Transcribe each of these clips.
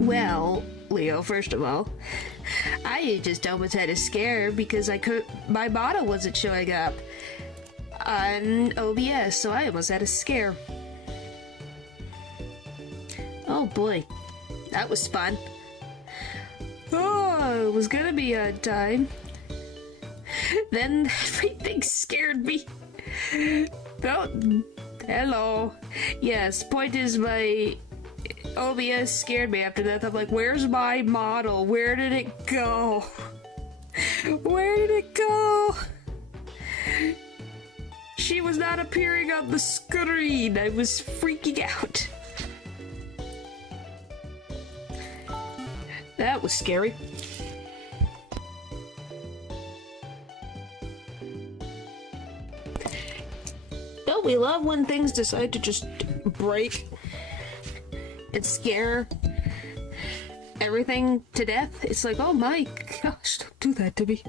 Well, Leo, first of all, I just almost had a scare because my bottle wasn't showing up on OBS, so I almost had a scare. Oh boy, that was fun. Oh, it was gonna be on time. Then everything scared me. Oh, hello. Yes, point is my OBS scared me after that. I'm like, where's my model? Where did it go? Where did it go? She was not appearing on the screen. I was freaking out. That was scary. Don't we love when things decide to just break and scare everything to death? It's like, oh my gosh, don't do that to me.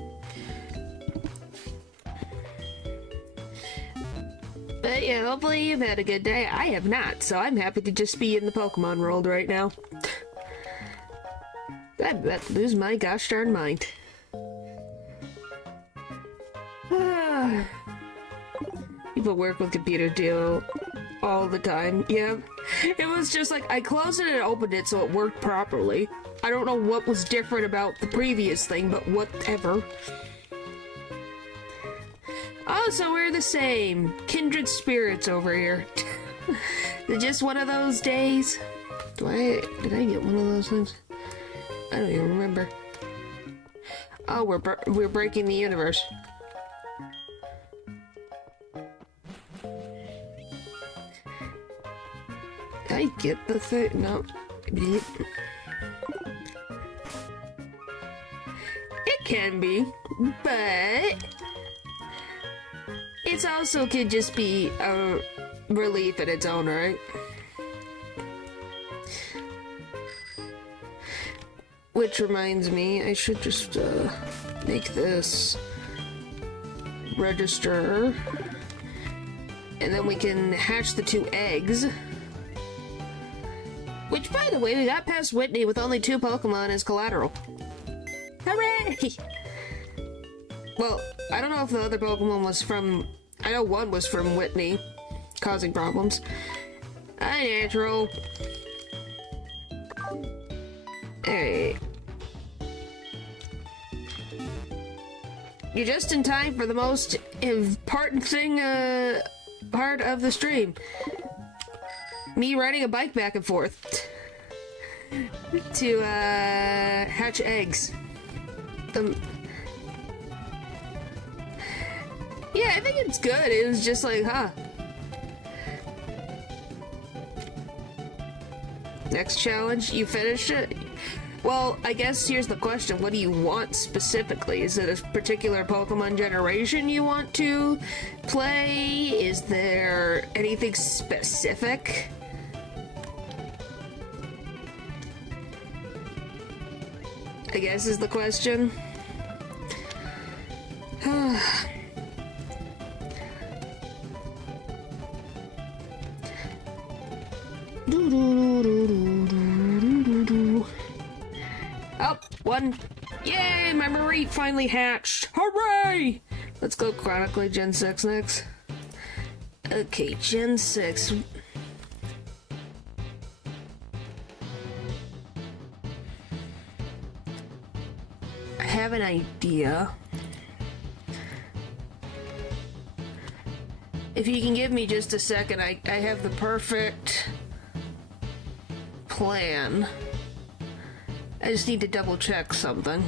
But yeah, hopefully you've had a good day. I have not, so I'm happy to just be in the Pokemon world right now. I'd lose my gosh darn mind. People work with computer deal all the time. Yeah. It was just like, I closed it and opened it so it worked properly. I don't know what was different about the previous thing, but whatever. Oh, so we're the same. Kindred spirits over here. Just one of those days. Did I get one of those things? I don't even remember. Oh, we're breaking the universe. I get the thing. No. It can be, but it's also could just be a relief in its own right. Which reminds me, I should just make this register, and then we can hatch the 2 eggs. Which, by the way, we got past Whitney with only 2 Pokemon as collateral. Hooray! Well, I don't know if the other Pokemon was from... I know one was from Whitney, causing problems. Hi, Natural. Alright. You're just in time for the most important thing, part of the stream. Me riding a bike back and forth to hatch eggs. Yeah, I think it's good. It was just like, huh. Next challenge, you finished it? Well, I guess here's the question. What do you want specifically? Is it a particular Pokemon generation you want to play? Is there anything specific? I guess is the question. Oh, one. Yay, my Mareep finally hatched. Hooray! Let's go chronically Gen 6 next. Okay, Gen 6. I have an idea. If you can give me just a second, I have the perfect plan. I just need to double check something.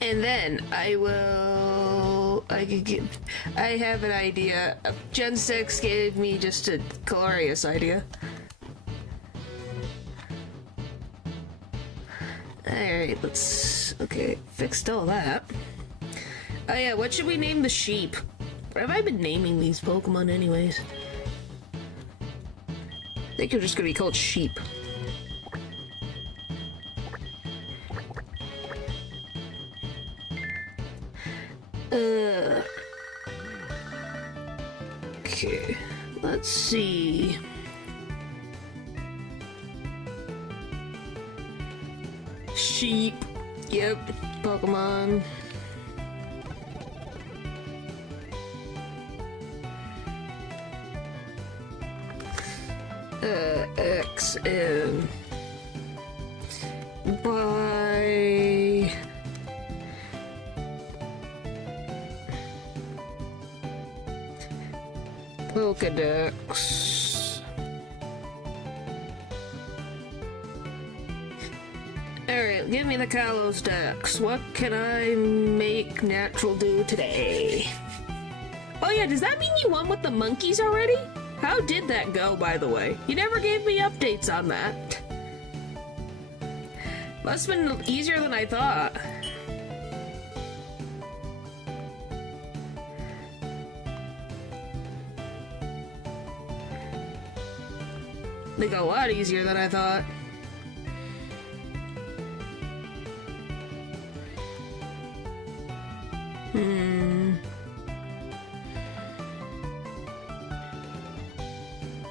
And then I have an idea. Gen 6 gave me just a glorious idea. Alright, okay, fixed all that. Oh yeah, what should we name the sheep? What have I been naming these Pokemon anyways? I think they're just gonna be called sheep. Okay, Let's see. Sheep. Yep. Pokemon. X and Y. Pokedex. Alright, give me the Kalos Dex. What can I make Natural do today? Oh yeah, does that mean you won with the monkeys already? How did that go, by the way? You never gave me updates on that. Must have been easier than I thought. They got a lot easier than I thought.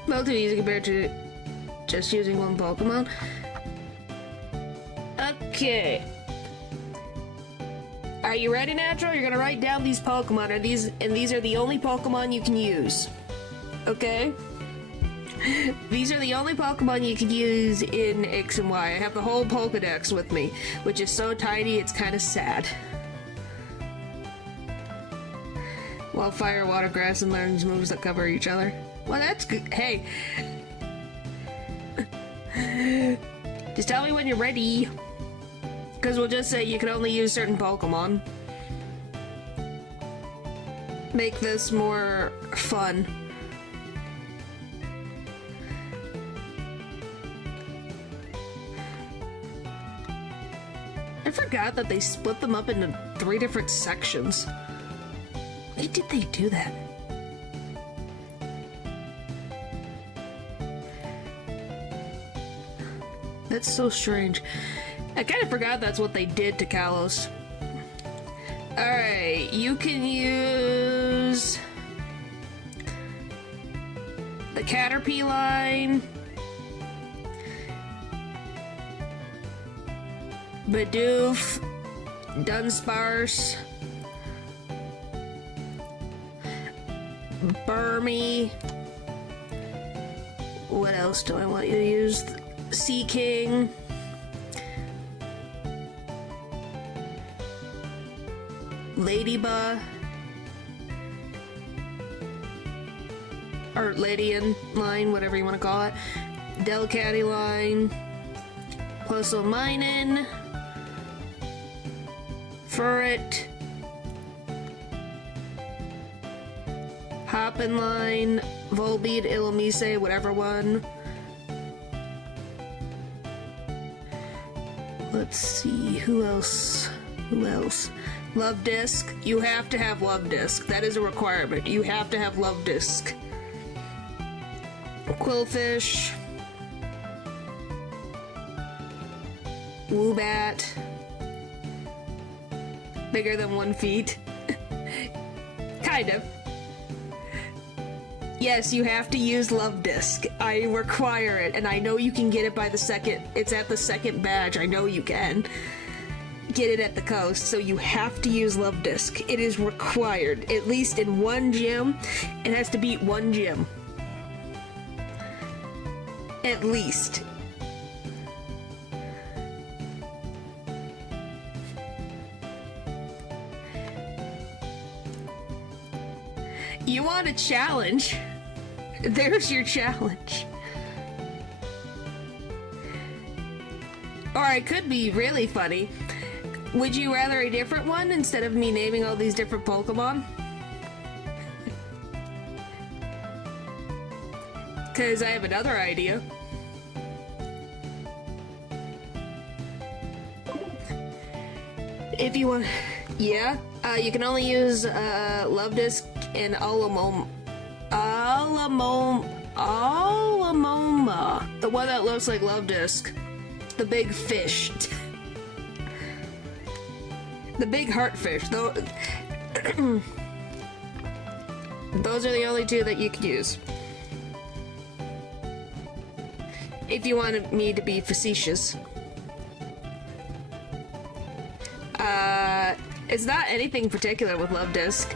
Well, too easy compared to just using one Pokemon. Okay. Are you ready, Natural? You're gonna write down these Pokemon, and these are the only Pokemon you can use. Okay? These are the only Pokemon you can use in X and Y. I have the whole Pokedex with me, which is so tiny it's kind of sad. Well, fire, water, grass, and learns moves that cover each other. Well, that's good. Hey. Just tell me when you're ready. Because we'll just say you can only use certain Pokemon. Make this more fun. I forgot that they split them up into 3 different sections. Why did they do that? That's so strange. I kind of forgot that's what they did to Kalos. Alright, you can use the Caterpie line, Bidoof, Dunsparce, Burmy. What else do I want you to use? Sea King. Ladybug. Or Ladian line, whatever you want to call it. Delcatty line. Plusominin. Furret. Hoppin line. Volbeat, Illumise, whatever one. Let's see, who else? Love Disc. You have to have Love Disc. That is a requirement. You have to have Love Disc. Quillfish. Woobat. Bigger than 1 feet. Kind of. Yes, you have to use Love Disc. I require it, and I know you can get it by the second. It's at the second badge. I know you can get it at the coast, so you have to use Love Disc. It is required, at least in 1 gym. It has to beat 1 gym. At least. You want a challenge? There's your challenge. Or it could be really funny. Would you rather a different one instead of me naming all these different Pokemon? Because I have another idea. If you want... Yeah? You can only use Love Disc and Alamoma. The one that looks like Love Disc. The big fish. The big heart fish. Those are the only 2 that you can use. if you wanted me to be facetious. It's not anything particular with Love Disc.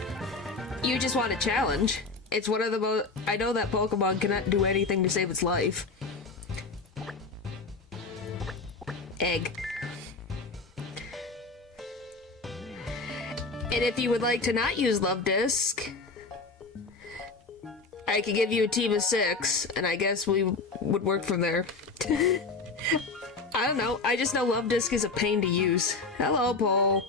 You just want a challenge. It's one of the most... I know that Pokemon cannot do anything to save its life. Egg. And if you would like to not use Love Disc, I could give you a team of 6, and I guess we would work from there. I don't know. I just know Love Disc is a pain to use. Hello, Paul.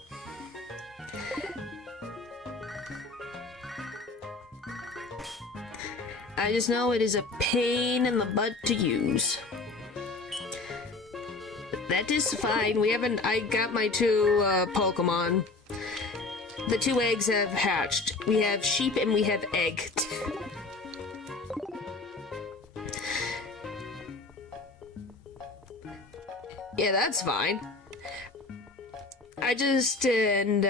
I just know it is a pain in the butt to use. That is fine. We haven't... I got my 2 Pokemon. The 2 eggs have hatched. We have sheep and we have egg. Yeah, that's fine. I just... and,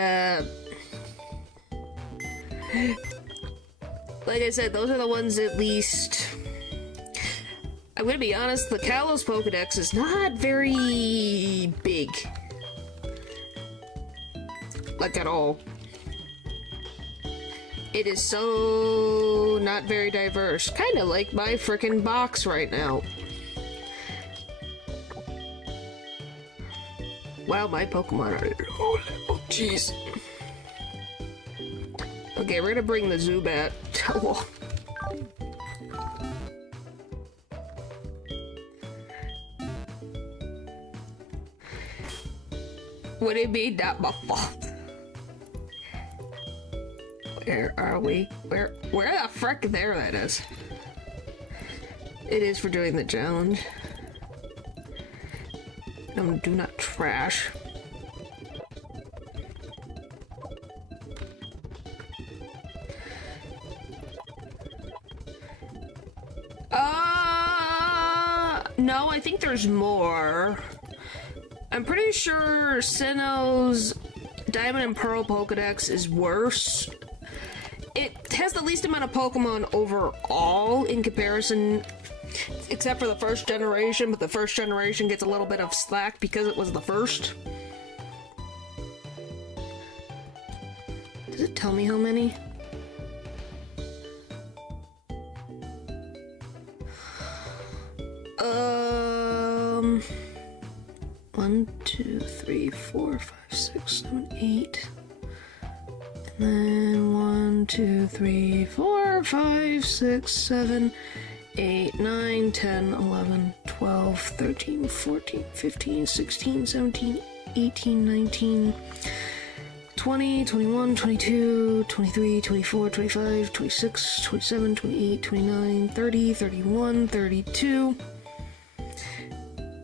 like I said, those are the ones at least... I'm gonna be honest, the Kalos Pokedex is not very big. Like, at all. It is so not very diverse. Kinda like my frickin' box right now. Wow, my Pokemon are low level. Jeez. Okay, we're gonna bring the Zubat. Would it be not my fault? Where are we? Where the frick? There that is. It is for doing the challenge. No, do not trash. No, I think there's more. I'm pretty sure Sinnoh's Diamond and Pearl Pokedex is worse. It has the least amount of Pokemon overall in comparison, except for the first generation, but the first generation gets a little bit of slack because it was the first. Does it tell me how many? One, 2, 3, 4, 5, 6, 7, 8. And then 1, 2, 3, 4, 5, 6, 7, 8, 9, 10, 11, 12, 13, 14, 15, 16, 17, 18, 19, 20, 21, 22, 23, 24, 25, 26, 27, 28, 29, 30, 31, 32,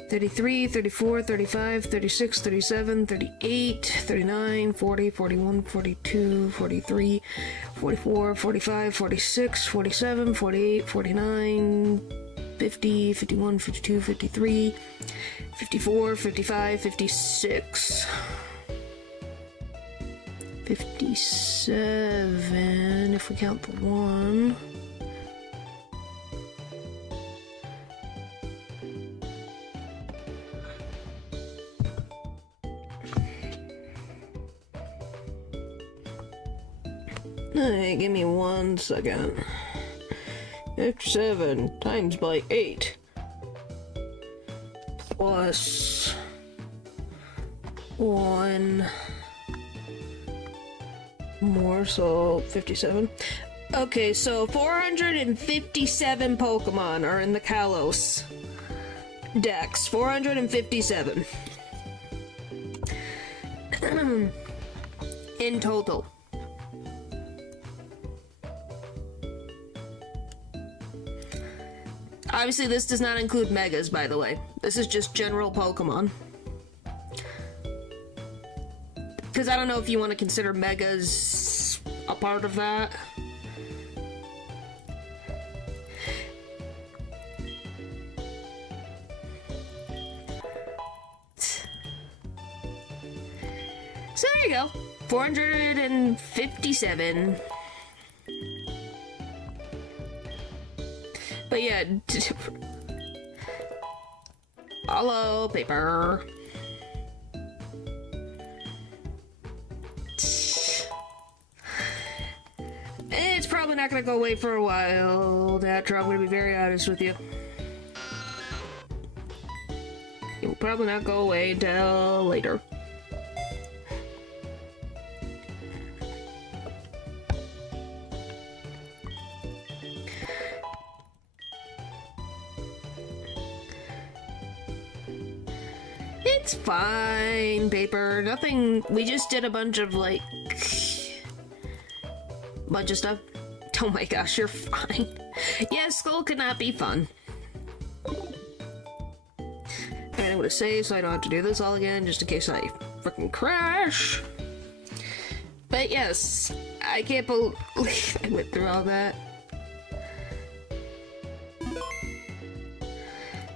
33, 34, 35, 36, 37, 38, 39, 40, 41, 42, 43, 44, 45, 46, 47, 48, 49, 50, 51, 52, 53, 54, 55, 56, 57, if we count the 1. Hey, give me 1 second. 57 times by 8 plus 1 more, so 57. Okay, so 457 Pokemon are in the Kalos Dex. 457 in total. Obviously, this does not include Megas, by the way. This is just general Pokemon. Because I don't know if you want to consider Megas a part of that. So there you go. 457. But yeah, Hello, paper. It's probably not gonna go away for a while, Datra. I'm gonna be very honest with you. It will probably not go away until later. It's fine, paper. Nothing. We just did a bunch of like. Bunch of stuff. Oh my gosh, you're fine. Yeah, school could not be fun. And I'm gonna save so I don't have to do this all again, just in case I freaking crash. But yes, I can't believe I went through all that.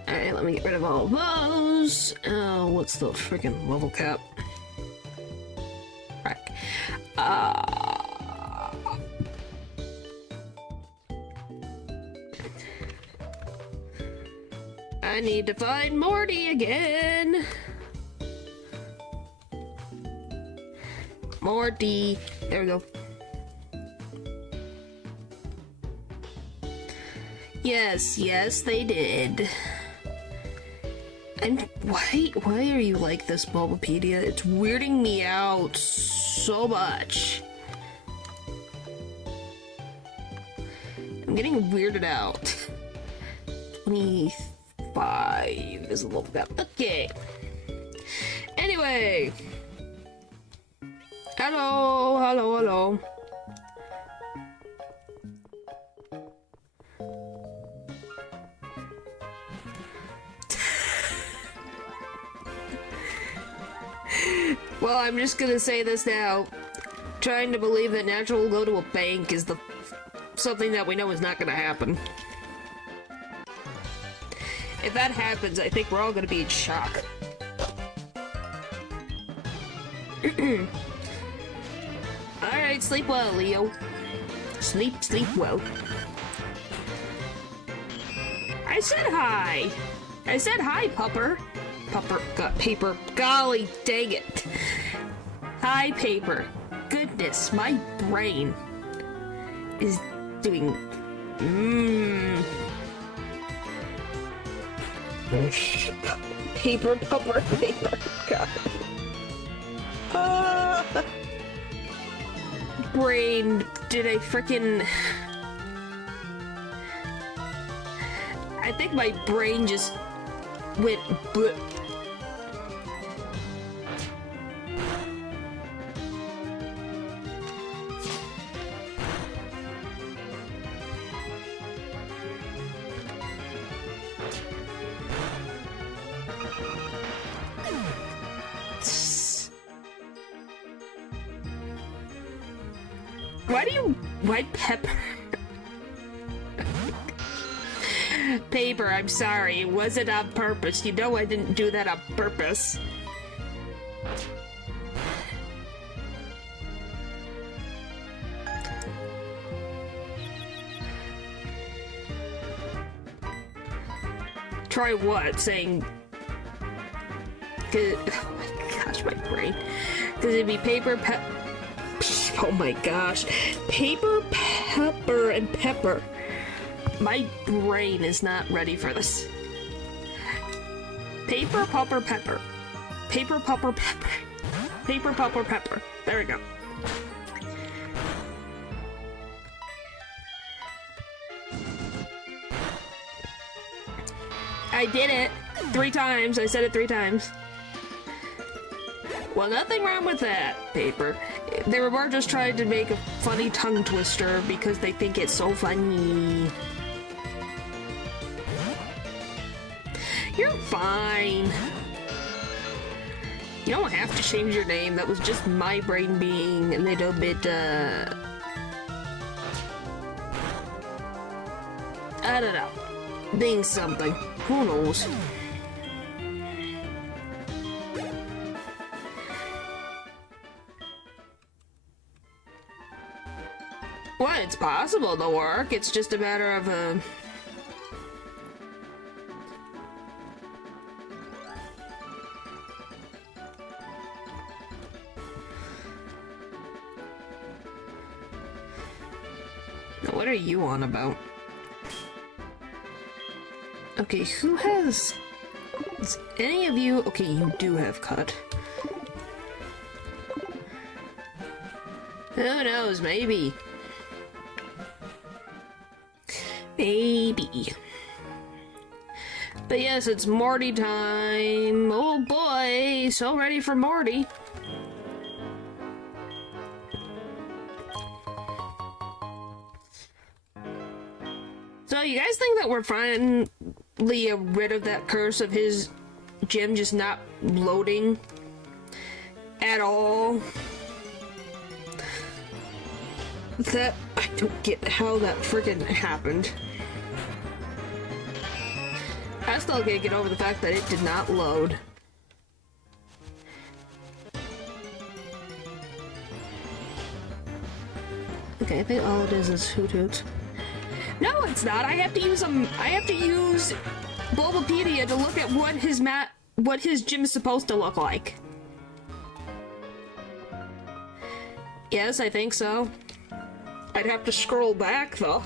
Alright, let me get rid of all of those. Oh, what's the freaking level cap? Right. I need to find Morty again. Morty. There we go. Yes, yes, they did. And why are you like this, Bulbapedia? It's weirding me out so much. I'm getting weirded out. 25 is a little bit. Okay. Anyway. Hello, hello, hello. Well, I'm just gonna say this now. Trying to believe that Natural will go to a bank is something that we know is not gonna happen. If that happens, I think we're all gonna be in shock. Alright, sleep well, Leo. Sleep well. I said hi! I said hi, Pupper. Paper. Golly dang it. Hi, Paper. Goodness, my brain is doing... Paper, Pupper, Paper. God. Brain, did I frickin'... I think my brain just went bleh. Why Pepper? Paper, I'm sorry. It wasn't on purpose. You know I didn't do that on purpose. Try what? Saying... Oh my gosh, my brain. Because it'd be paper, oh my gosh. Paper, pepper, and pepper. My brain is not ready for this. Paper, pupper, pepper. Paper, pupper, pepper. Paper, pupper, pepper. There we go. I did it 3 times. I said it 3 times. Well, nothing wrong with that, Paper. They were more just trying to make a funny tongue twister because they think it's so funny. You're fine. You don't have to change your name. That was just my brain being a little bit, I don't know. Being something. Who knows? Well, it's possible to work. It's just a matter of, Now, what are you on about? Okay, who has... Is any of you... Okay, you do have cut. Who knows, maybe. Maybe. But yes, it's Morty time. Oh boy, so ready for Morty. So you guys think that we're finally rid of that curse of his gym just not loading at all? That, I don't get how that friggin' happened. I still can't get over the fact that it did not load. Okay, I think all it is Hoot Hoots. No, it's not. I have to use I have to use Bulbapedia to look at what his gym is supposed to look like. Yes, I think so. I'd have to scroll back though.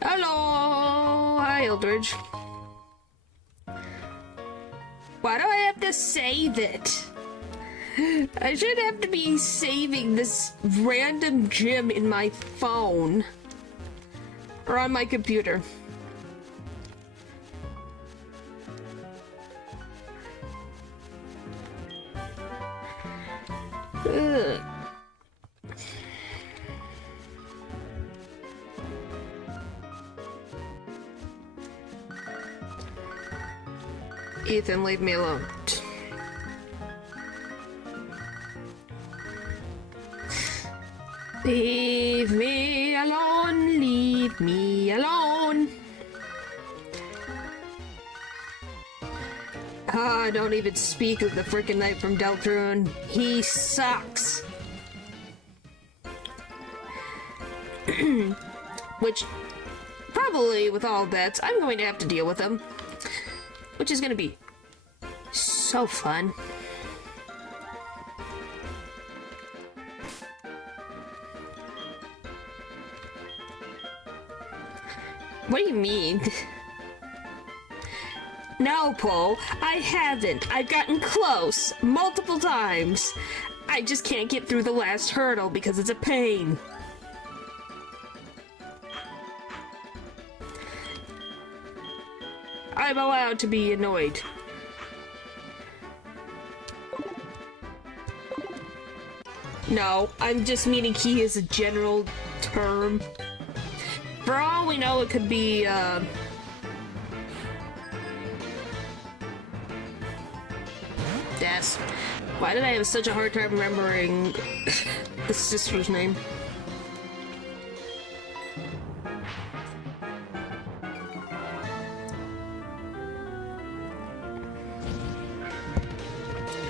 Hello! Hi, Eldridge. Why do I have to save it? I should have to be saving this random gym in my phone. Or on my computer. Ugh. Ethan, leave me alone. Leave me alone, leave me alone. Ah, don't even speak of the frickin' knight from Deltarune. He sucks. Which, probably with all bets, I'm going to have to deal with him. Which is gonna be so fun. What do you mean? No, Paul, I haven't. I've gotten close multiple times. I just can't get through the last hurdle because it's a pain. I'm allowed to be annoyed. No, I'm just meaning he is a general term. For all we know, it could be, Yes. Why did I have such a hard time remembering the sister's name?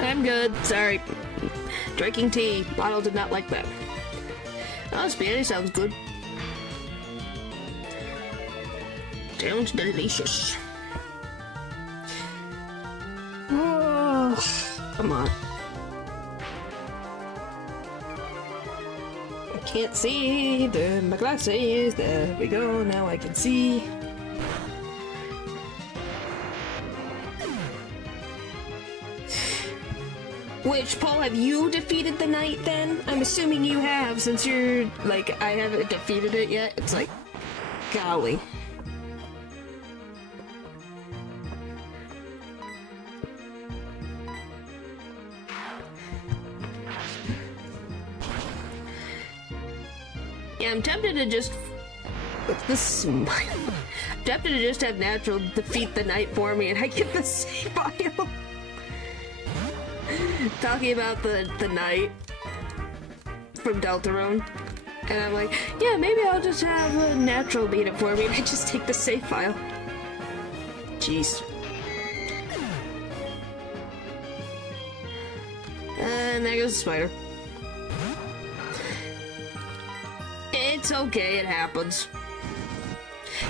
I'm good, sorry. Drinking tea. Lotto did not like that. Oh, spaghetti sounds good. Sounds delicious. Oh, come on. I can't see my glasses. There we go, now I can see. Which, Paul, have you defeated the knight then? I'm assuming you have, since you're, like, I haven't defeated it yet. It's like, golly. Yeah, I'm tempted to just... What's this smile? I'm tempted to just have Natural defeat the knight for me and I get the save file. Talking about the knight from Deltarune, and I'm like, yeah, maybe I'll just have Natural beat it for me, and I just take the save file. Jeez. And there goes the spider. It's okay, it happens.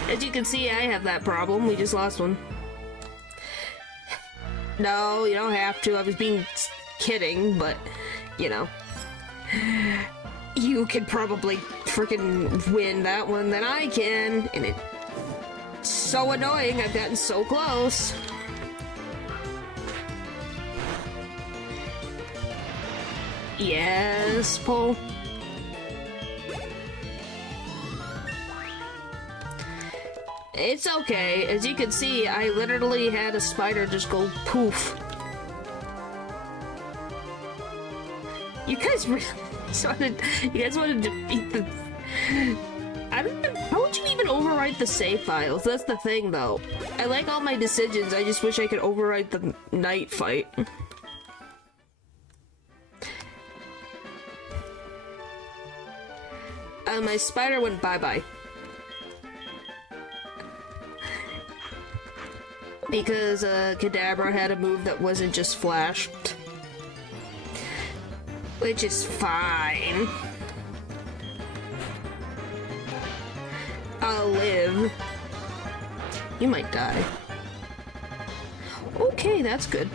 As you can see, I have that problem. We just lost one. No, you don't have to. I was being kidding, but, you know. You can probably freaking win that one than I can, and it's so annoying. I've gotten so close. Yes, Paul. It's okay. As you can see, I literally had a spider just go poof. You guys really wanted to defeat the... I don't know, how would you even overwrite the save files? That's the thing, though. I like all my decisions, I just wish I could overwrite the night fight. My spider went bye-bye. Because, Kadabra had a move that wasn't just flash. Which is fine. I'll live. You might die. Okay, that's good.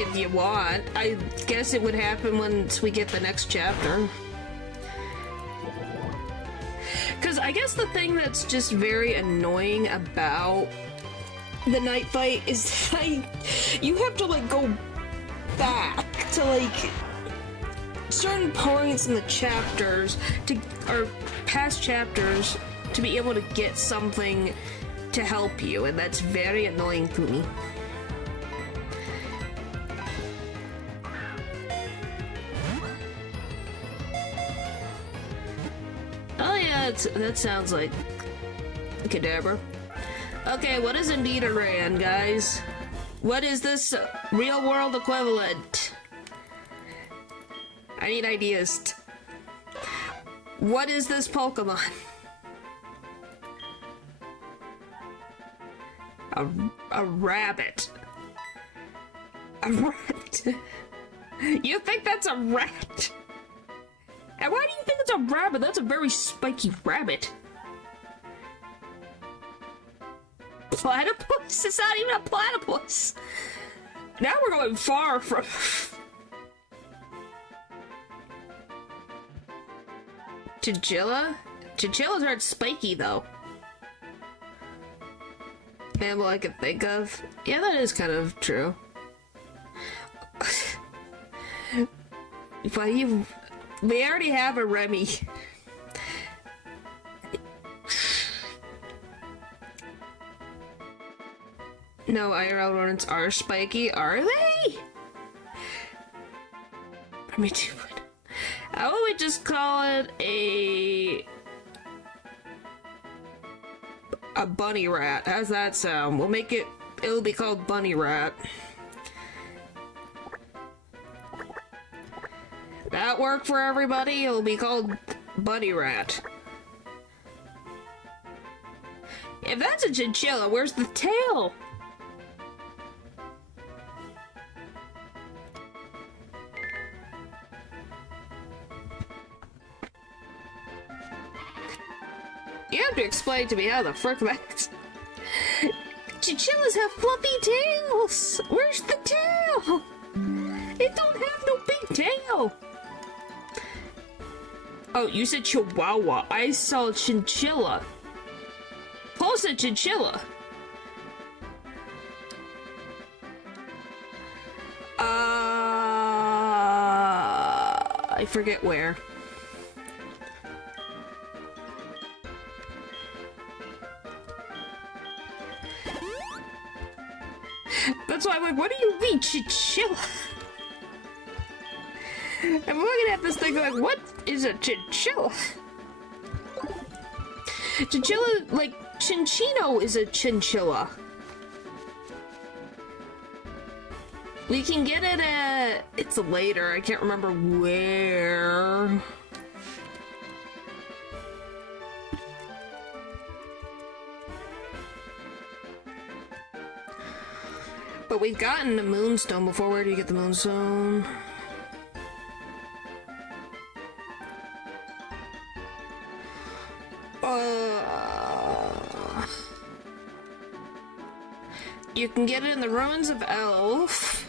If you want. I guess it would happen once we get the next chapter. Because I guess the thing that's just very annoying about the night fight is that you have to, like, go back to, like, certain points in the chapters, or past chapters, to be able to get something to help you, and that's very annoying to me. Oh yeah, that sounds like Kadabra. Okay, what is indeed a Ran, guys? What is this real-world equivalent? I need ideas. What is this Pokemon? A rabbit. A rat. You think that's a rat? And why do you think it's a rabbit? That's a very spiky rabbit. Platypus? It's not even a platypus. Now we're going far from... Chinchilla? Chinchillas aren't spiky, though. Mammal I can think of. Yeah, that is kind of true. But we already have a Remy. No, IRL rodents are spiky, are they? Let me do it. How would we just call it a bunny rat? How's that sound? We'll make it, it'll be called bunny rat. That work for everybody? It'll be called bunny rat. If that's a chinchilla, where's the tail? You have to explain to me how the frick that... Chinchillas have fluffy tails! Where's the tail? It don't have no big tail! Oh, you said chihuahua. I saw chinchilla. Paul said chinchilla. I forget where. That's why I'm like, what do you mean, chinchilla? I'm looking at this thing like, what is a chinchilla? Chinchilla, like, Chinchino is a chinchilla. We can get it at... It's later, I can't remember where. But we've gotten the Moonstone before. Where do you get the Moonstone? You can get it in the ruins of Elf.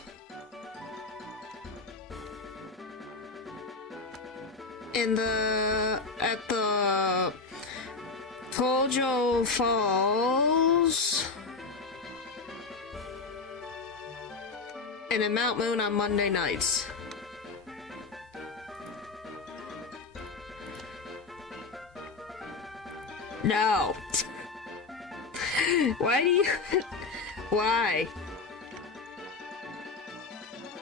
At the Tojo Falls. And in Mount Moon on Monday nights. No. Why do you... Why?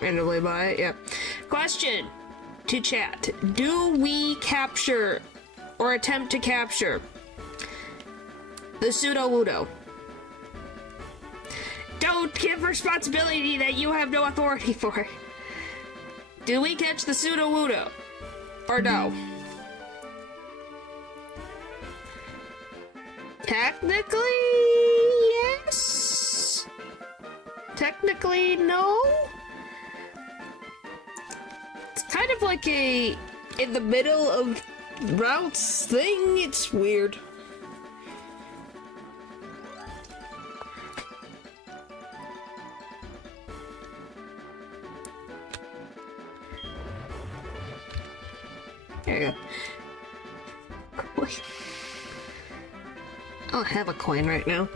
Randomly buy it? Yeah. Question to chat. Do we capture or attempt to capture the Pseudo-Wudo? Don't give responsibility that you have no authority for. Do we catch the Pseudo-Wudo? Or no? Technically, yes. Technically, no. It's kind of like a in the middle of routes thing. It's weird. There you go. Coin. I don't have a coin right now.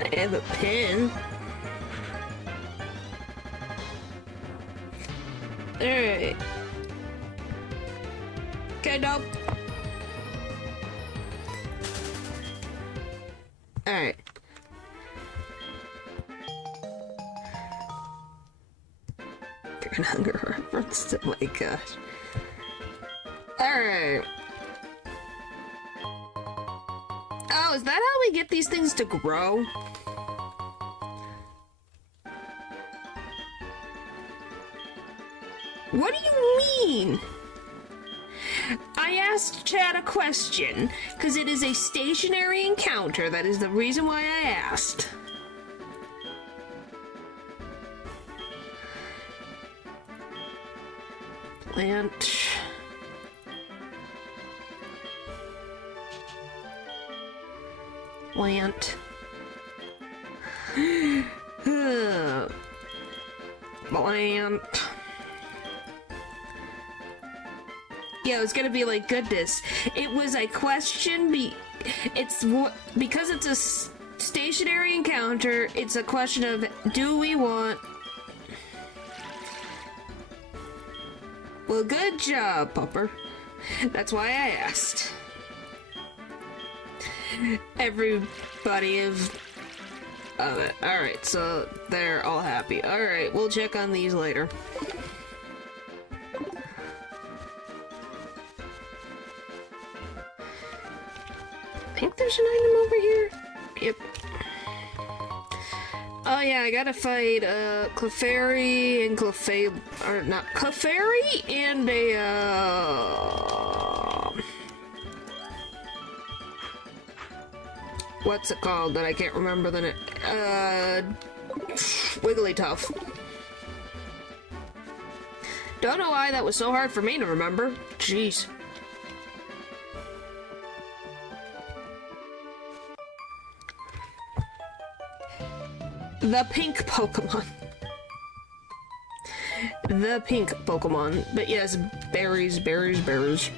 I have a pin. Alright. Okay, nope. Alright. Dragon Hunger reference. Oh my gosh. Alright. Oh, is that how we get these things to grow? What do you mean? I asked Chad a question, because it is a stationary encounter. That is the reason why I asked. Plant. Plant. Plant. Yeah, it was gonna be like, goodness. It was a question. Because it's a stationary encounter. It's a question of, do we want? Well, good job, Pupper. That's why I asked. Everybody of it. Alright, so they're all happy. Alright, we'll check on these later. I think there's an item over here. Yep. Oh yeah, I gotta fight Clefairy and or not Clefairy and what's it called that I can't remember the name? Wigglytuff. Don't know why that was so hard for me to remember. Jeez. The pink Pokemon. The pink Pokemon. But yes, berries, berries, berries.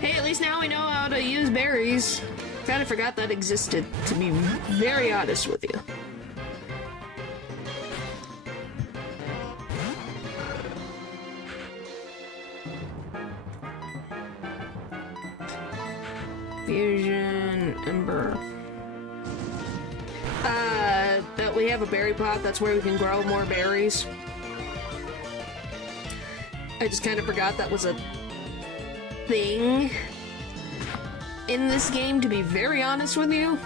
Hey, at least now we know how to use berries. Kinda forgot that existed, to be very honest with you. Fusion, Ember. That we have a berry pot, that's where we can grow more berries. I just kind of forgot that was a thing in this game, to be very honest with you.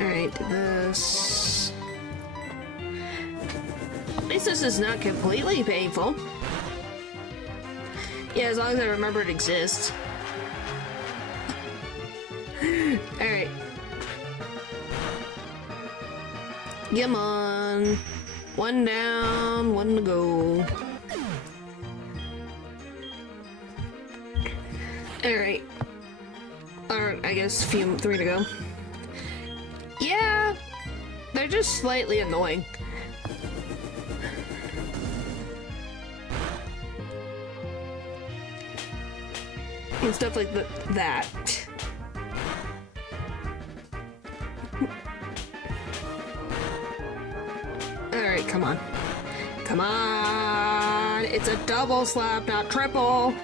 Alright, this... At least this is not completely painful. Yeah, as long as I remember it exists. Alright. Come on. One down, one to go. Alright. Or, I guess, three to go. Yeah, they're just slightly annoying. And stuff like that. Alright, come on. Come on! It's a double slap, not triple!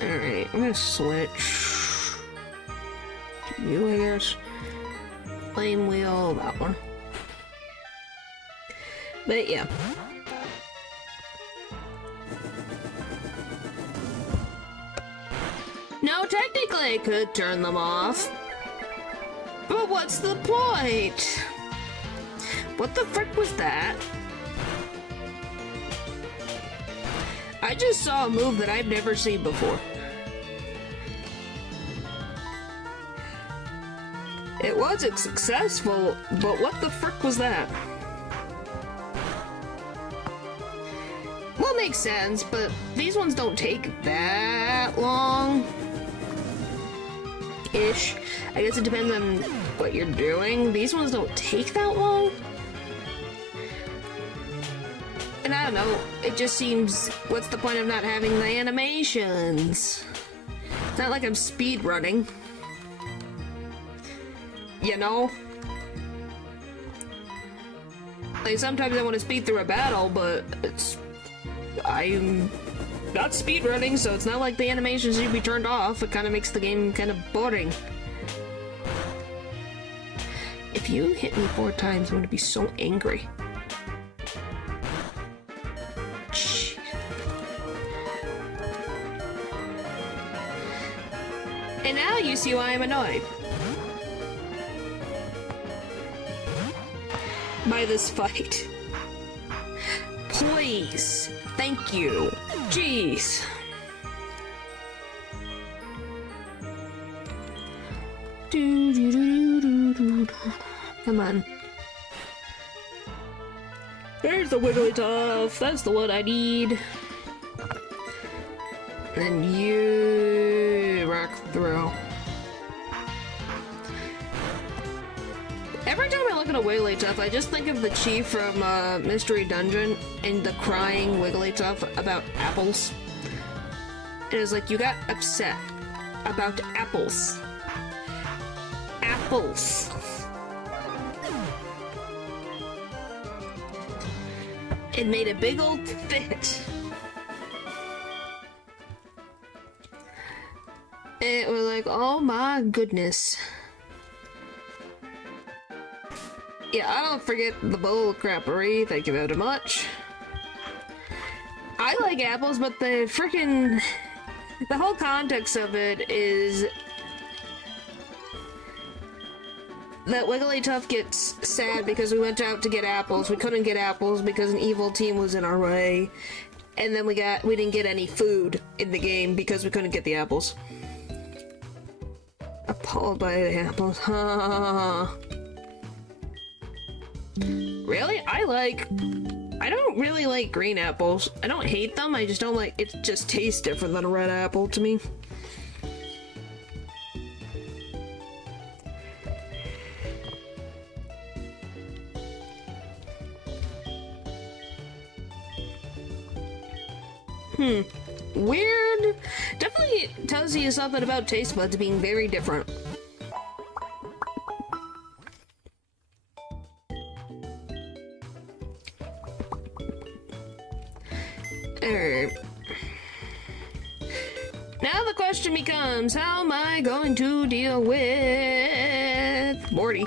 Alright, I'm gonna switch. You, I guess. Flame wheel, that one. But yeah. Now, technically, I could turn them off. But what's the point? What the frick was that? I just saw a move that I've never seen before. It wasn't successful, but what the frick was that? Well, makes sense, but these ones don't take that long. Ish. I guess it depends on what you're doing. These ones don't take that long. And I don't know, it just seems, what's the point of not having the animations? It's not like I'm speed running. You know? Like, sometimes I want to speed through a battle, but I'm not speed running, so it's not like the animations should be turned off. It kind of makes the game kind of boring. If you hit me 4 times, I'm gonna be so angry. And now you see why I'm annoyed by this fight. Please. Thank you. Jeez. Come on. There's the Wigglytuff. That's the one I need. And you rock through. Every time I look at a Wigglytuff, I just think of the chief from Mystery Dungeon and the crying Wigglytuff about apples. It was like, you got upset about apples. Apples. It made a big old fit. It was like, oh my goodness. Yeah, I don't forget the bull crappery, thank you very much. I like apples, but the whole context of it is that Wigglytuff gets sad because we went out to get apples. We couldn't get apples because an evil team was in our way. And then we didn't get any food in the game because we couldn't get the apples. Appalled by the apples. Really? I don't really like green apples. I don't hate them, I just don't like, it just tastes different than a red apple to me. Weird. Definitely tells you something about taste buds being very different. Now the question becomes, how am I going to deal with Morty?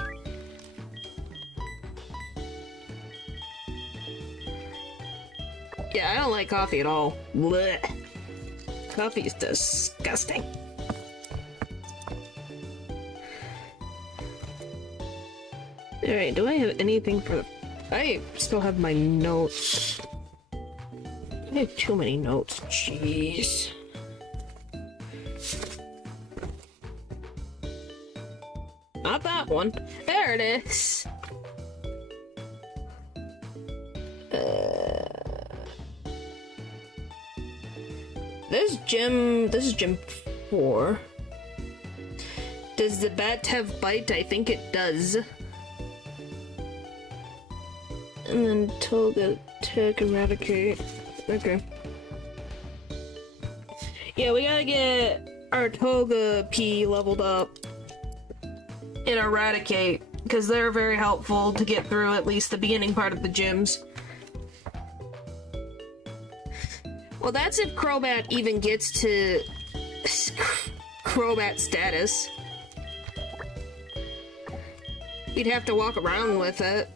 Yeah, I don't like coffee at all. Blech. Coffee is disgusting. Alright, do I have anything for the... I still have my notes. I have too many notes. Jeez. Not that one. There it is. This is gym 4. Does the bat have bite? I think it does. And then Toga, Tick, Eradicate. Okay. Yeah, we gotta get our Toga P leveled up and Eradicate, because they're very helpful to get through at least the beginning part of the gyms. Well, that's if Crobat even gets to Crobat status. We'd have to walk around with it.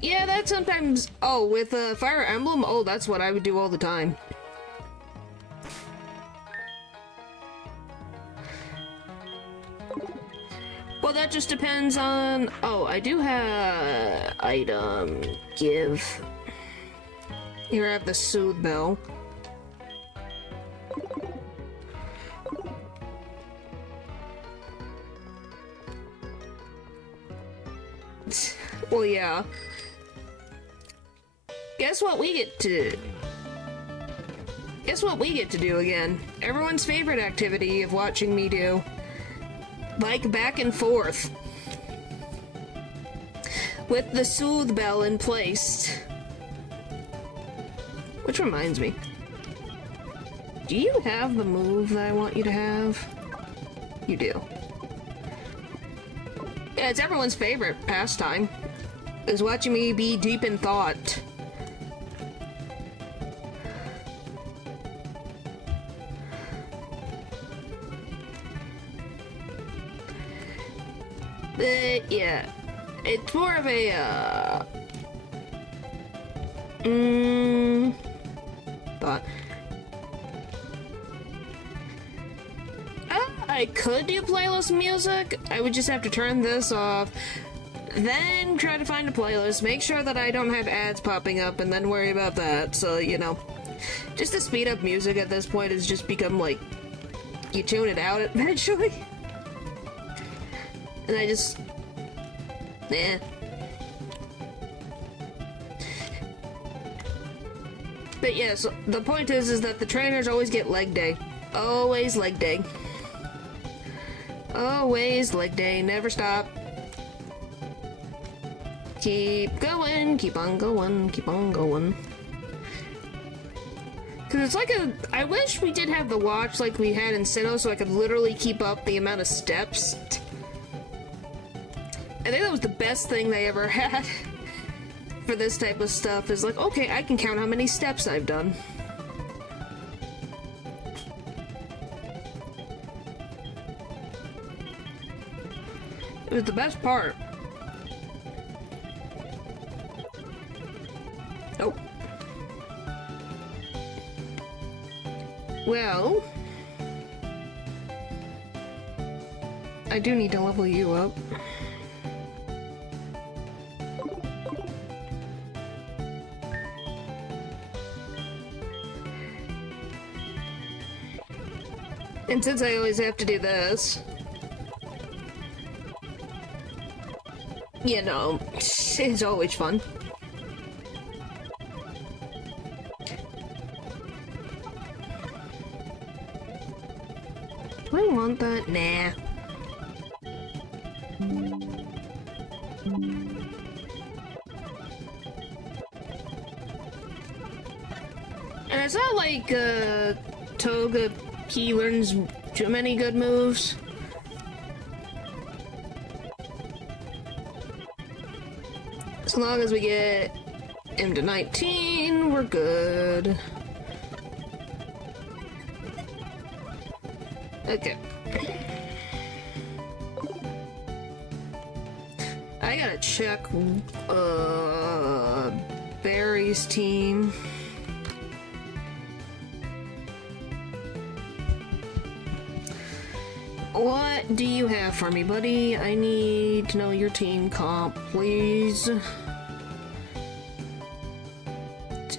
Yeah, that sometimes... Oh, with Fire Emblem? Oh, that's what I would do all the time. Well, that just depends on... Oh, I do have... Item... Give... Here I have the Soothe Bell. Well, yeah. Guess what we get to... Guess what we get to do again? Everyone's favorite activity of watching me do. Like back and forth. With the Soothe Bell in place. Which reminds me. Do you have the move that I want you to have? You do. Yeah, it's everyone's favorite pastime. Is watching me be deep in thought. Yeah. It's more of a, thought. I could do playlist music. I would just have to turn this off. Then try to find a playlist, make sure that I don't have ads popping up, and then worry about that. So, you know, just to speed up music at this point has just become like, you tune it out eventually. And I just, But yeah, so the point is that the trainers always get leg day. Always leg day. Always leg day, never stop. Keep going, keep on going, keep on going. Cause it's like I wish we did have the watch like we had in Sinnoh so I could literally keep up the amount of steps. I think that was the best thing they ever had for this type of stuff, is like, okay, I can count how many steps I've done. It was the best part. Oh. Well, I do need to level you up. And since I always have to do this, you know, it's always fun. Do I want that? Nah. And it's not like, Toga P learns too many good moves. As long as we get him to 19, we're good. Okay. I gotta check, Barry's team. What do you have for me, buddy? I need to know your team comp, please.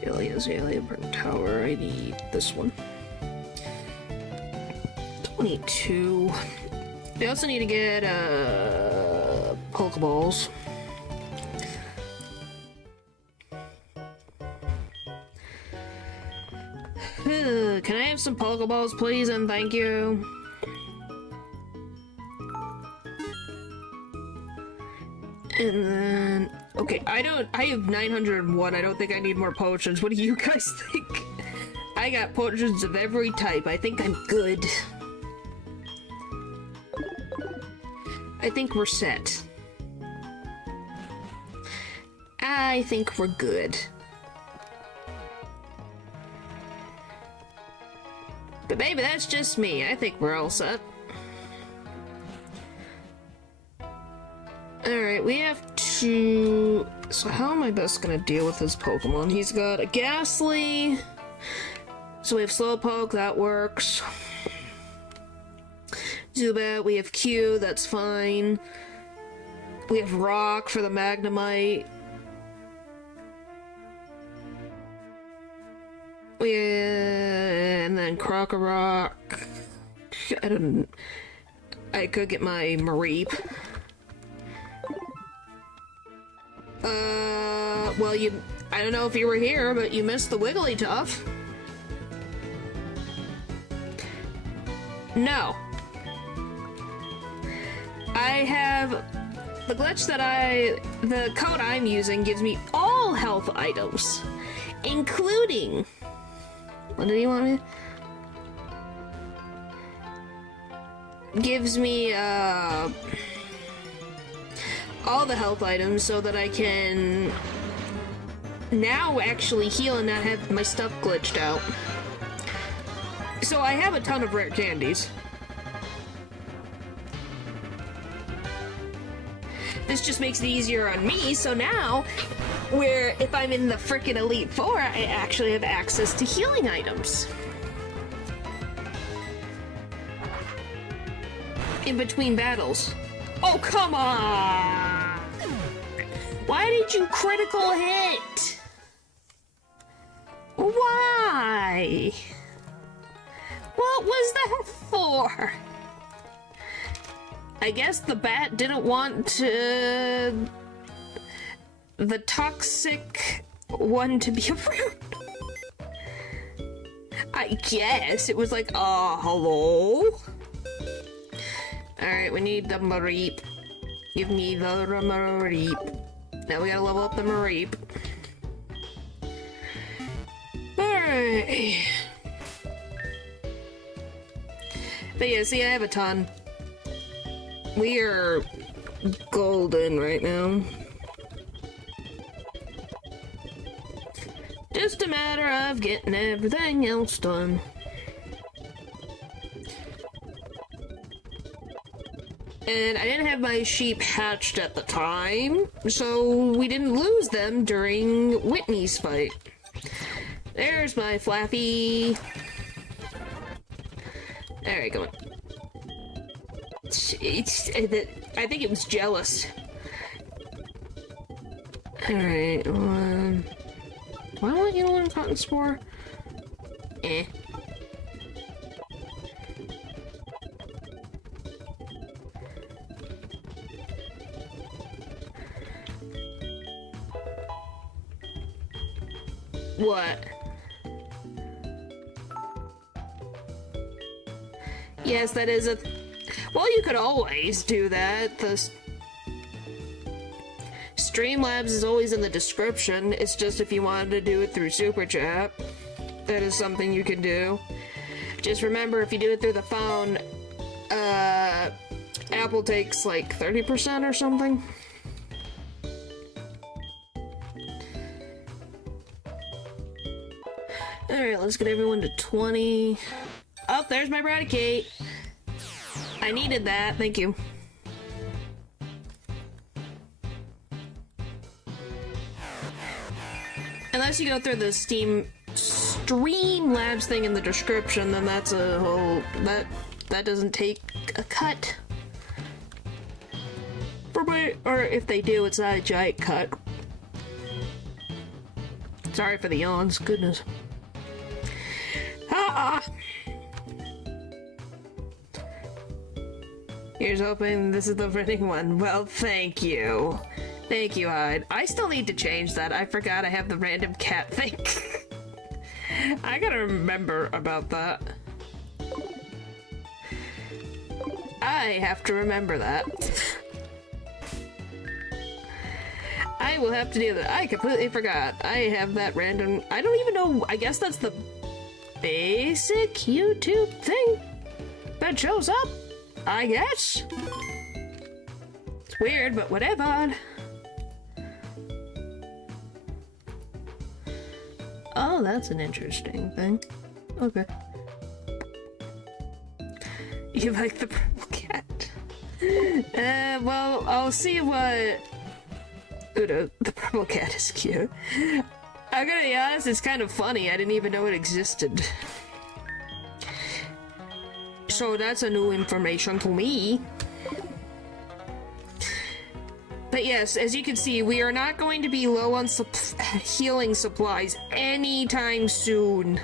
Azalea, Burn Tower. I need this one. 22. I also need to get, Pokeballs. Can I have some Pokeballs, please, and thank you? And then... Okay, I have 901. I don't think I need more potions. What do you guys think? I got potions of every type. I think I'm good. I think we're set. I think we're good. But baby, that's just me. I think we're all set. Alright, we have to... So how am I best gonna deal with this Pokemon? He's got a Ghastly. So we have Slowpoke, that works. Zubat, we have Q, that's fine. We have Rock for the Magnemite. And then Krokorok. I could get my Mareep. Well, I don't know if you were here, but you missed the Wigglytuff. No. I have the glitch the code I'm using gives me all health items, including, what did he want me? Gives me, all the health items so that I can now actually heal and not have my stuff glitched out. So I have a ton of rare candies. This just makes it easier on me, so now, if I'm in the frickin' Elite Four, I actually have access to healing items. In between battles. Oh, come on! Why did you critical hit? Why? What was that for? I guess the bat didn't want the toxic one to be around. I guess. It was like, hello? Alright, we need the Mareep. Give me the Mareep. Now we gotta level up the Mareep. Alright. But yeah, see, I have a ton. We are golden right now. Just a matter of getting everything else done. And I didn't have my sheep hatched at the time, so we didn't lose them during Whitney's fight. There's my Flaffy. Alright, go on. I think it was jealous. Alright, why don't you learn Cotton Spore? Eh. What? Yes, that is a... Well, you could always do that. The Streamlabs is always in the description. It's just if you wanted to do it through Super Chat, that is something you can do. Just remember, if you do it through the phone, Apple takes like 30% or something. Alright, let's get everyone to 20. Oh, there's my Raticate. I needed that, thank you. Unless you go through the Streamlabs thing in the description, then that's a whole... that doesn't take a cut. Or if they do, it's not a giant cut. Sorry for the yawns, goodness. Here's hoping this is the winning one. Well, thank you. Thank you, Hyde. I still need to change that. I forgot I have the random cat thing. I gotta remember about that. I have to remember that. I will have to do that. I completely forgot. I have that random... I don't even know... I guess that's the basic YouTube thing that shows up, I guess. It's weird, but whatever. Oh, that's an interesting thing. Okay. You like the purple cat? Well, I'll see what... Udo, the purple cat is cute. I'm gonna be honest, it's kind of funny. I didn't even know it existed. So that's a new information to me. But yes, as you can see, we are not going to be low on healing supplies anytime soon.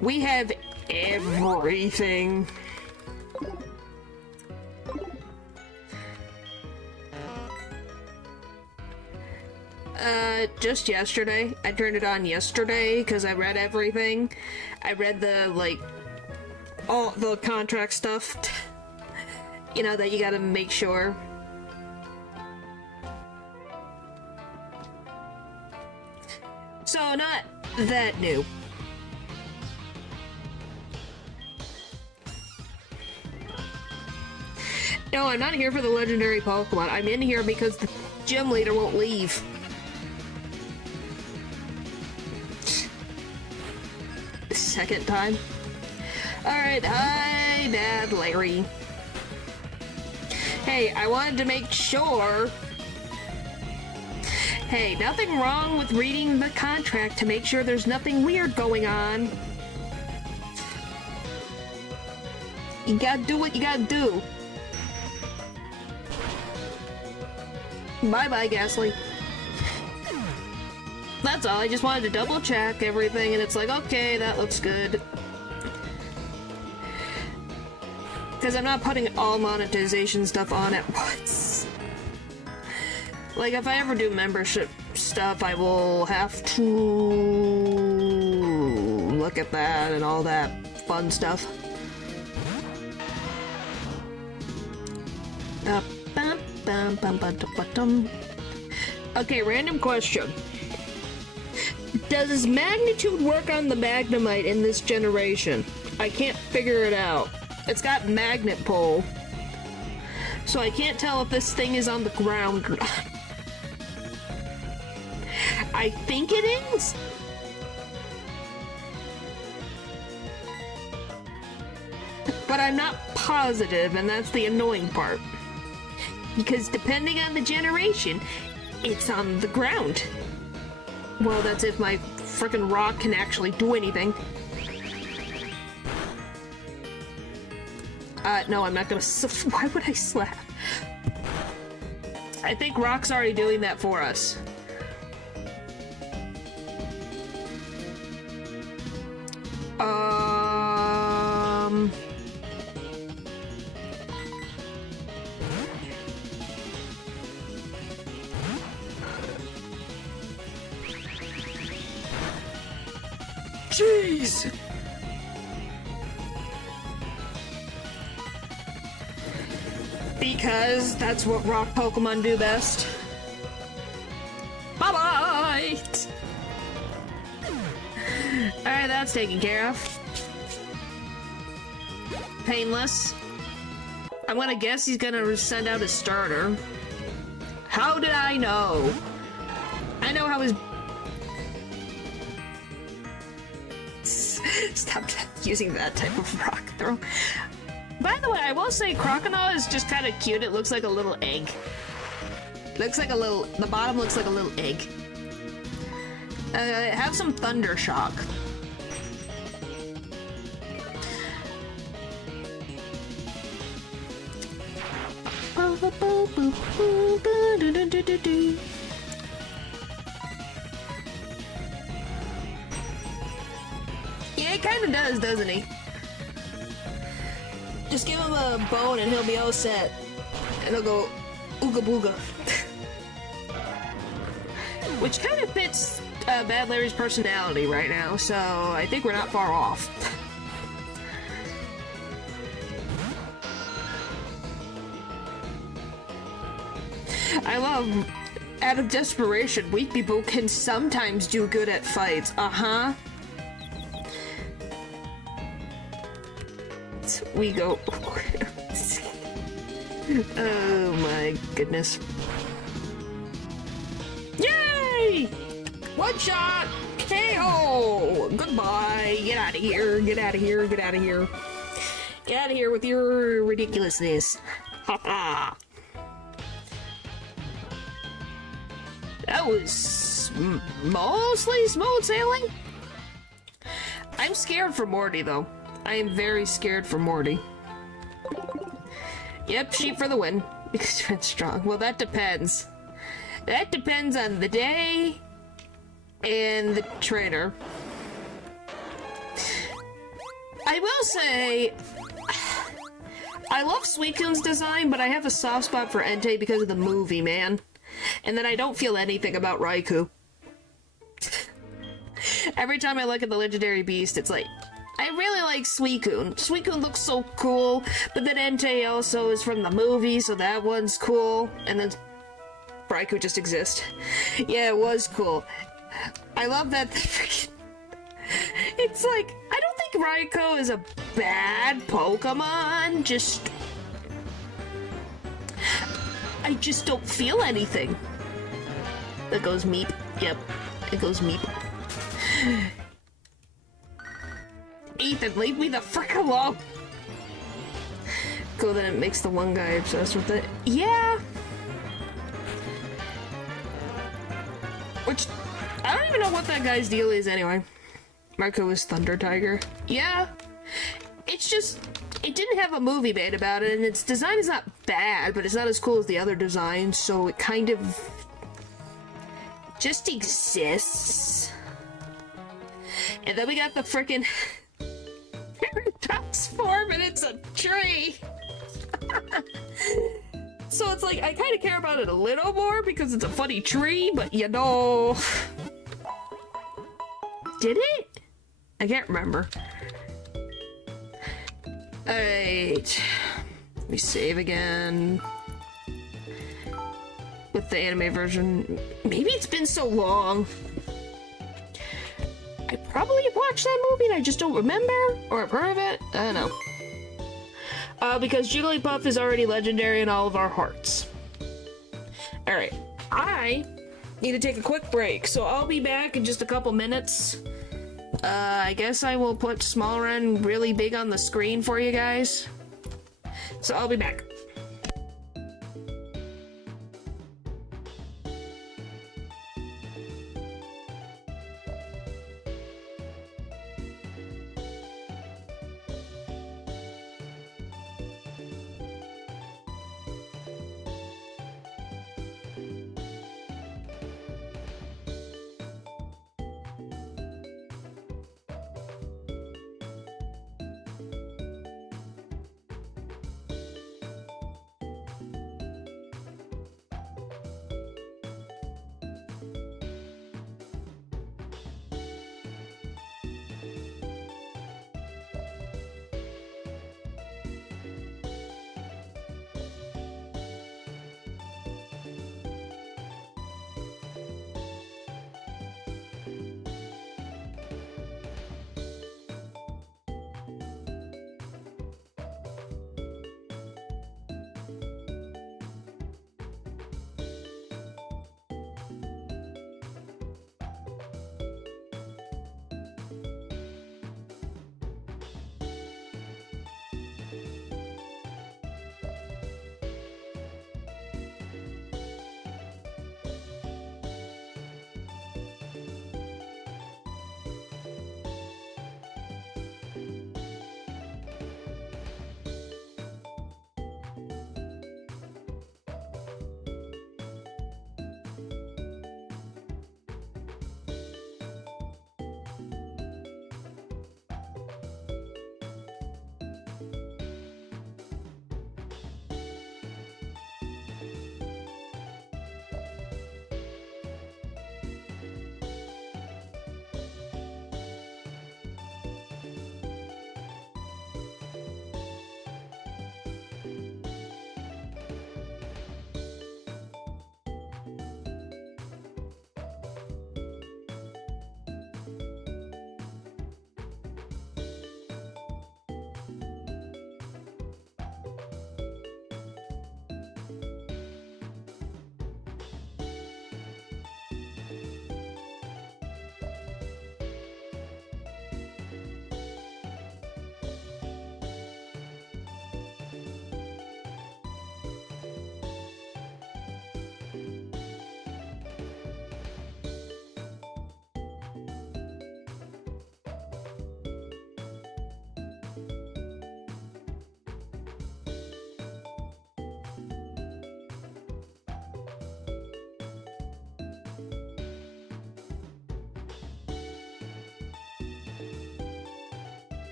We have everything. Just yesterday. I turned it on yesterday because I read everything. I read the, like, all the contract stuff. You know, that you gotta make sure. So, not that new. No, I'm not here for the legendary Pokemon. I'm in here because the gym leader won't leave. Second time. Alright, hi, Dad, Larry. Hey, I wanted to make sure... Hey, nothing wrong with reading the contract to make sure there's nothing weird going on. You gotta do what you gotta do. Bye-bye, Ghastly. That's all, I just wanted to double check everything and it's like, okay, that looks good. Because I'm not putting all monetization stuff on at once. Like, if I ever do membership stuff, I will have to look at that and all that fun stuff. Okay, random question. Does magnitude work on the Magnemite in this generation? I can't figure it out. It's got magnet pull. So I can't tell if this thing is on the ground or not. I think it is? But I'm not positive, and that's the annoying part. Because depending on the generation, it's on the ground. Well, that's if my frickin' rock can actually do anything. No, I'm not gonna why would I slap? I think rock's already doing that for us. Jeez! Because that's what rock Pokemon do best. Bye-bye! Alright, that's taken care of. Painless. I'm gonna guess he's gonna send out his starter. How did I know? I know how his... Stop using that type of rock throw. By the way, I will say Crocodile is just kind of cute. It looks like a little egg. Looks like a little... The bottom looks like a little egg. Have some Thunder Shock. Yeah, he kind of does, doesn't he? Just give him a bone and he'll be all set. And he'll go ooga booga. Which kind of fits Bad Larry's personality right now, so I think we're not far off. I love, out of desperation, weak people can sometimes do good at fights. Uh-huh. We go. Oh my goodness. Yay! One shot! KO! Goodbye! Get out of here! Get out of here! Get out of here! Get out of here with your ridiculousness! Haha! That was mostly smooth sailing. I'm scared for Morty, though. I am very scared for Morty. Yep, sheep for the win. Because you're strong. Well, that depends. That depends on the day and the trainer. I will say, I love Suicune's design, but I have a soft spot for Entei because of the movie, man. And then I don't feel anything about Raikou. Every time I look at the legendary beast, it's like, I really like Suicune. Suicune looks so cool, but then Entei also is from the movie, so that one's cool. And then Raikou just exists. Yeah, it was cool. I love that freaking... It's like, I don't think Raikou is a bad Pokemon, just... I just don't feel anything. That goes meep. Yep, it goes meep. Ethan, leave me the frick alone! Cool, then it makes the one guy obsessed with it. Yeah! Which, I don't even know what that guy's deal is anyway. Marco is Thunder Tiger. Yeah! It's just, it didn't have a movie made about it, and its design is not bad, but it's not as cool as the other designs, so it kind of just exists. And then we got the frickin' transform and it's a tree. So it's like, I kind of care about it a little more because it's a funny tree, but you know... Did it? I can't remember. Alright. Let me save again. With the anime version. Maybe it's been so long. I probably watched that movie and I just don't remember, or I've heard of it. I don't know. Because Jigglypuff is already legendary in all of our hearts. Alright. I need to take a quick break, so I'll be back in just a couple minutes. I guess I will put Smallren really big on the screen for you guys. So I'll be back.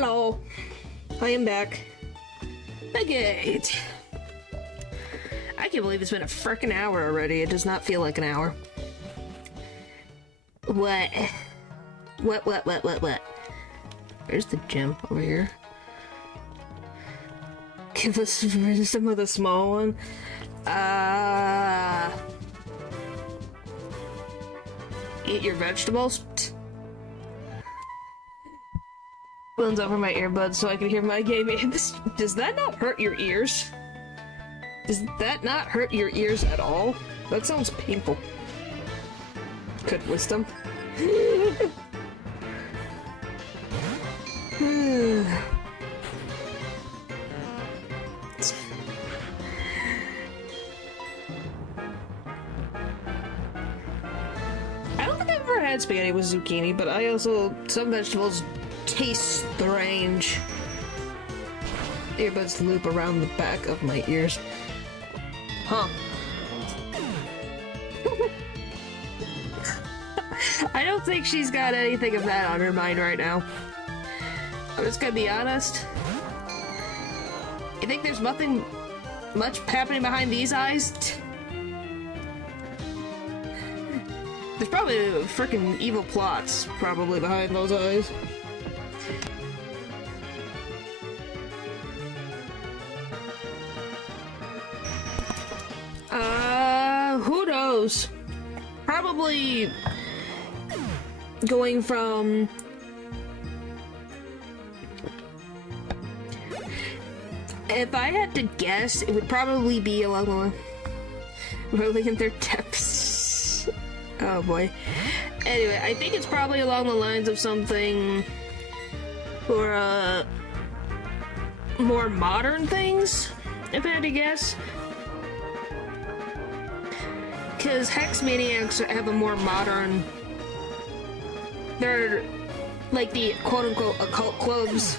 Hello. I am back. Okay. I can't believe it's been a frickin' hour already. It does not feel like an hour. What? What? Where's the gym? Over here. Give us some of the small one. Eat your vegetables. One's over my earbuds so I can hear my game. Does that not hurt your ears? Does that not hurt your ears at all? That sounds painful. Good wisdom. I don't think I've ever had spaghetti with zucchini, but some vegetables taste strange. Earbuds loop around the back of my ears. Huh. I don't think she's got anything of that on her mind right now. I'm just gonna be honest. You think there's nothing much happening behind these eyes? There's probably freaking evil plots probably behind those eyes. Who knows? Probably going from if I had to guess, it would probably be along the line rolling in their depths. Oh boy. Anyway, I think it's probably along the lines of something for more modern things, if I had to guess. Because Hex Maniacs have a more modern... They're like the quote-unquote occult clubs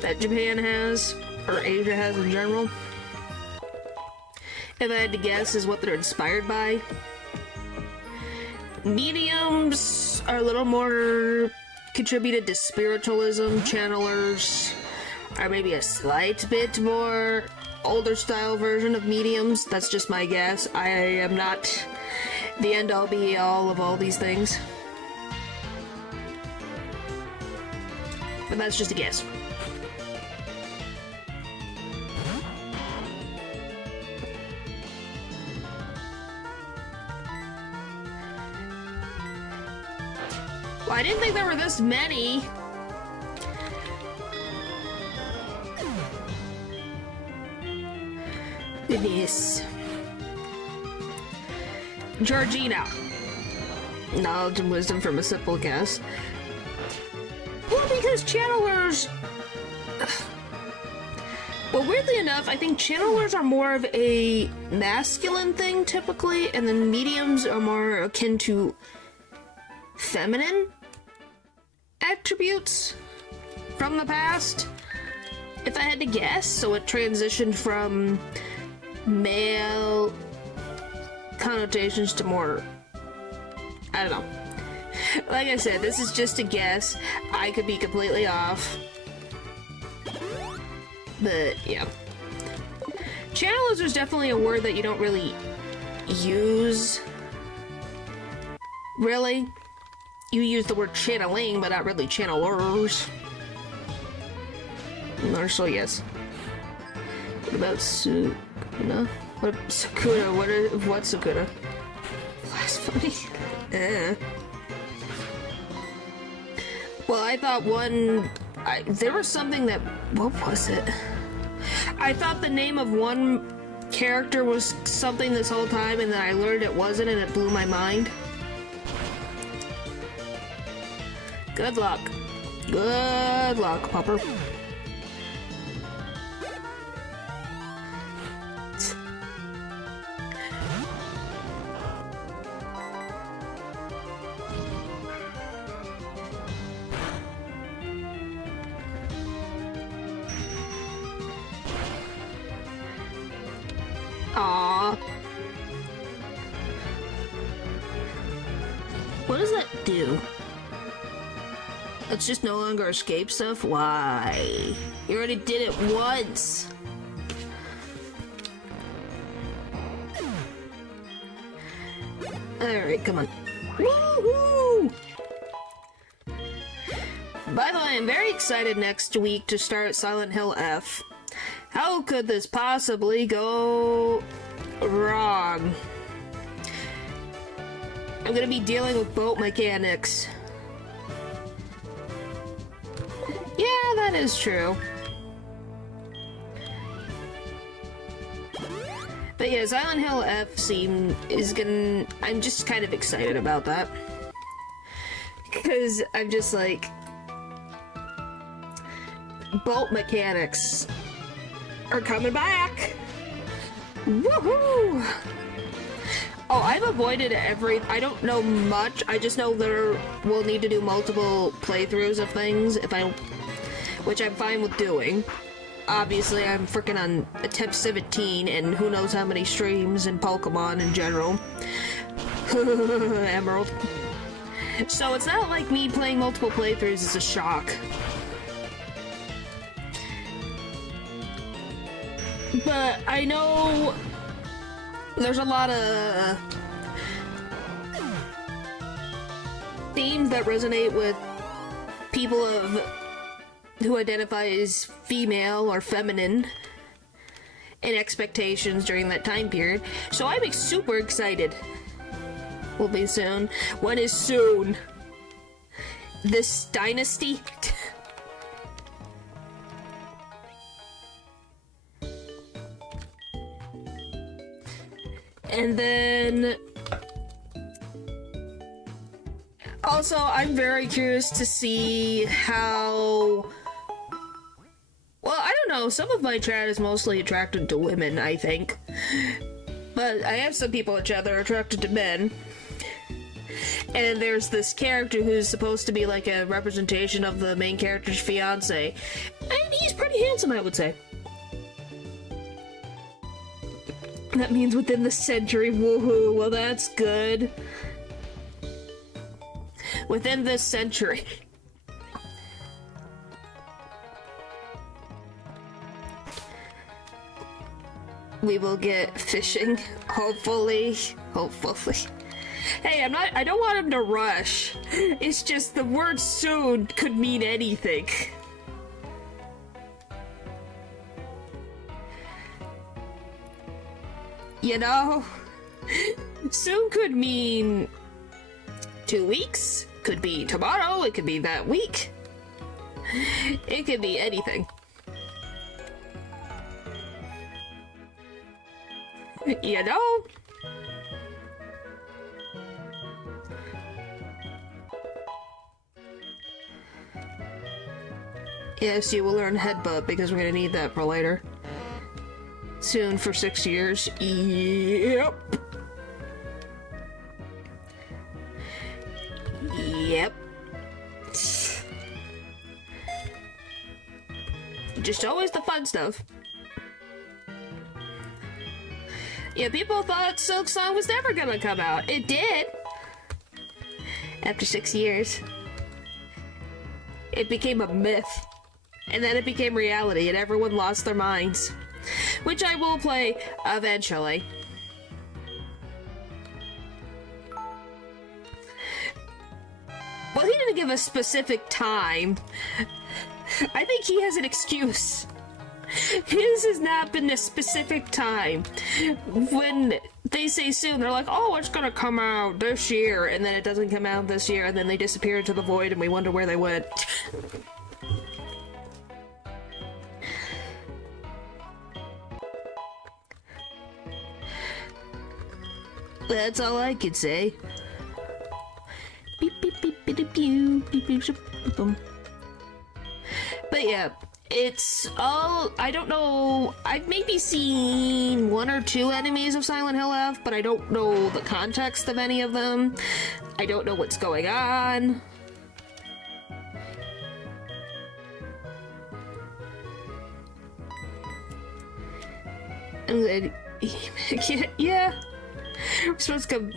that Japan has, or Asia has in general. If I had to guess, is what they're inspired by. Mediums are a little more contributed to spiritualism. Channelers are maybe a slight bit more older style version of mediums. That's just my guess. I am not the end-all be-all of all these things. But that's just a guess. Well, I didn't think there were this many. Goodness. Georgina. Knowledge and wisdom from a simple guess. Well, because channelers... Well, weirdly enough, I think channelers are more of a masculine thing, typically, and then mediums are more akin to feminine attributes from the past, if I had to guess. So it transitioned from male connotations to more... I don't know. Like I said, this is just a guess. I could be completely off. But, yeah. Channelers is definitely a word that you don't really use. Really? You use the word channeling, but not really channelers. So, yes. What about Sukuna? What Sukuna? What's Sukuna? Blasphemy. Well, I thought there was something that... What was it? I thought the name of one character was something this whole time, and then I learned it wasn't, and it blew my mind. Good luck. Good luck, Popper. Aww. What does that do? Let's just no longer escape stuff? Why? You already did it once! Alright, come on. Woohoo! By the way, I'm very excited next week to start Silent Hill F. How could this possibly go wrong? I'm gonna be dealing with boat mechanics. Yeah, that is true. But yeah, Silent Hill F I'm just kind of excited about that. Because I'm just like... boat mechanics are coming back! Woohoo! Oh, I've avoided I don't know much, I just know we'll need to do multiple playthroughs of things which I'm fine with doing. Obviously, I'm freaking on attempt 17, and who knows how many streams in Pokémon in general. Emerald. So it's not like me playing multiple playthroughs is a shock. But I know there's a lot of themes that resonate with people who identify as female or feminine and expectations during that time period. So I'm super excited. Will be soon. When is soon? This dynasty? And then... also, I'm very curious to see how... well, I don't know, some of my chat is mostly attracted to women, I think. But I have some people in chat that are attracted to men. And there's this character who's supposed to be like a representation of the main character's fiance. And he's pretty handsome, I would say. That means within the century, woohoo, well that's good. Within this century. We will get fishing, hopefully. Hey, I don't want him to rush. It's just the word soon could mean anything. You know? Soon could mean 2 weeks, could be tomorrow, it could be that week. It could be anything. You know? Yes, you will learn headbutt because we're gonna need that for later. Soon for 6 years. Yep. Yep. Just always the fun stuff. Yeah, people thought Silk Song was never gonna come out. It did. After 6 years. It became a myth. And then it became reality and everyone lost their minds. Which I will play eventually. Well, he didn't give a specific time. I think he has an excuse. His has not been a specific time. When they say soon, they're like, oh, it's gonna come out this year, and then it doesn't come out this year, and then they disappear into the void, and we wonder where they went. That's all I could say. Beep, beep, beep, beep, beep, beep, beep, beep, beep, boom. But yeah, it's all, I don't know, I've maybe seen 1 or 2 enemies of Silent Hill F, but I don't know the context of any of them. I don't know what's going on. Yeah. We're supposed to come.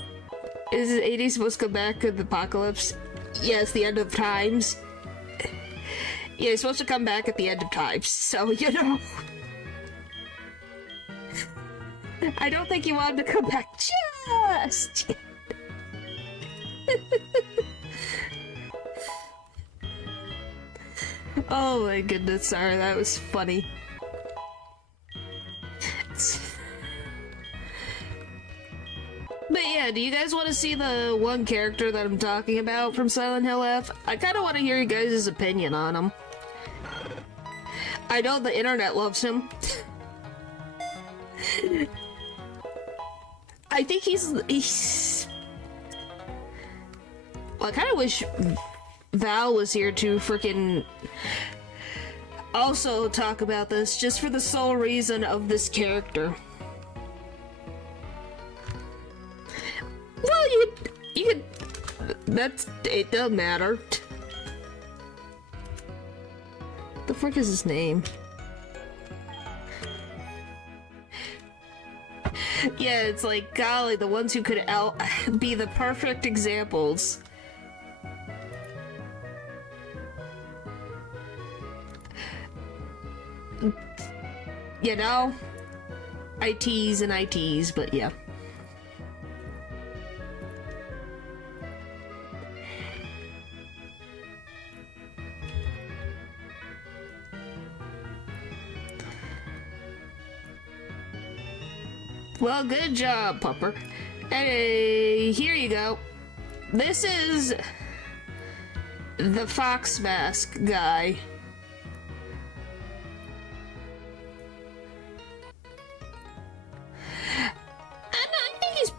Is 80 supposed to come back with the apocalypse? Yes, the end of times. Yeah, he's supposed to come back at the end of time, so, you know. I don't think he wanted to come back just yet. Oh my goodness, sorry, that was funny. But yeah, do you guys want to see the one character that I'm talking about from Silent Hill F? I kind of want to hear you guys' opinion on him. I know the internet loves him. I think he's... Well, I kind of wish Val was here to freaking also talk about this, just for the sole reason of this character. Well, you could... it doesn't matter. The frick is his name? Yeah, it's like, golly, the ones who could be the perfect examples. You know? ITs and ITs, but yeah. Well, good job, Pupper. Hey, here you go. This is the fox mask guy. And I think he's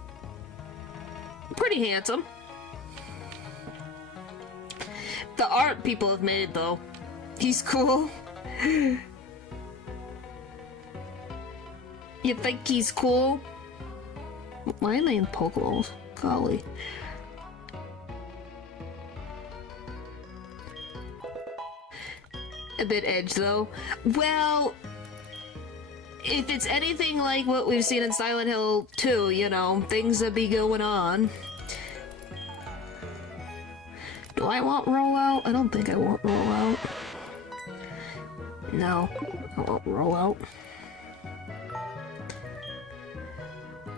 pretty handsome. The art people have made, though. He's cool. You think he's cool? Why am I in Pokeballs? Golly. A bit edge, though. Well, if it's anything like what we've seen in Silent Hill 2, you know, things that be going on. Do I want rollout? I don't think I want rollout. No, I want rollout.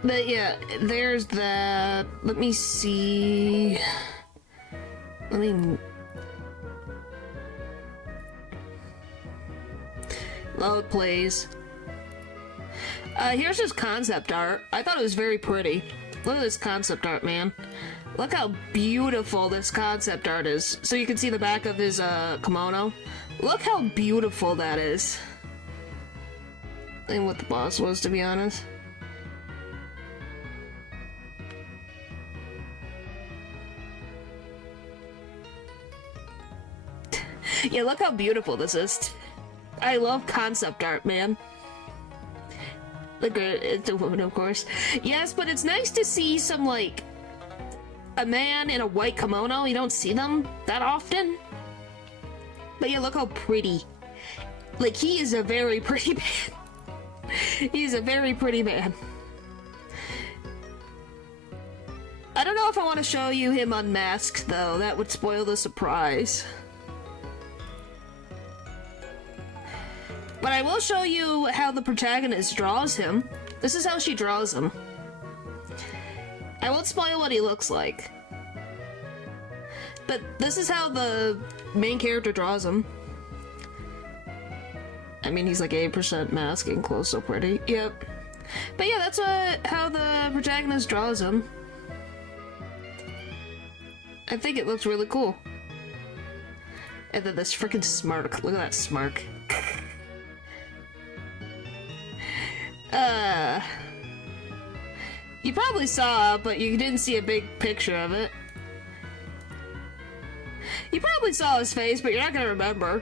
But yeah, there's that. Let me see. Load plays. Here's his concept art. I thought it was very pretty. Look at this concept art, man. Look how beautiful this concept art is. So you can see the back of his kimono. Look how beautiful that is. And what the boss was, to be honest. Yeah, look how beautiful this is. I love concept art, man. Look, it's a woman, of course. Yes, but it's nice to see some, like, a man in a white kimono. You don't see them that often. But yeah, look how pretty. Like, he is a very pretty man. He's a very pretty man. I don't know if I want to show you him unmasked, though. That would spoil the surprise. But I will show you how the protagonist draws him. This is how she draws him. I won't spoil what he looks like. But this is how the main character draws him. I mean, he's like 8% mask and clothes so pretty. Yep. But yeah, that's how the protagonist draws him. I think it looks really cool. And then this freaking smirk. Look at that smirk. You probably saw it, but you didn't see a big picture of it. You probably saw his face, but you're not gonna remember.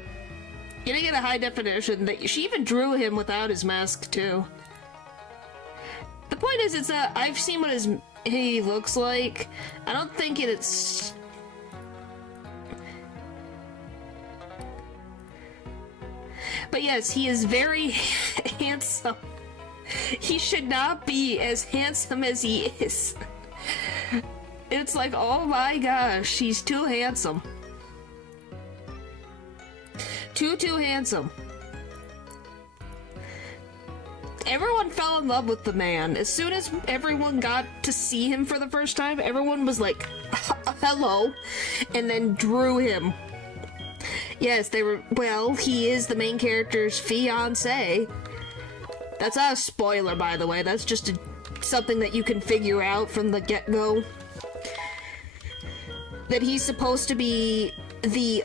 You didn't get a high definition. She even drew him without his mask, too. The point is, it's I've seen what he looks like. I don't think it's... But yes, he is very handsome. He should not be as handsome as he is. It's like, oh my gosh, he's too handsome. Too handsome. Everyone fell in love with the man. As soon as everyone got to see him for the first time, everyone was like, hello, and then drew him. Yes, they were, well, he is the main character's fiancé. That's not a spoiler, by the way. That's just something that you can figure out from the get-go. That he's supposed to be the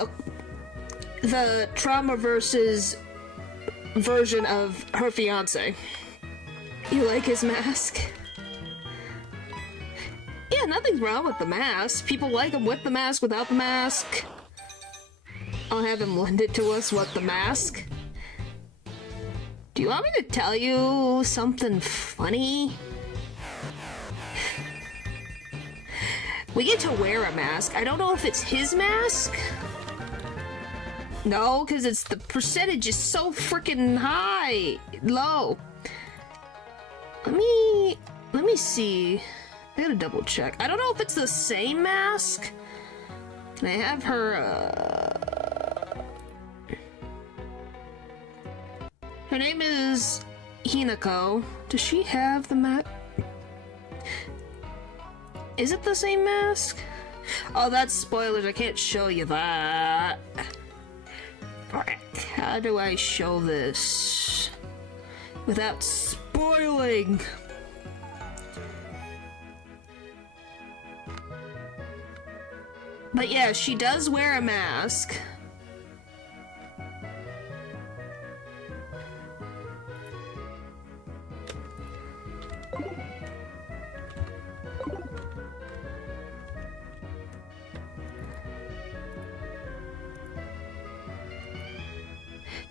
trauma versus version of her fiance. You like his mask? Yeah, nothing's wrong with the mask. People like him with the mask, without the mask. I'll have him lend it to us with the mask. Do you want me to tell you something funny? We get to wear a mask. I don't know if it's his mask. No, because it's the percentage is so freaking high, low. Let me see. I gotta double check. I don't know if it's the same mask. Can I have her? Her name is Hinako. Does she have the mask? Is it the same mask? Oh, that's spoilers. I can't show you that. How do I show this without spoiling? But yeah, she does wear a mask.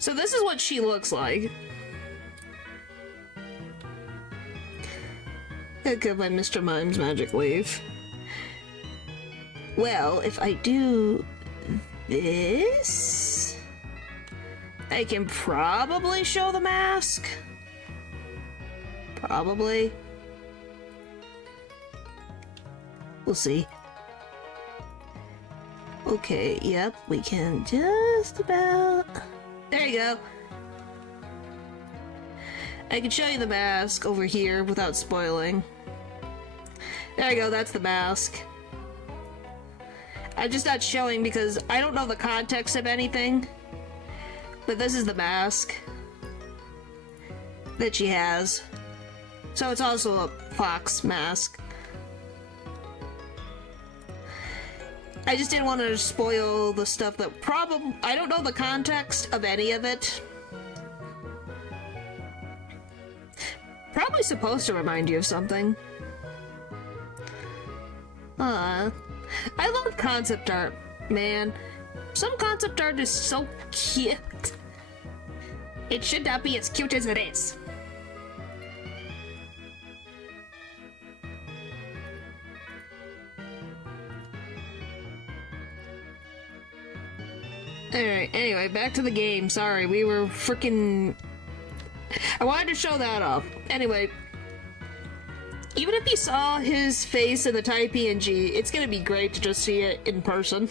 So this is what she looks like. Could my Mr. Mime's magic leaf. Well, if I do this, I can probably show the mask. Probably. We'll see. Okay, yep, we can just about... There you go. I can show you the mask over here without spoiling. There you go, that's the mask. I'm just not showing because I don't know the context of anything. But this is the mask that she has. So it's also a fox mask. I just didn't want to spoil the stuff that I don't know the context of any of it. Probably supposed to remind you of something. I love concept art, man. Some concept art is so cute. It should not be as cute as it is. Alright, anyway, back to the game. Sorry, we were freaking... I wanted to show that off. Anyway, even if you saw his face in the tiny PNG, it's gonna be great to just see it in person.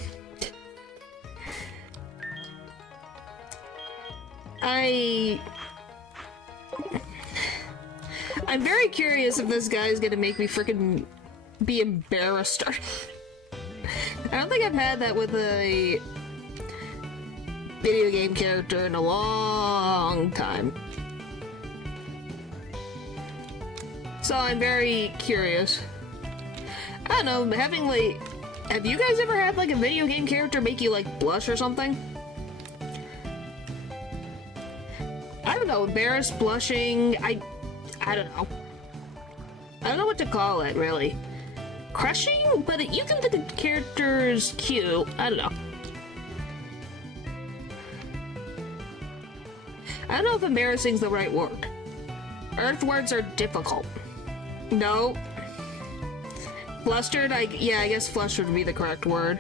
I'm very curious if this guy's gonna make me freaking be embarrassed. I don't think I've had that with a video game character in a long time. So I'm very curious. I don't know, having like... Have you guys ever had like a video game character make you like blush or something? I don't know, embarrassed, blushing, I don't know. I don't know what to call it, really. Crushing? But you can think the character's cute. I don't know. I don't know if embarrassing's the right word. Earth words are difficult. No. Flustered? Yeah, I guess flustered would be the correct word.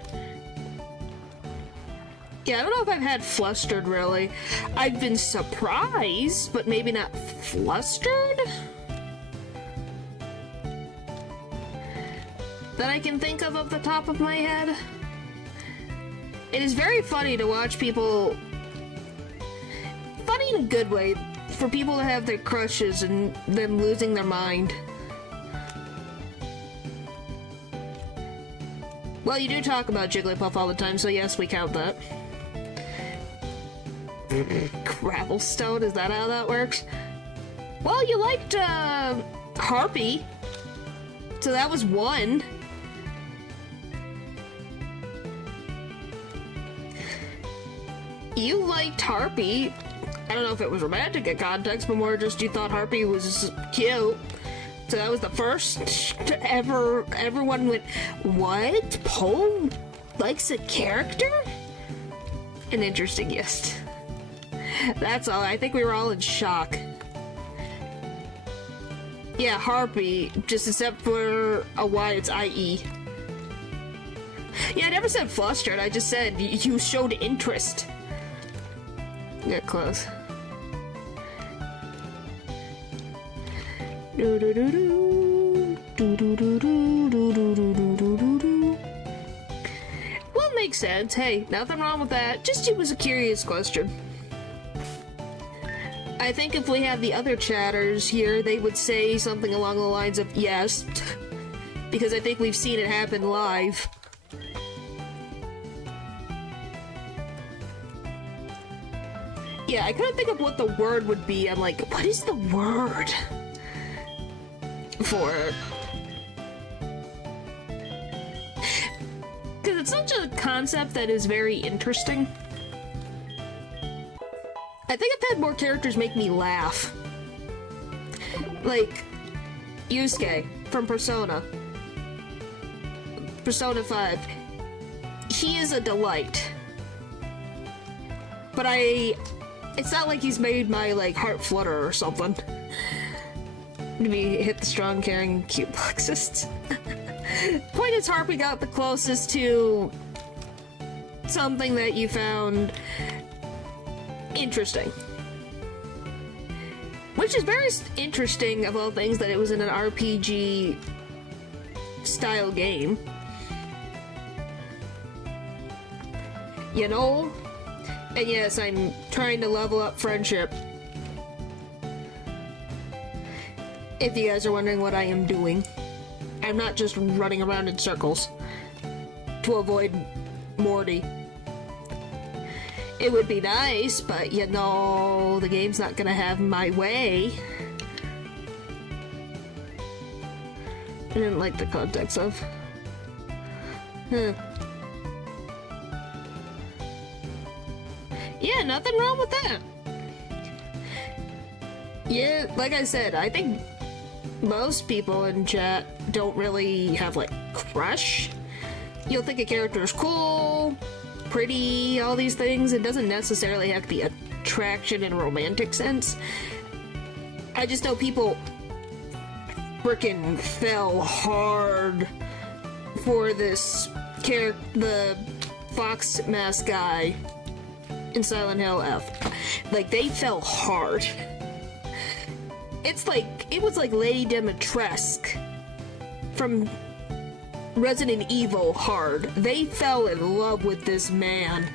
Yeah, I don't know if I've had flustered, really. I've been surprised, but maybe not flustered? That I can think of off the top of my head. It is very funny to watch people funny in a good way for people to have their crushes and them losing their mind. Well, you do talk about Jigglypuff all the time, so yes, we count that. Gravelstone, is that how that works? Well, you liked, Harpy. So that was one. You liked Harpy. I don't know if it was romantic in context, but more just you thought Harpy was cute. So that was the first ever. Everyone went, what? Poe likes a character? An interesting yes. That's all. I think we were all in shock. Yeah, Harpy, just except for a Y, it's IE. Yeah, I never said flustered, I just said you showed interest. Get close. Do do do do do do do do do do do do do. Well, makes sense. Hey, nothing wrong with that. Just it was a curious question. I think if we had the other chatters here, they would say something along the lines of yes, because I think we've seen it happen live. Yeah, I couldn't think of what the word would be. I'm like, what is the word for it? Because it's such a concept that is very interesting. I think I've had more characters make me laugh. Like, Yusuke from Persona. Persona 5. He is a delight. But it's not like he's made my, like, heart flutter or something. Maybe hit the strong, caring, cute plexus. Point is, Harpy got the closest to something that you found interesting. Which is very interesting of all things that it was in an RPG style game. You know? And yes, I'm trying to level up friendship. If you guys are wondering what I am doing. I'm not just running around in circles to avoid Morty. It would be nice, but you know, the game's not gonna have my way. I didn't like the context of. Yeah, nothing wrong with that. Yeah, like I said, I think most people in chat don't really have, like, crush. You'll think a character is cool, pretty, all these things. It doesn't necessarily have to be attraction in a romantic sense. I just know people frickin' fell hard for this character, the fox mask guy in Silent Hill F. Like, they fell hard. It's like, it was like Lady Dimitrescu from Resident Evil hard. They fell in love with this man.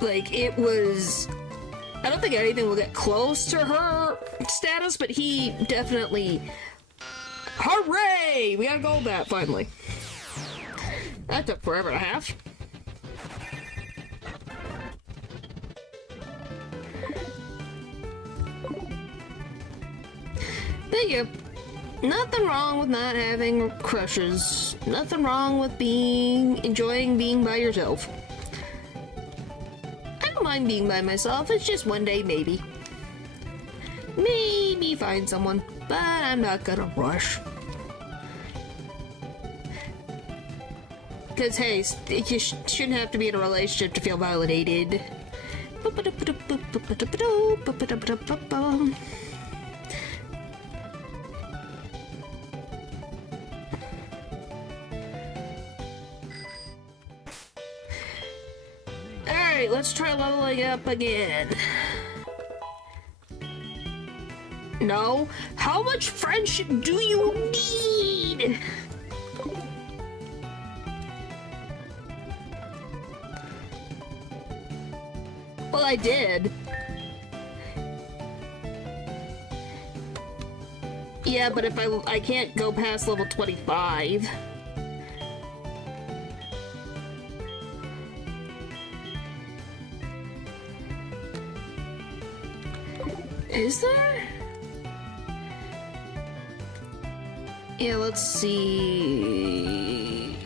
Like, it was... I don't think anything will get close to her status, but he definitely... Hooray! We got a gold bat, finally. That took forever and a half. But yeah, nothing wrong with not having crushes. Nothing wrong with enjoying being by yourself. I don't mind being by myself, it's just one day, maybe. Maybe find someone, but I'm not gonna rush. Because, hey, you shouldn't have to be in a relationship to feel validated. Alright, let's try leveling up again. No? How much friendship do you need? Well, I did. Yeah, but if I can't go past level 25. Is there? Yeah, let's see.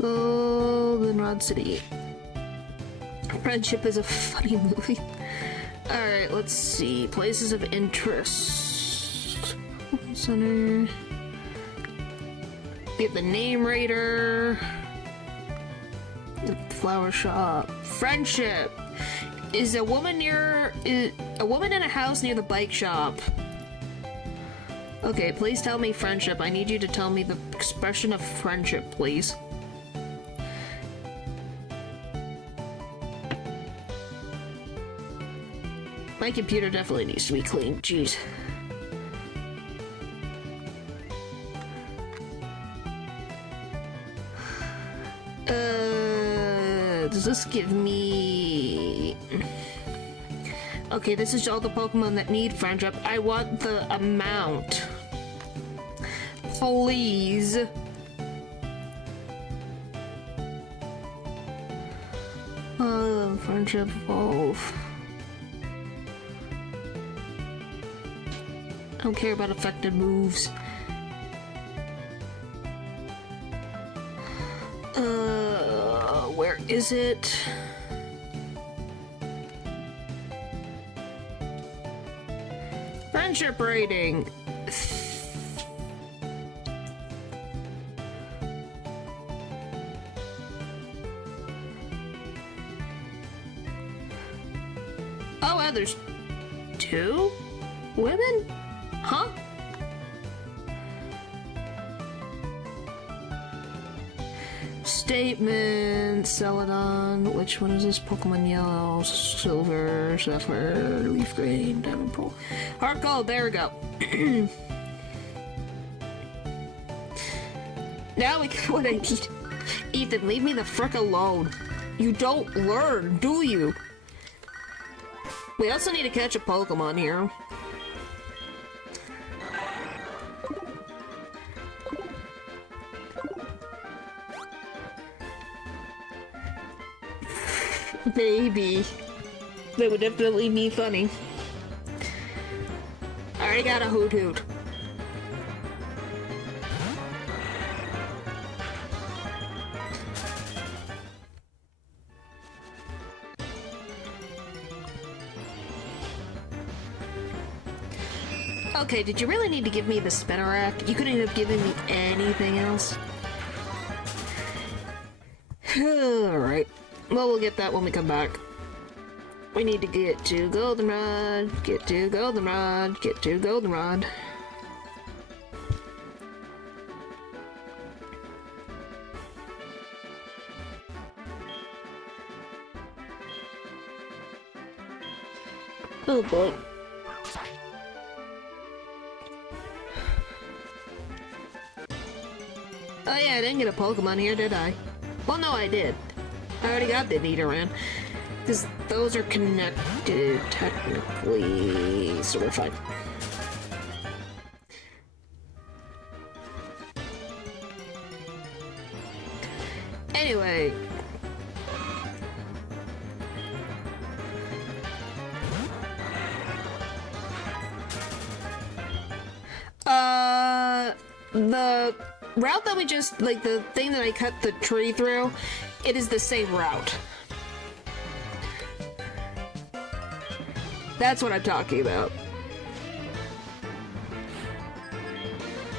Goldenrod City. Friendship is a funny movie. Alright, let's see. Places of interest. Center. We have the Name Raider. The flower shop. Friendship. Is a woman in a house near the bike shop. Okay, please tell me friendship. I need you to tell me the expression of friendship, please. My computer definitely needs to be cleaned. Jeez. Does this give me... Okay, this is all the Pokemon that need friendship. I want the amount. Please. Friendship evolve. I don't care about affected moves. Where is it? Friendship rating. Oh, wow, there's 2 women? Huh? Statement, Celadon, which one is this? Pokemon Yellow, Silver, Sapphire, Leaf Green, Diamond Pearl. HeartGold, there we go. Now we get what I need. Ethan, leave me the frick alone. You don't learn, do you? We also need to catch a Pokemon here. Maybe. That would definitely be funny. I already got a Hoot Hoot. Okay, did you really need to give me the Spinarak? You couldn't have given me anything else? Alright. Well, we'll get that when we come back. We need to get to Goldenrod, get to Goldenrod, get to Goldenrod. Oh boy. Oh yeah, I didn't get a Pokemon here, did I? Well, no, I did. I already got the Nidoran. Because those are connected, technically, so we're fine. Anyway. The route that we just, like, the thing that I cut the tree through, it is the same route. That's what I'm talking about.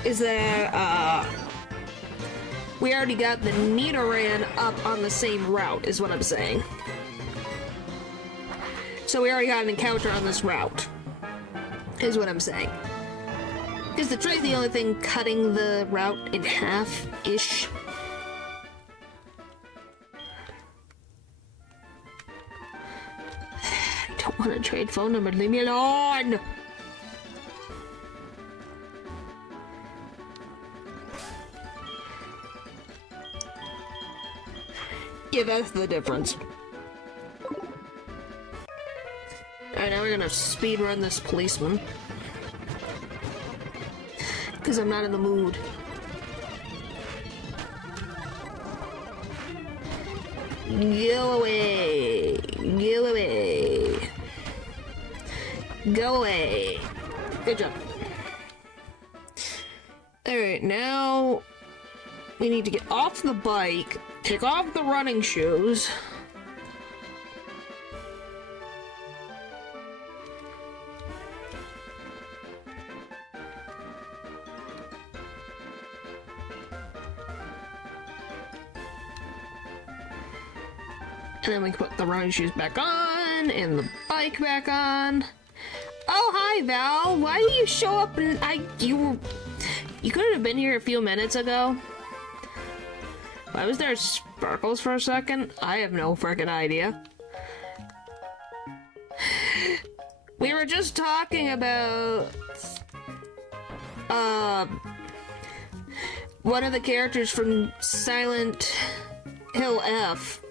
Is that, we already got the Nidoran up on the same route, is what I'm saying. So we already got an encounter on this route, is what I'm saying. Because the tree's the only thing cutting the route in half-ish. I don't want to trade phone number. Leave me alone! Yeah, that's the difference. Alright, now we're gonna speed run this policeman. Because I'm not in the mood. Go away! Go away! Go away! Good job. Alright, now we need to get off the bike, take off the running shoes. And then we can put the running shoes back on, and the bike back on. Oh, hi, Val. Why did you show up and you couldn't have been here a few minutes ago? Why was there sparkles for a second? I have no freaking idea. We were just talking about, one of the characters from Silent Hill F.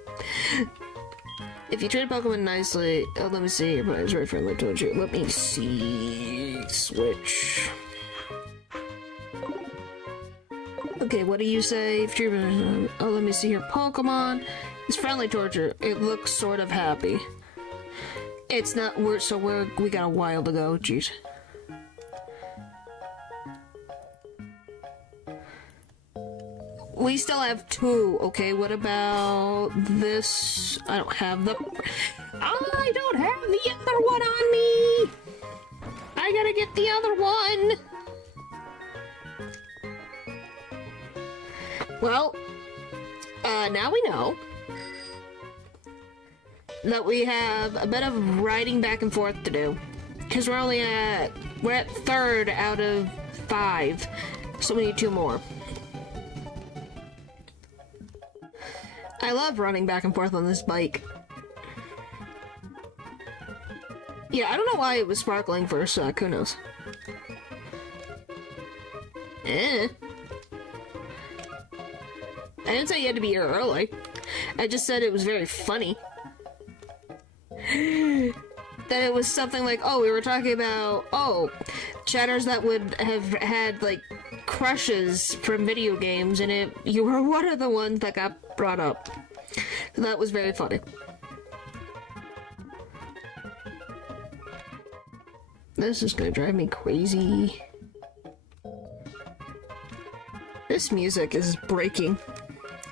If you treat a Pokemon nicely, oh, let me see. Your body's very friendly towards you. Let me see. Switch. Okay, what do you say? If you oh, let me see. Your Pokemon is friendly towards you. It looks sort of happy. It's not. We got a while to go. Jeez. We still have 2, okay? What about this? I don't have the other one on me! I gotta get the other one! Well, now we know that we have a bit of riding back and forth to do. Because we're at 3rd out of 5, so we need 2 more. I love running back and forth on this bike. Yeah, I don't know why it was sparkling for a sec, who knows? I didn't say you had to be here early. I just said it was very funny. That it was something like, oh, we were talking about, oh, chatters that would have had, like, crushes from video games, and you were one of the ones that got brought up. So that was very funny. This is gonna drive me crazy. This music is breaking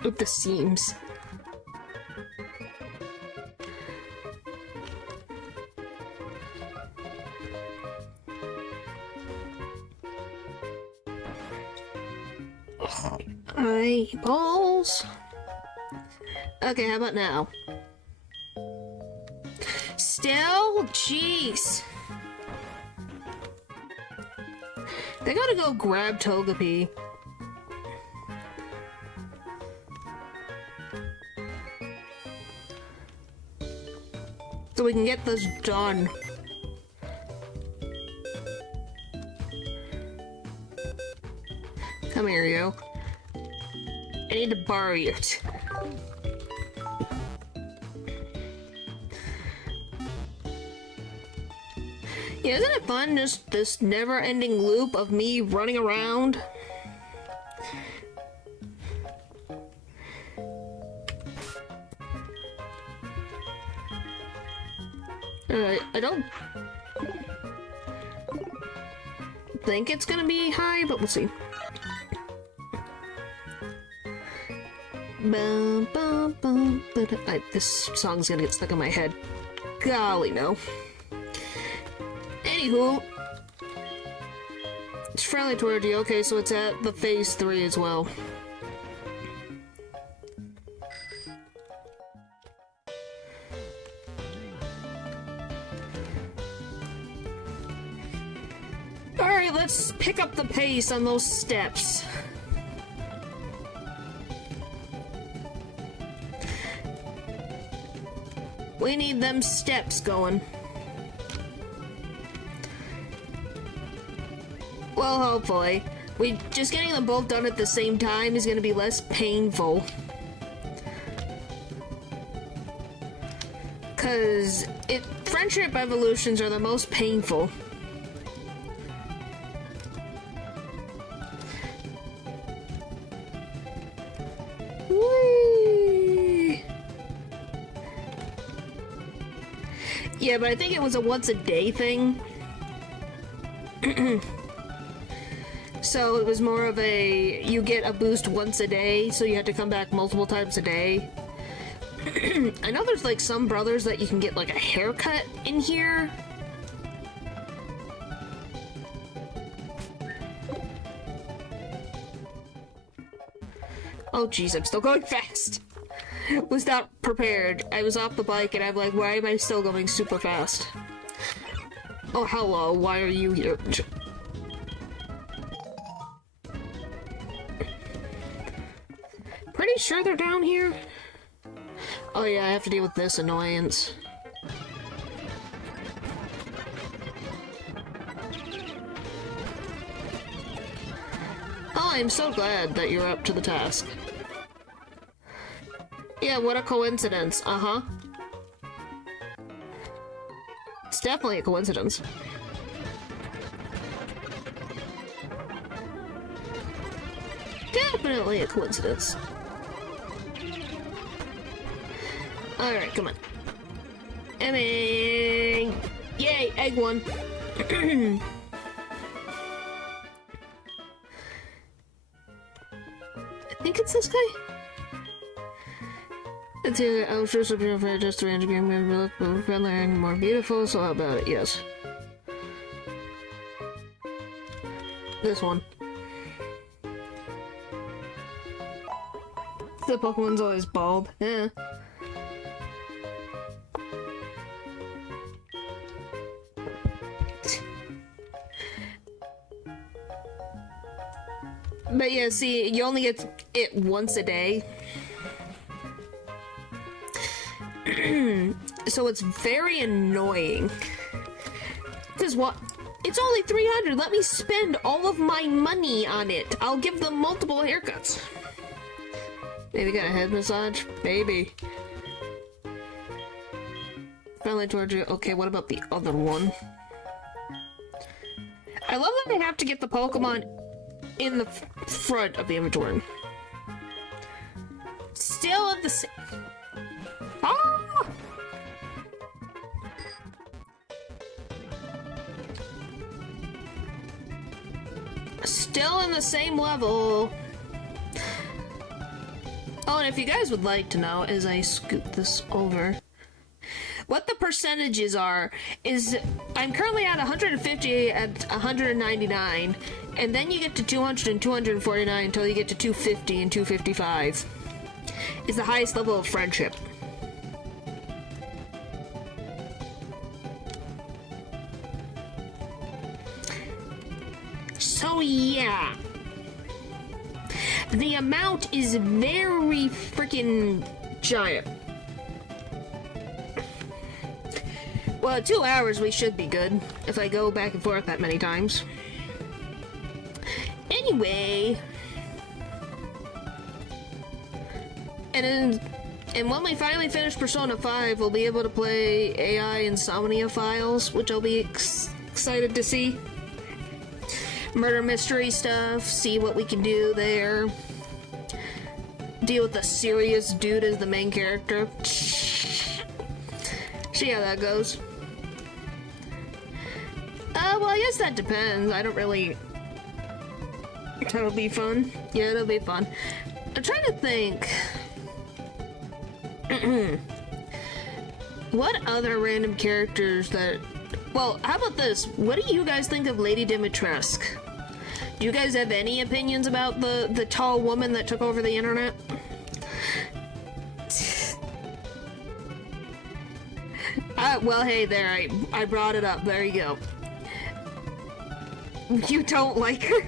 with the seams. Eyeballs. Okay, how about now? Still? Jeez. They gotta go grab Togepi. So we can get this done. Come here, you. I need to borrow you. Yeah, isn't it fun, just this never-ending loop of me running around? I don't think it's gonna be high, but we'll see. This song's gonna get stuck in my head. Golly, no. Anywho, it's friendly toward you. Okay, so it's at the phase 3 as well. Alright, let's pick up the pace on those steps. We need them steps going. Well, hopefully. Just getting them both done at the same time is gonna be less painful. Because friendship evolutions are the most painful. Whee! Yeah, but I think it was a once a day thing. So it was more of a, you get a boost once a day, so you have to come back multiple times a day. I know there's like some brothers that you can get like a haircut in here. Oh jeez, I'm still going fast. Was not prepared. I was off the bike and I'm like, why am I still going super fast? Oh hello, why are you here? Pretty sure they're down here. Oh yeah, I have to deal with this annoyance. Oh, I'm so glad that you're up to the task. Yeah, what a coincidence. Uh-huh. It's definitely a coincidence. Definitely a coincidence. Alright, come on. Emmy! Yay, egg one. I think it's this guy. It's here. I was just looking for just to range game and look more friendly and more beautiful, so how about it? Yes. This one. The Pokemon's always bald. Yeah. But yeah, see, you only get it once a day. So it's very annoying. Because what? It's only 300. Let me spend all of my money on it. I'll give them multiple haircuts. Maybe get a head massage? Maybe. Friendly towards you. Okay, what about the other one? I love that I have to get the Pokemon in the front of the inventory. Still at the same. Ah! Still in the same level. Oh, and if you guys would like to know, as I scoot this over, what the percentages are is I'm currently at 150 at 199, and then you get to 200 and 249 until you get to 250 and 255. Is the highest level of friendship. So yeah. The amount is very freaking giant. Well, 2 hours we should be good if I go back and forth that many times. Anyway, and when we finally finish Persona 5, we'll be able to play AI Insomnia Files, which I'll be excited to see. Murder mystery stuff, see what we can do there. Deal with the serious dude as the main character. See how that goes. Well, I guess that depends. I don't really... That'll be fun. Yeah, it'll be fun. I'm trying to think... What other random characters that... Well, how about this? What do you guys think of Lady Dimitrescu? Do you guys have any opinions about the tall woman that took over the internet? Well, hey there, I brought it up. There you go. You don't like her?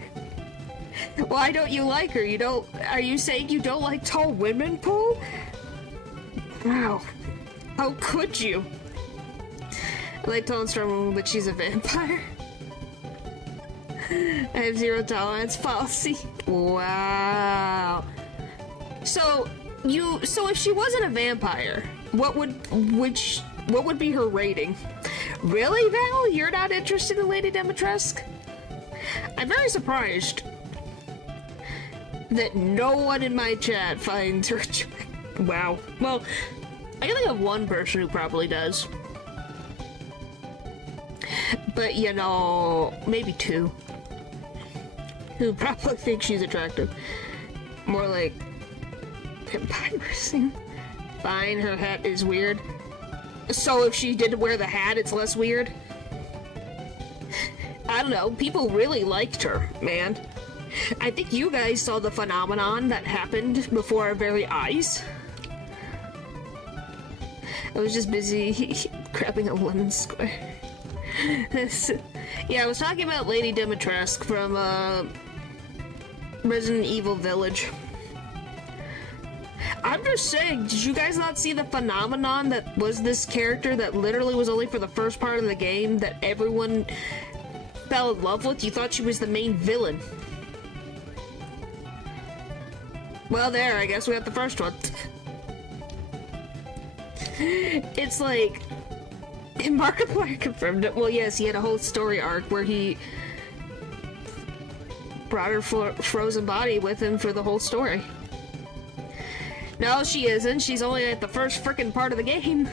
Why don't you like her? You don't... Are you saying you don't like tall women, Paul? Wow. How could you? I like tall and strong women, but she's a vampire. I have zero tolerance policy. Wow. So if she wasn't a vampire, what would What would be her rating? Really, Val? You're not interested in Lady Dimitrescu? I'm very surprised that no one in my chat finds her attractive. Wow. Well, I can think of one person who probably does. But, you know, maybe two. Who probably think she's attractive. More like embarrassing. Fine, her hat is weird. So if she didn't wear the hat, it's less weird? I don't know, people really liked her, man. I think you guys saw the phenomenon that happened before our very eyes. I was just busy grabbing a lemon square. Yeah, I was talking about Lady Dimitrescu from, Resident Evil Village. I'm just saying, did you guys not see the phenomenon that was this character that literally was only for the first part of the game that everyone fell in love with? You thought she was the main villain. Well, there, I guess we got the first one. It's like... And Markiplier confirmed it. Well, yes, he had a whole story arc where he brought her frozen body with him for the whole story. No, she isn't. She's only at the first frickin' part of the game.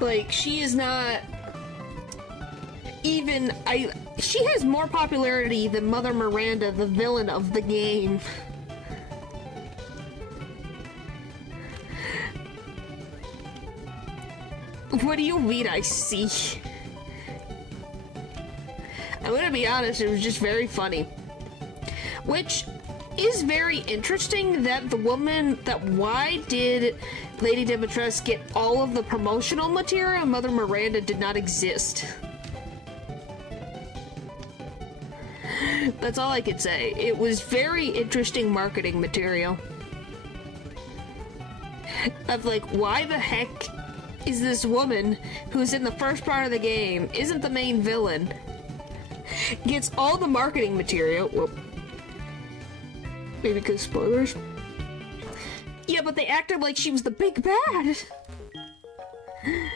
Like, she is not even... She has more popularity than Mother Miranda, the villain of the game. What do you mean I see? I'm gonna be honest, it was just very funny. Which is very interesting that the woman, why did Lady Dimitrescu get all of the promotional material and Mother Miranda did not exist? That's all I could say. It was very interesting marketing material. Of like, why the heck is this woman who's in the first part of the game, isn't the main villain, gets all the marketing material? Well, maybe because spoilers. Yeah, but they acted like she was the big bad. Yay,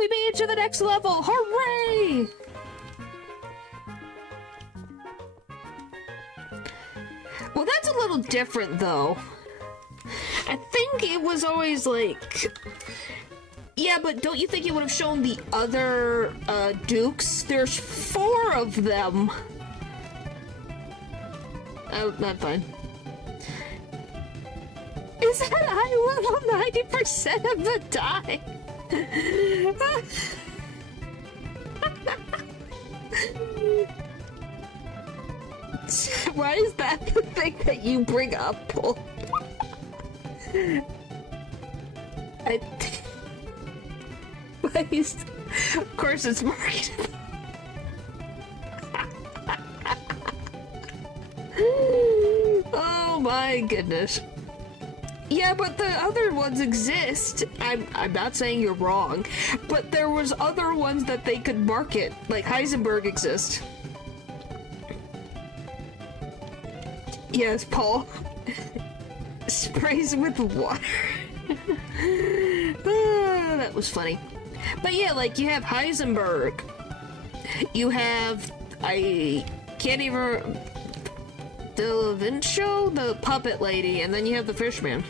we made it to the next level! Hooray! Well, that's a little different, though. I think it was always like... Yeah, but don't you think it would have shown the other, dukes? There's 4 of them. Oh, not fine. Is that eye level 90% of the time? Why is that the thing that you bring up, Paul? Of course it's marketed. Oh my goodness. Yeah, but the other ones exist. I'm not saying you're wrong, but there was other ones that they could market, like Heisenberg exists. Yes, Paul. Sprays with water. That was funny. But yeah, like, you have Heisenberg. You have... I can't even... The Vincho, the puppet lady, and then you have the fishman.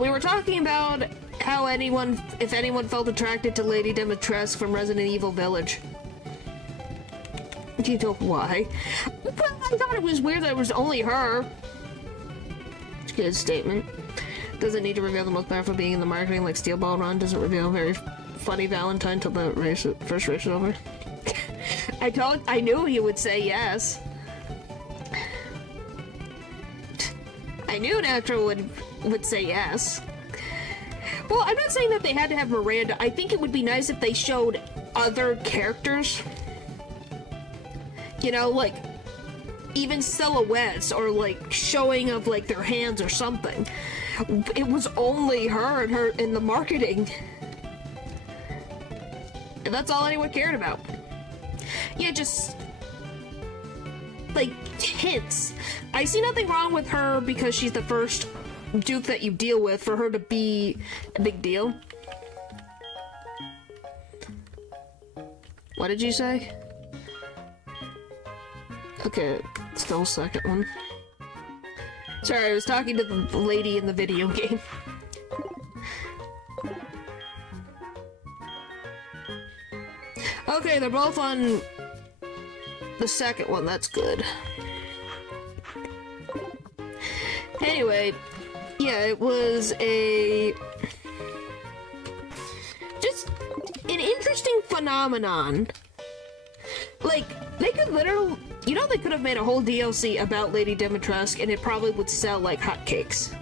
We were talking about how if anyone felt attracted to Lady Dimitrescu from Resident Evil Village. Do you know why? Well, I thought it was weird that it was only her. It's a good statement. Doesn't need to reveal the most powerful being in the marketing, like Steel Ball Run doesn't reveal very funny Valentine till the first race is over. I knew he would say yes. I knew Natural would say yes. Well, I'm not saying that they had to have Miranda. I think it would be nice if they showed other characters. You know, like, even silhouettes, or like showing of like their hands or something. It was only her and her in the marketing. And that's all anyone cared about. Yeah, just like hints. I see nothing wrong with her because she's the first Duke that you deal with, for her to be a big deal. What did you say? Okay, still second one. Sorry, I was talking to the lady in the video game. Okay, they're both on the second one, that's good. Anyway, yeah, it was just an interesting phenomenon. Like, they could literally, you know, they could have made a whole DLC about Lady Dimitrescu and it probably would sell like hotcakes.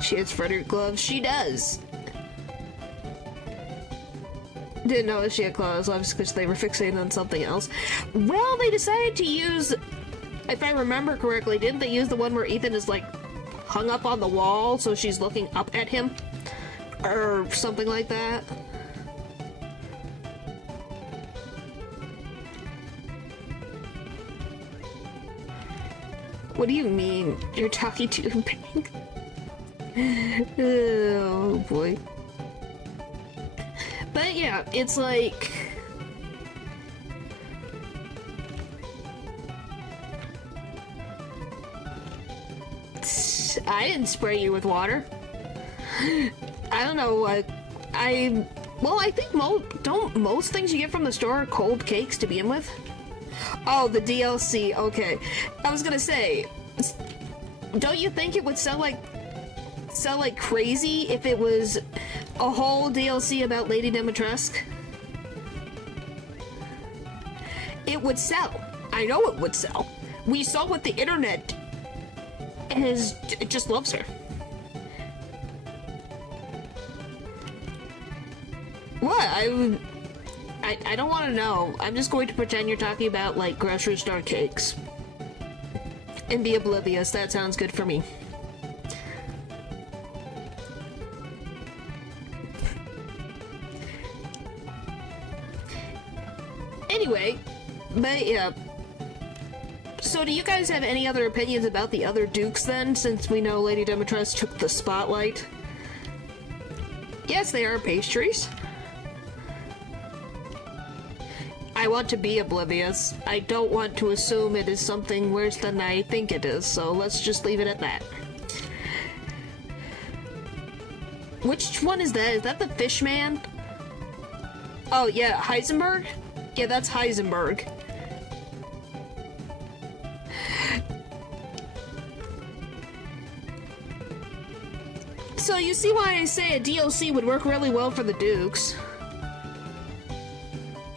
She has Frederick gloves, she does. Didn't notice she had claws, obviously because they were fixated on something else. Well, they decided to use, if I remember correctly, didn't they use the one where Ethan is like hung up on the wall so she's looking up at him? Or something like that? What do you mean? You're talking to your bank? Oh boy. But yeah, it's like... I didn't spray you with water. I don't know, well, I think don't most things you get from the store are cold cakes to begin with? Oh, the DLC, okay. I was gonna say, don't you think it would sell like crazy if it was a whole DLC about Lady Dimitrescu? It would sell. I know it would sell. We saw what the internet it just loves her. What? I don't want to know. I'm just going to pretend you're talking about, like, grocery store cakes. And be oblivious. That sounds good for me. Anyway, but yeah. So do you guys have any other opinions about the other Dukes then, since we know Lady Dimitrescu took the spotlight? Yes, they are pastries. I want to be oblivious. I don't want to assume it is something worse than I think it is, so let's just leave it at that. Which one is that? Is that the fish man? Oh yeah, Heisenberg? Yeah, that's Heisenberg. So you see why I say a DLC would work really well for the Dukes.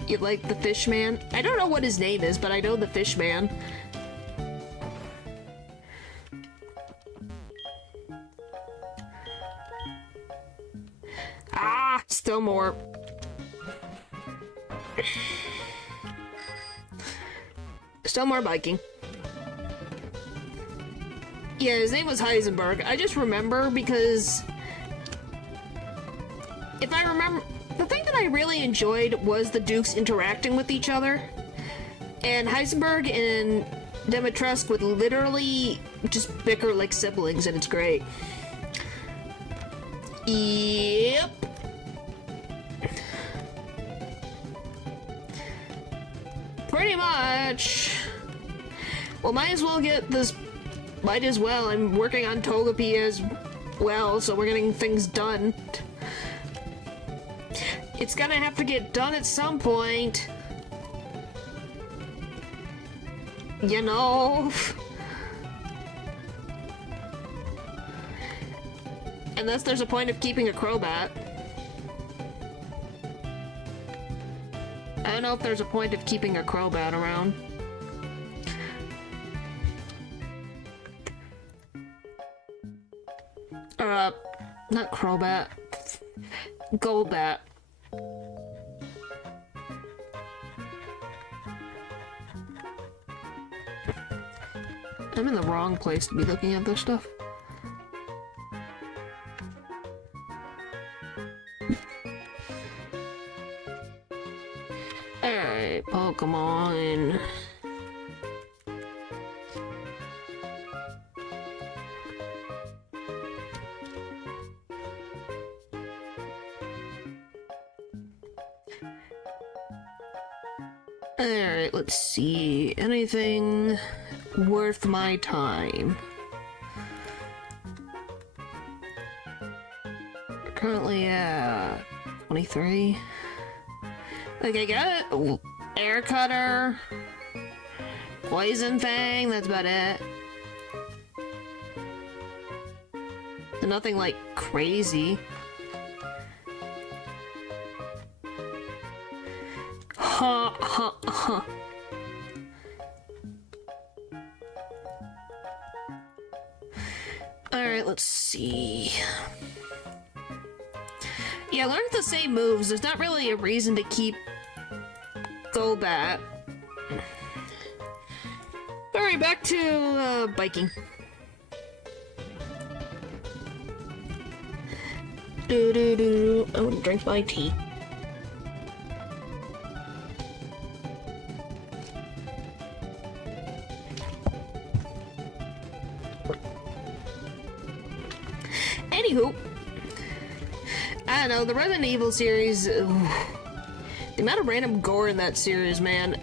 You like the fish man? I don't know what his name is, but I know the fish man. Ah, still more. Still more biking. Yeah, his name was Heisenberg. I just remember because... if I remember... the thing that I really enjoyed was the Dukes interacting with each other. And Heisenberg and Dimitrescu would literally just bicker like siblings, and it's great. Yep. Pretty much. Well, might as well get this... might as well. I'm working on Togepi as well, so we're getting things done. It's gonna have to get done at some point. You know? Unless there's a point of keeping a Crobat. I don't know if there's a point of keeping a Crobat around. Not Crobat. Golbat. I'm in the wrong place to be looking at this stuff. Alright, Pokemon. Alright, let's see. Anything worth my time? Currently at 23. Like, I got it. Air cutter. Poison thing, that's about it. Nothing like crazy. Ha ha ha. Alright, let's see. Yeah, learn the same moves. There's not really a reason to keep Golbat. Alright, back to biking. I want to drink my tea. Anywho, I don't know, the Resident Evil series, the amount of random gore in that series, man.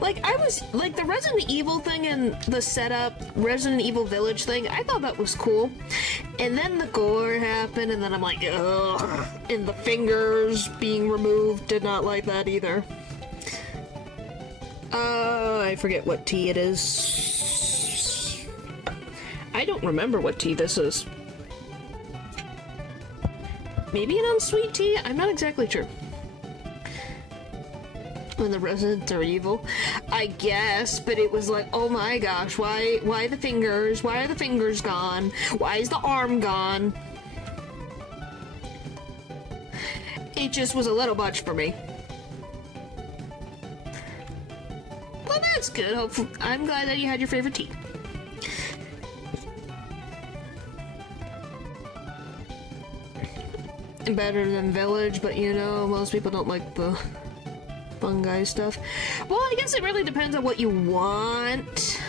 Like, I was, like, the Resident Evil thing and the setup, Resident Evil Village thing, I thought that was cool. And then the gore happened, and then I'm like, ugh. And the fingers being removed, did not like that either. I forget what tea it is. I don't remember what tea this is. Maybe an unsweet tea? I'm not exactly sure. When the residents are evil, I guess, but it was like, oh my gosh, why the fingers? Why are the fingers gone? Why is the arm gone? It just was a little much for me. Well, that's good. Hopefully, I'm glad that you had your favorite tea. Better than Village, but you know, most people don't like the fungi stuff. Well, I guess it really depends on what you want.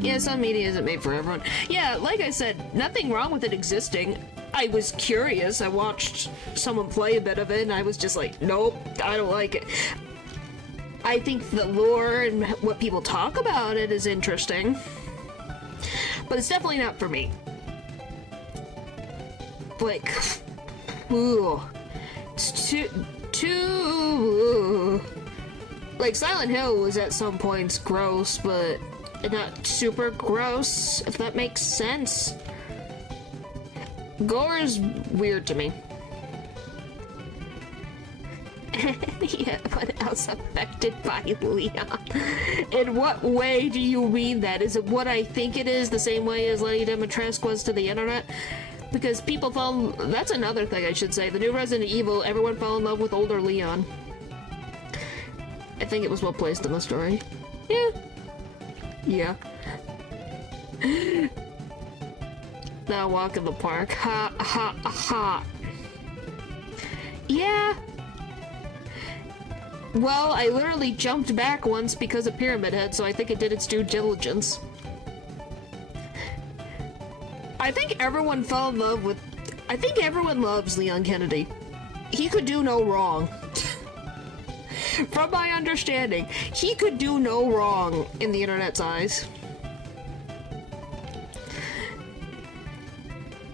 Yeah, some media isn't made for everyone. Yeah, like I said, nothing wrong with it existing. I was curious. I watched someone play a bit of it, and I was just like, nope, I don't like it. I think the lore and what people talk about it is interesting, but it's definitely not for me. Like, ooh, it's too, like, Silent Hill was at some points gross, but not super gross, if that makes sense. Gore is weird to me. Yeah, what else affected by Leon? In what way do you mean that? Is it what I think it is, the same way as Lady Dimitrescu was to the internet? Because people fell. That's another thing I should say. The new Resident Evil, everyone fell in love with older Leon. I think it was well placed in the story. Yeah. Yeah. Now walk in the park. Ha ha ha. Yeah. Well, I literally jumped back once because of Pyramid Head, so I think it did its due diligence. I think everyone fell in love with... I think everyone loves Leon Kennedy. He could do no wrong. From my understanding, he could do no wrong in the internet's eyes.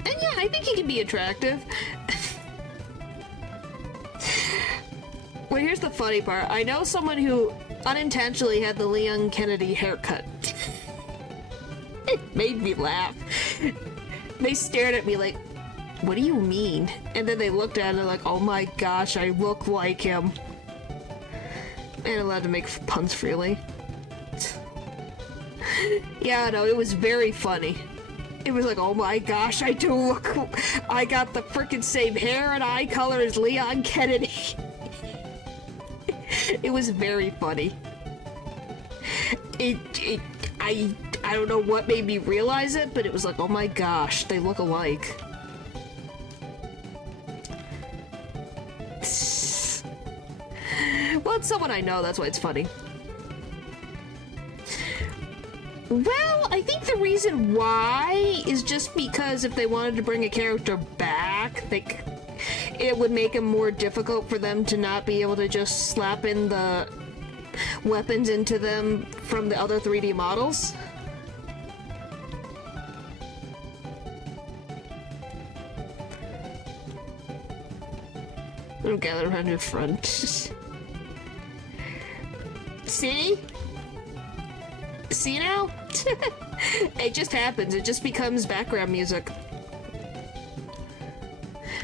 And yeah, I think he can be attractive. Well, here's the funny part. I know someone who unintentionally had the Leon Kennedy haircut. It made me laugh. They stared at me like, what do you mean? And then they looked at it like, oh my gosh, I look like him. And allowed to make puns freely. Yeah, no, it was very funny. It was like, oh my gosh, I do look... I got the frickin' same hair and eye color as Leon Kennedy. It was very funny. I don't know what made me realize it, but it was like, oh my gosh, they look alike. Well, it's someone I know, that's why it's funny. Well, I think the reason why is just because if they wanted to bring a character back, it would make it more difficult for them to not be able to just slap in the weapons into them from the other 3D models. I'll gather around in front. See? See now? It just happens. It just becomes background music.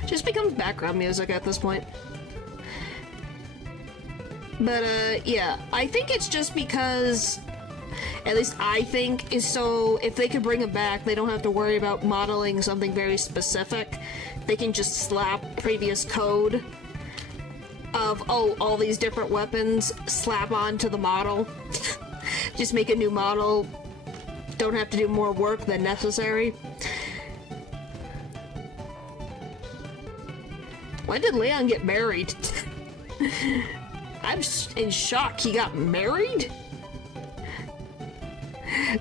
Just becomes background music at this point. But, yeah. I think it's just because, at least I think, is so if they could bring it back, they don't have to worry about modeling something very specific. They can just slap previous code of, oh, all these different weapons, slap onto the model. Just make a new model. Don't have to do more work than necessary. When did Leon get married? I'm in shock he got married?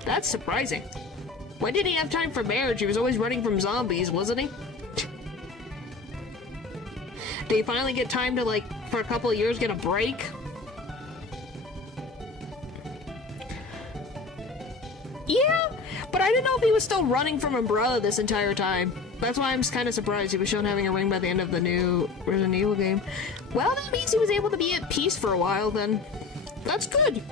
That's surprising. When did he have time for marriage? He was always running from zombies, wasn't he? Did he finally get time to, like, for a couple of years get a break? Yeah, but I didn't know if he was still running from Umbrella this entire time. That's why I'm kind of surprised he was shown having a ring by the end of the new Resident Evil game. Well, that means he was able to be at peace for a while then. That's good.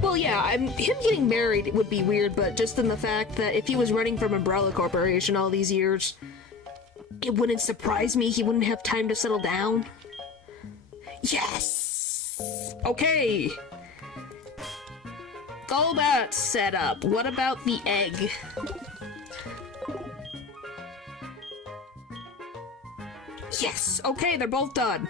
Well, yeah, him getting married would be weird, but just in the fact that if he was running from Umbrella Corporation all these years, it wouldn't surprise me he wouldn't have time to settle down. Yes! Okay. All that set up. What about the egg? Yes! Okay, they're both done.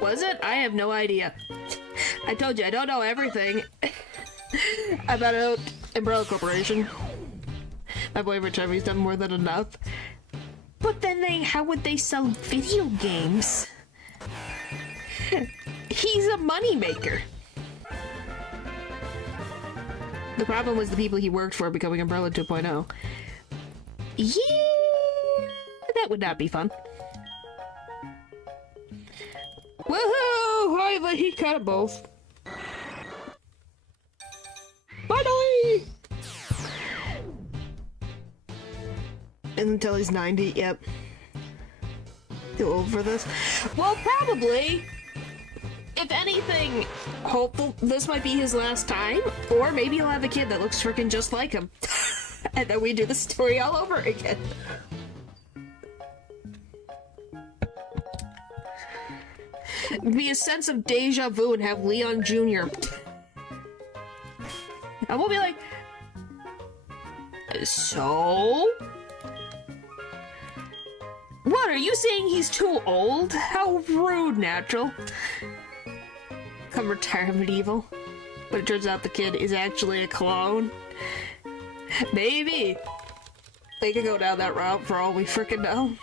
Was it? I have no idea. I told you, I don't know everything about Umbrella Corporation. My boyfriend told me he's done more than enough. But then how would they sell video games? He's a moneymaker. The problem was the people he worked for becoming Umbrella 2.0. Yeah, that would not be fun. Woohoo! He got it both. Finally! Until he's 90, yep. Too old for this. Well, probably. If anything, hopeful this might be his last time, or maybe he'll have a kid that looks freaking just like him. And then we do the story all over again. Be a sense of deja vu and have Leon Jr. And we'll be like, so? What, are you saying he's too old? How rude, Natural. Come retire medieval. But it turns out the kid is actually a clone. Maybe. They could go down that route for all we frickin' know.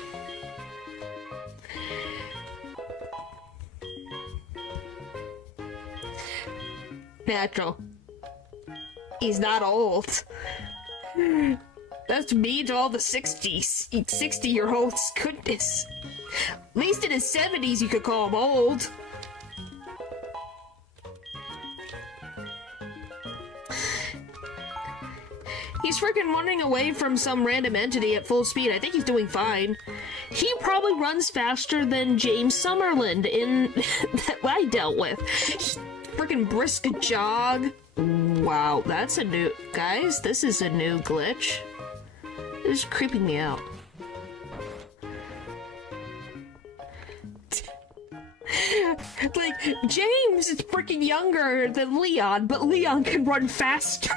Natural. He's not old. That's mean to all the 60-year-olds. Goodness. At least in his 70s you could call him old. He's freaking running away from some random entity at full speed. I think he's doing fine. He probably runs faster than James Summerlin in that I dealt with. Freaking brisk jog. Wow, that's a new... Guys, this is a new glitch. This is creeping me out. Like, James is freaking younger than Leon, but Leon can run faster.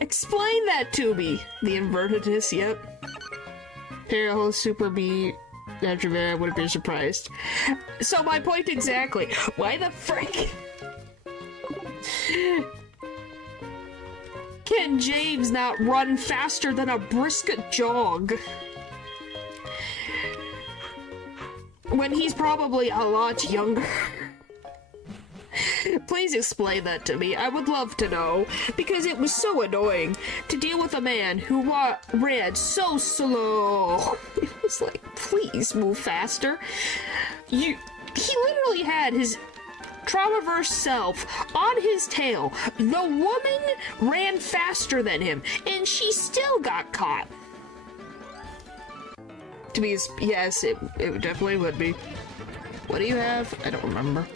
Explain that to me. The invertedness, yep. Parallel Super B... I wouldn't be surprised. So my point exactly. Why the frick can James not run faster than a brisk jog? When he's probably a lot younger. Please explain that to me. I would love to know, because it was so annoying to deal with a man who ran so slow. It was like, please move faster. He literally had his Traumaverse self on his tail. The woman ran faster than him, and she still got caught. To me, yes, it definitely would be. What do you have? I don't remember.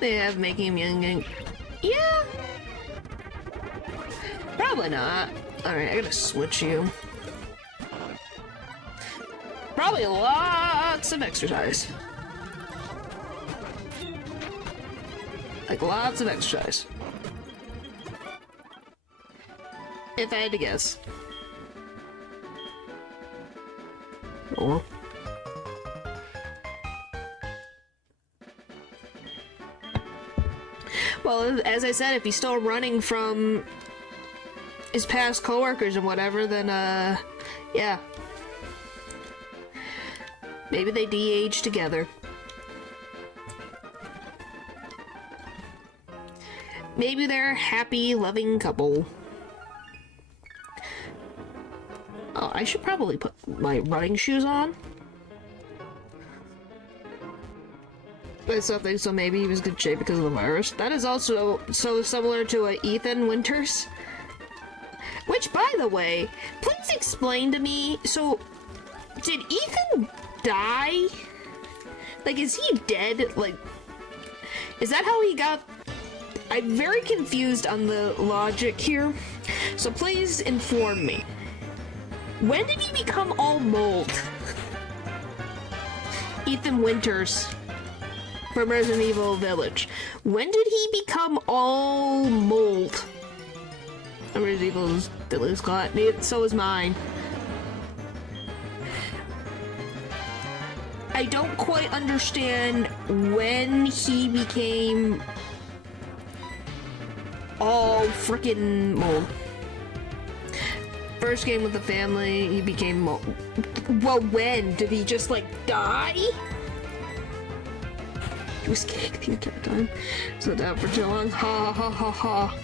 They have making him young and... Yeah! Probably not. Alright, I gotta switch you. Probably lots of exercise. Like, lots of exercise. If I had to guess. Oh. Well, as I said, if he's still running from his past coworkers and whatever, then, yeah. Maybe they de-age together. Maybe they're a happy, loving couple. Oh, I should probably put my running shoes on. I still think so. Maybe he was in good shape because of the virus. That is also so similar to Ethan Winters. Which, by the way, please explain to me, so, did Ethan die? Like, is he dead? Like, is that how he got... I'm very confused on the logic here, so please inform me. When did he become all mold? Ethan Winters from Resident Evil Village. When did he become all mold? Resident Evil's Village got it, so is mine. I don't quite understand when he became all frickin' mold. First game with the family, he became mold. Well, when? Did he just, like, die? He was kicked the entire time. So down for too long. Ha ha ha ha.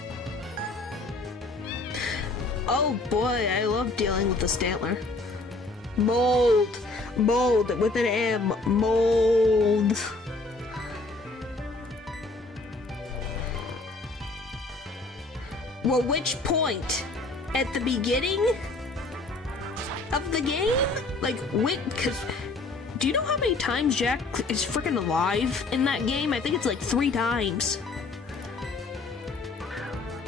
Oh boy, I love dealing with the Stantler. Mold. Mold with an M. Mold. Well, which point? At the beginning of the game? Like, because do you know how many times Jack is freaking alive in that game? I think it's like 3 times.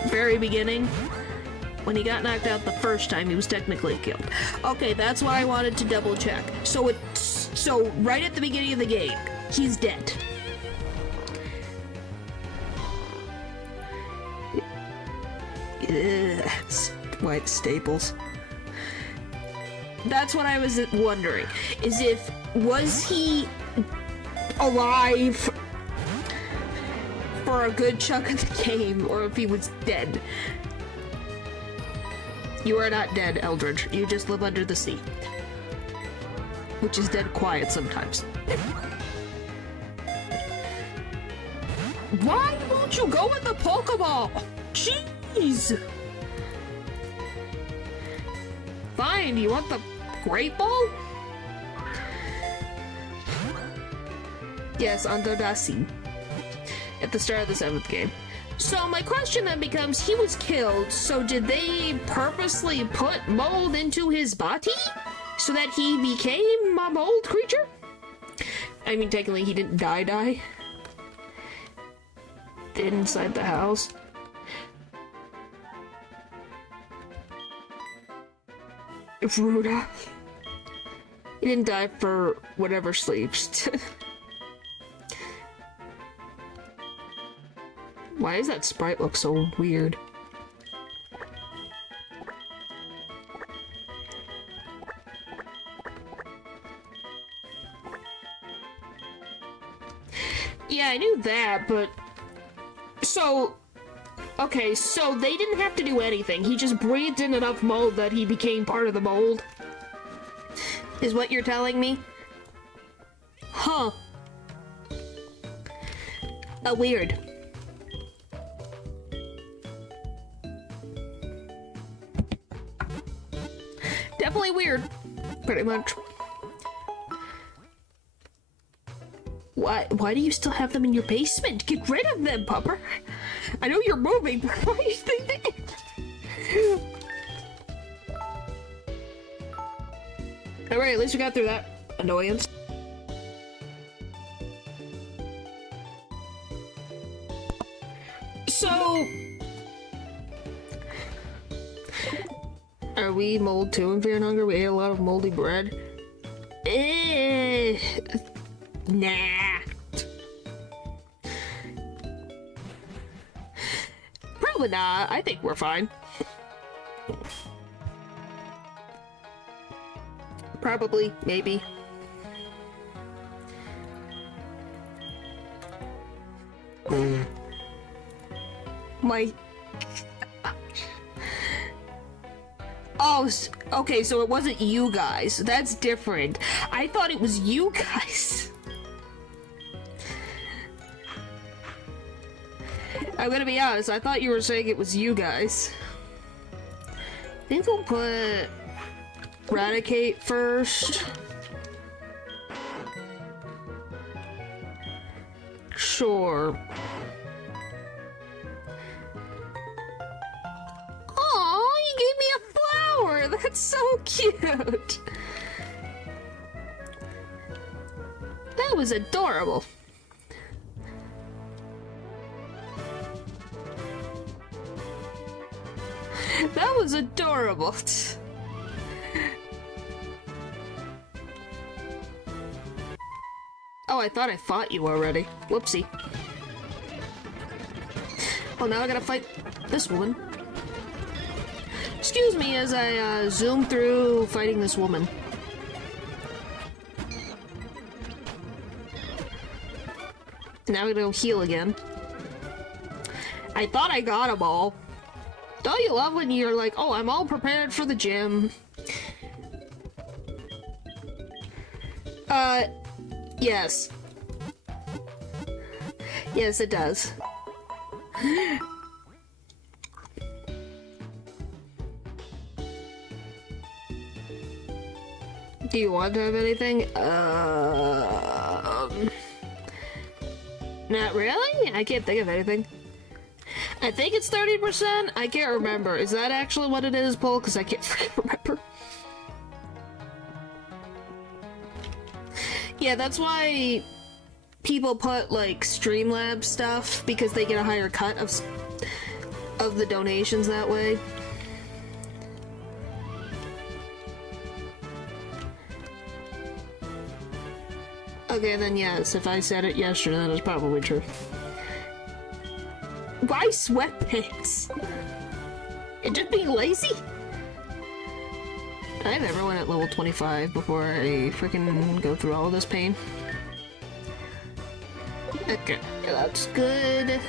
Very beginning. When he got knocked out the first time, he was technically killed. Okay, that's why I wanted to double check. So right at the beginning of the game, he's dead. White staples. That's what I was wondering. Was he alive for a good chunk of the game, or if he was dead? You are not dead, Eldridge. You just live under the sea. Which is dead quiet sometimes. Why won't you go with the Pokeball? Jeez! Fine, you want the Great Ball? Yes, under the sea. At the start of the 7th game. So my question then becomes, he was killed, so did they purposely put mold into his body? So that he became a mold creature? I mean, technically he didn't die. Inside the house. Ruda. He didn't die for whatever sleeps. Why does that sprite look so weird? Yeah, I knew that, but... So, Okay, so they didn't have to do anything. He just breathed in enough mold that he became part of the mold. Is what you're telling me? Huh. Weird. Definitely weird. Pretty much. Why do you still have them in your basement? Get rid of them, Pupper! I know you're moving, but why are you thinking? Alright, at least we got through that annoyance. So... Are we mold too in Fear and Hunger? We ate a lot of moldy bread. Nah. Probably not. I think we're fine. Probably. Maybe. My... Oh, okay, so it wasn't you guys. That's different. I thought it was you guys. I'm gonna be honest, I thought you were saying it was you guys. I think we'll put Eradicate first. Sure. Aw, you gave me a flower! That's so cute! That was adorable. That was adorable. Oh, I thought I fought you already. Whoopsie. Well, now I gotta fight this woman. Excuse me as I zoom through fighting this woman. Now I'm gonna go heal again. I thought I got them all. Don't you love when you're like, oh, I'm all prepared for the gym? Yes. Yes, it does. Do you want to have anything? Not really? I can't think of anything. I think it's 30%? I can't remember. Is that actually what it is, Paul? Because I can't freaking remember. Yeah, that's why people put, like, Streamlabs stuff, because they get a higher cut of the donations that way. Okay, then yes, if I said it yesterday, that is probably true. Why sweatpants? It just being lazy? I never went at level 25 before I freaking go through all of this pain. Okay, that's good.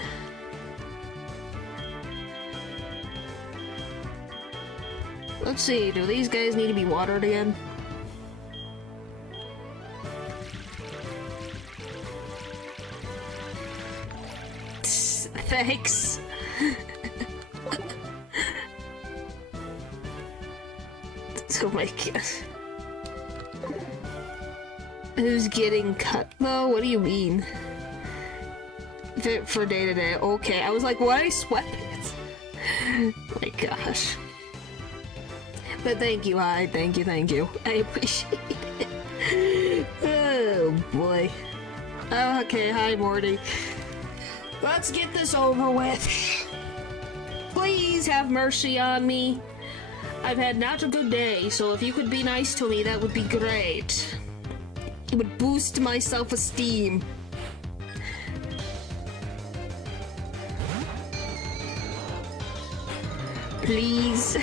Let's see, do these guys need to be watered again? Thanks. Oh my god. Who's getting cut though? What do you mean? Fit for day to day. Okay, I was like, why sweatpants? My gosh. But thank you, hi, thank you. I appreciate it. Oh boy. Okay, hi Morty. Let's get this over with. Please have mercy on me. I've had not a good day, so if you could be nice to me, that would be great. It would boost my self-esteem. Please.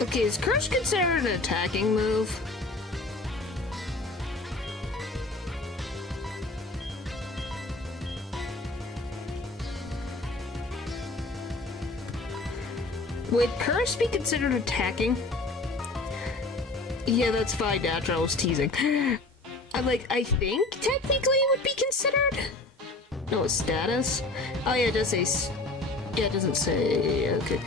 Okay, is Curse considered an attacking move? Would curse be considered attacking? Yeah, that's fine, Natural. I was teasing. I'm like, I think technically it would be considered? No, status? Oh yeah, it does say... Yeah, it doesn't say... Okay.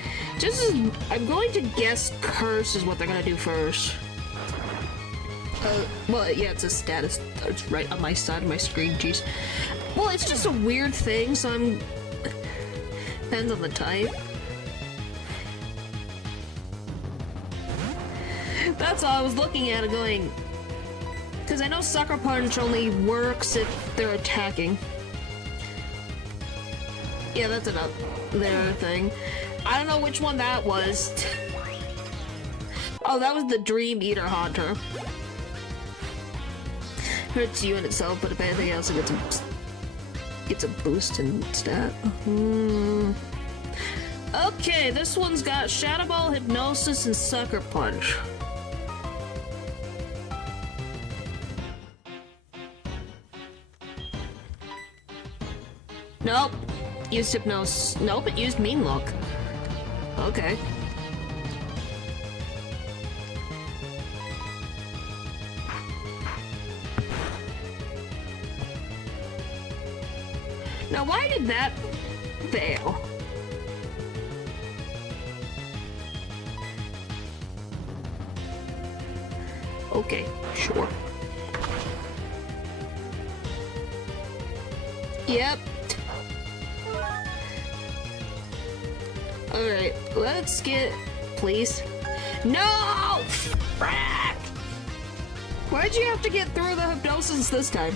I'm going to guess curse is what they're gonna do first. Well, yeah, it's a status. It's right on my side of my screen, jeez. Well, it's just a weird thing, so I'm... Depends on the type. That's all I was looking at it going... Because I know Sucker Punch only works if they're attacking. Yeah, that's another thing. I don't know which one that was. Oh, that was the Dream Eater Haunter. Hurts you in itself, but if anything else, it gets a boost in stat. Okay, this one's got Shadow Ball, Hypnosis, and Sucker Punch. Nope. Used Hypnosis. Nope, it used Mean Look. Okay. Now, why did that fail? Okay, sure. Yep. Alright, let's get... Please. No! Frack! Why'd you have to get through the hypnosis this time?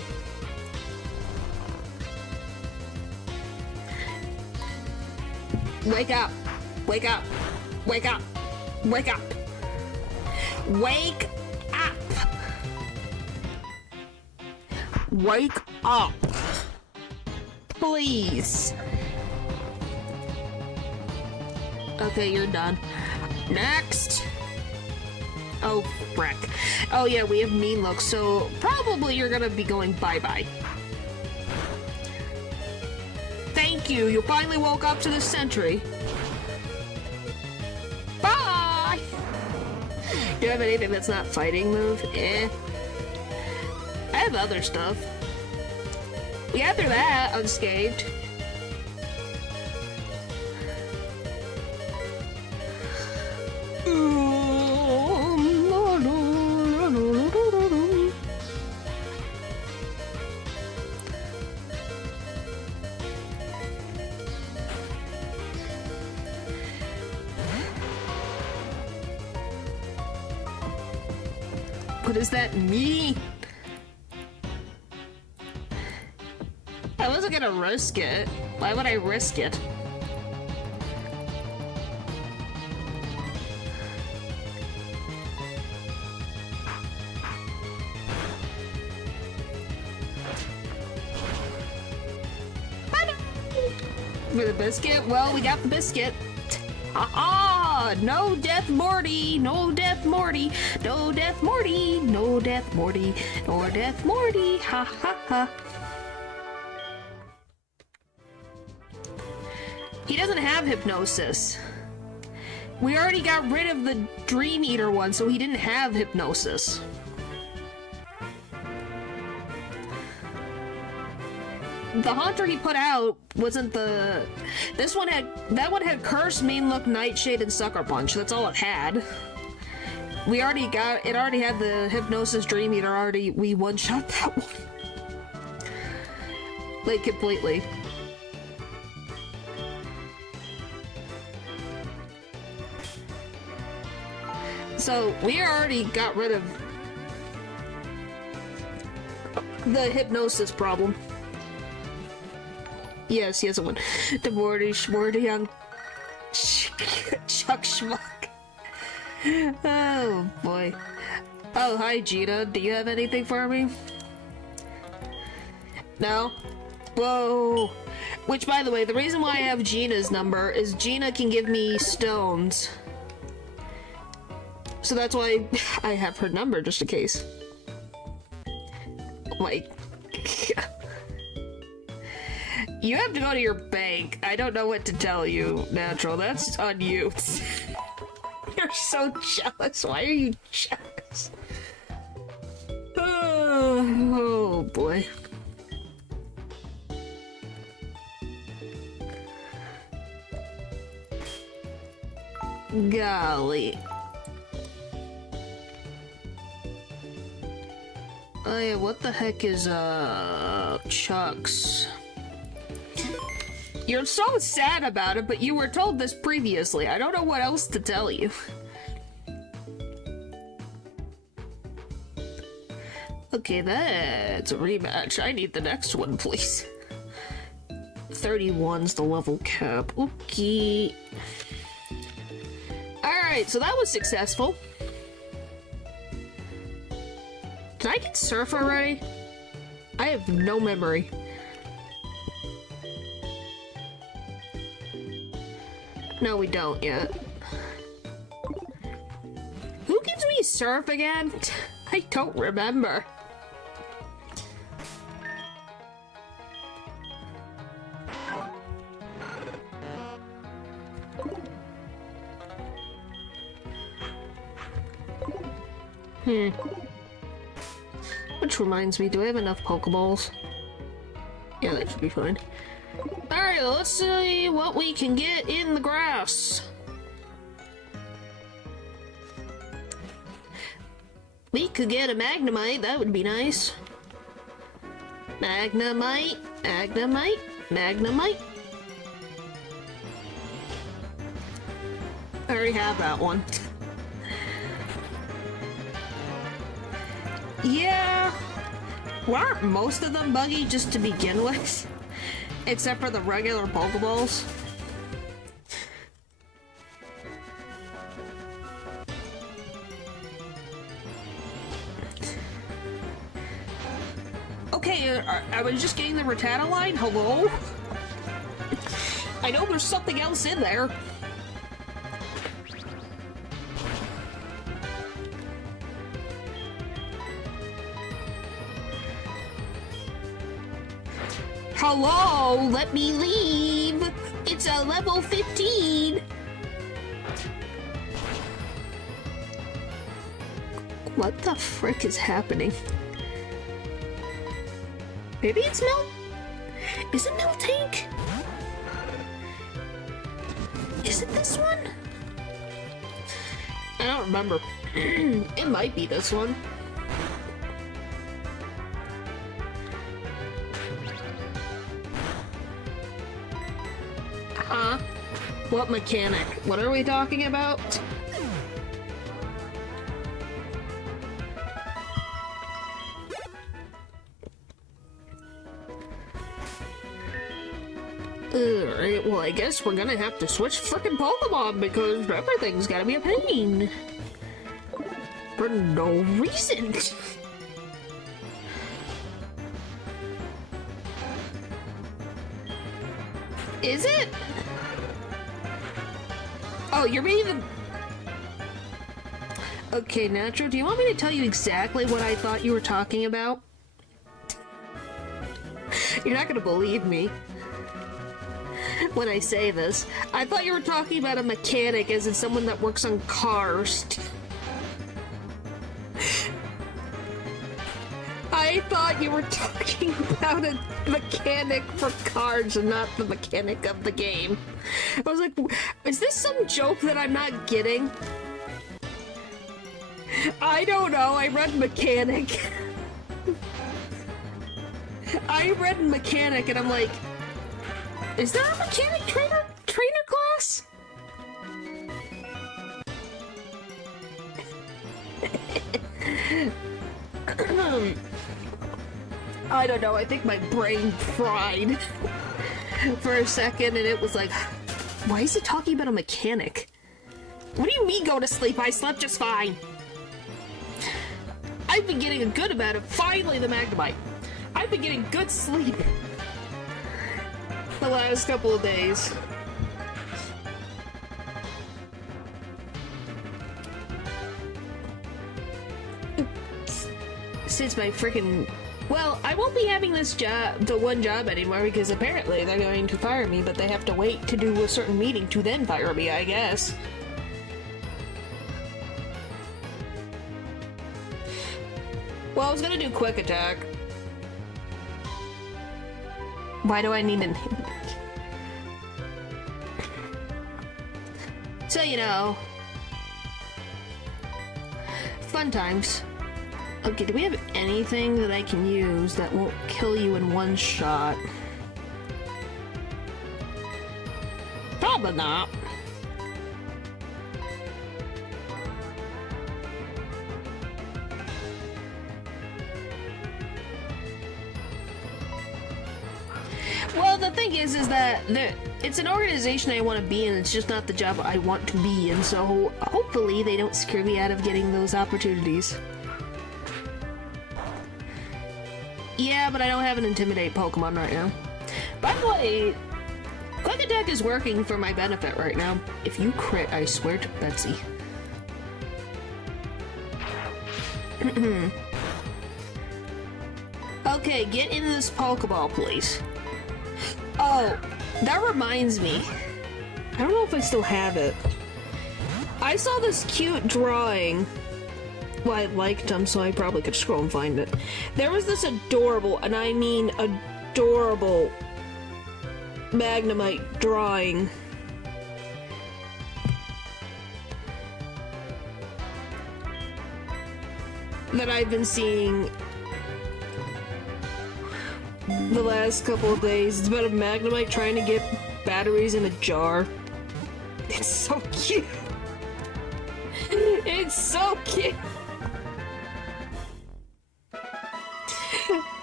Wake up! Wake up! Wake up! Wake up! Wake up! Wake up! Please! Okay, you're done. Next! Oh, frick. Oh yeah, we have Mean Look, so probably you're gonna be going bye-bye. Thank you, you finally woke up to the sentry. Bye! Do you have anything that's not fighting move? Eh. I have other stuff. Yeah, after that, unscathed. What does that mean? I wasn't gonna risk it. Why would I risk it? With a biscuit? Well, we got the biscuit. No death Morty, no death Morty, no death Morty, no death Morty, no death Morty, ha ha ha. He doesn't have hypnosis. We already got rid of the Dream Eater one, so he didn't have hypnosis. The Haunter he put out wasn't the... That one had Curse, Mean Look, Nightshade, and Sucker Punch. That's all it had. It already had the Hypnosis Dream Eater we one-shot that one. Like, completely. So, we already got rid of the Hypnosis problem. Yes, it won. The Morty Schmorty Chuck Schmuck. Oh boy. Oh, hi Gina. Do you have anything for me? No? Whoa. Which, by the way, the reason why I have Gina's number is Gina can give me stones. So that's why I have her number, just in case. You have to go to your bank. I don't know what to tell you, Natural. That's on you. You're so jealous. Why are you jealous? Oh boy. Golly. Oh yeah, what the heck is, Chucks? You're so sad about it, but you were told this previously. I don't know what else to tell you. Okay, that's a rematch. I need the next one, please. 31's the level cap. Okay. Alright, so that was successful. Did I get surf already? I have no memory. No, we don't yet. Who gives me surf again? I don't remember. Which reminds me, do I have enough Pokeballs? Yeah, that should be fine. Alright, let's see what we can get in the grass. We could get a Magnemite, that would be nice. Magnemite, Magnemite, Magnemite. I already have that one. Yeah. Well, aren't most of them buggy just to begin with? Except for the regular Pokeballs. Okay, I was just getting the Rattata line. Hello? I know there's something else in there. Hello, let me leave. It's a level 15. What the frick is happening? Maybe it's Melt? Is it Meltank? Is it this one? I don't remember. It might be this one. Huh? What mechanic? What are we talking about? Alright, well I guess we're gonna have to switch frickin' Pokemon because everything's gotta be a pain. For no reason. Is it? Oh, you're being the... Okay, Natural, do you want me to tell you exactly what I thought you were talking about? You're not gonna believe me when I say this. I thought you were talking about a mechanic, as in someone that works on cars. I thought you were talking about a mechanic for cars and not the mechanic of the game. I was like, is this some joke that I'm not getting? I don't know, I read mechanic. I read mechanic and I'm like, is there a mechanic trainer class? I don't know, I think my brain fried for a second and it was like, why is he talking about a mechanic? What do you mean go to sleep? I slept just fine. I've been getting a good amount of, finally the Magnemite. I've been getting good sleep the last couple of days. Since my freaking Well, I won't be having this job, the one job anymore, because apparently they're going to fire me, but they have to wait to do a certain meeting to then fire me, I guess. Well, I was gonna do quick attack. Why do I need an... So, you know... Fun times. Okay, do we have anything that I can use that won't kill you in one shot? Probably not. Well, the thing is that it's an organization I want to be in, it's just not the job I want to be in, so hopefully they don't scare me out of getting those opportunities. Yeah, but I don't have an Intimidate Pokemon right now. By the way, Quick Attack is working for my benefit right now. If you crit, I swear to Betsy. Okay, get in this Pokeball, please. Oh, that reminds me. I don't know if I still have it. I saw this cute drawing. Well, I liked them, so I probably could scroll and find it. There was this adorable, and I mean adorable, Magnemite drawing. That I've been seeing the last couple of days. It's about a Magnemite trying to get batteries in a jar. It's so cute. It's so cute.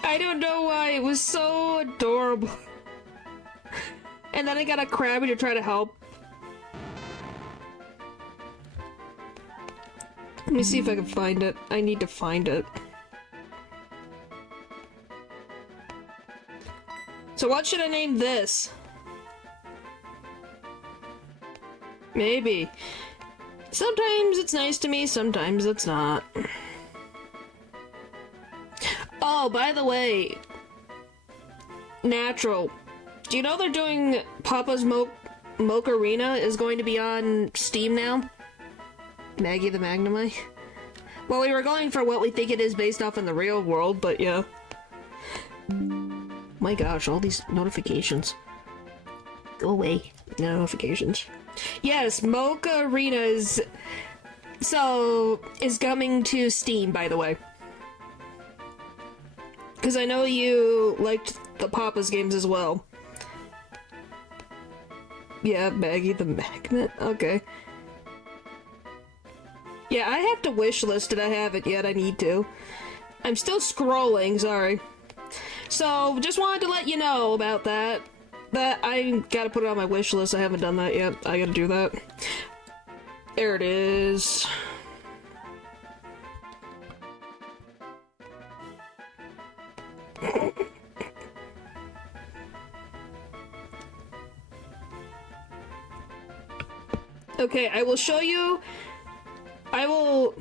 I don't know why, it was so adorable. And then I got a Krabby to try to help. Let me see if I can find it. I need to find it. So what should I name this? Maybe. Sometimes it's nice to me, sometimes it's not. Oh, by the way, Natural. Do you know they're doing Papa's Mocha-Rina is going to be on Steam now? Maggie the Magnemite. Well, we were going for what we think it is based off in the real world, but yeah. My gosh, all these notifications. Go away. No notifications. Yes, Mocha-Rina is coming to Steam, by the way. Because I know you liked the Papa's games as well. Yeah, Maggie the Magnet. Okay. Yeah, I have to wishlist it. I haven't yet. I need to. I'm still scrolling, sorry. So, just wanted to let you know about that. That I gotta put it on my wish list. I haven't done that yet. I gotta do that. There it is. Okay, I will show you. I will...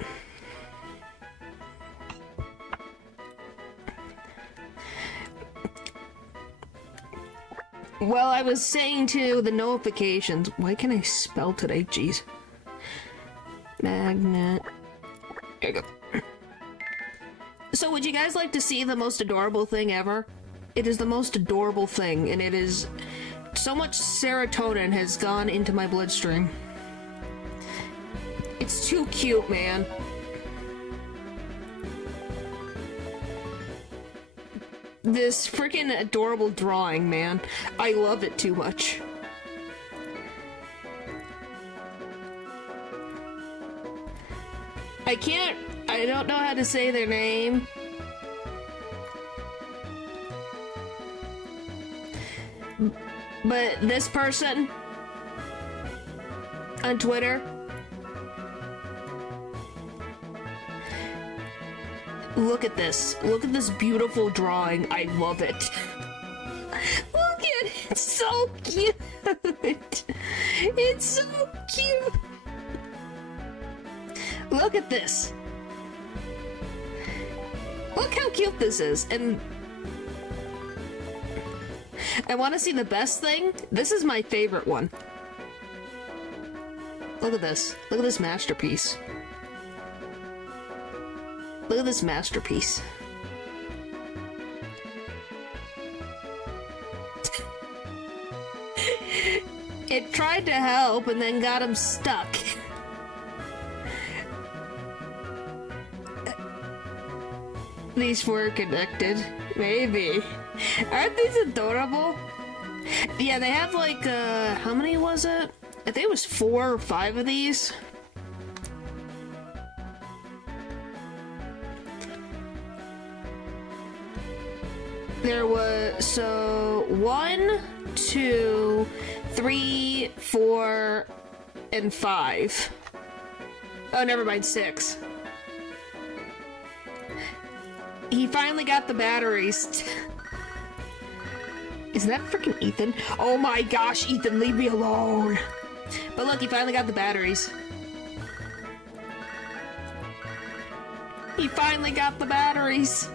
Well, I was saying to the notifications. Why can't I spell today? Jeez. Magnet. There you go. So would you guys like to see the most adorable thing ever? It is the most adorable thing, and it is... So much serotonin has gone into my bloodstream. It's too cute, man. This freaking adorable drawing, man. I love it too much. I don't know how to say their name. But this person on Twitter, look at this. Look at this beautiful drawing. I love it. Look at it. It's so cute. It's so cute. Look at this. Look how cute this is, and I want to see the best thing. This is my favorite one. Look at this. Look at this masterpiece. Look at this masterpiece. It tried to help and then got him stuck. These four are connected. Maybe. Aren't these adorable? Yeah, they have like, how many was it? I think it was 4 or 5 of these. There was, so 1, 2, 3, 4, and 5. Oh, never mind, 6. He finally got the batteries. Is that freaking Ethan? Oh my gosh, Ethan, leave me alone. But look, he finally got the batteries. He finally got the batteries.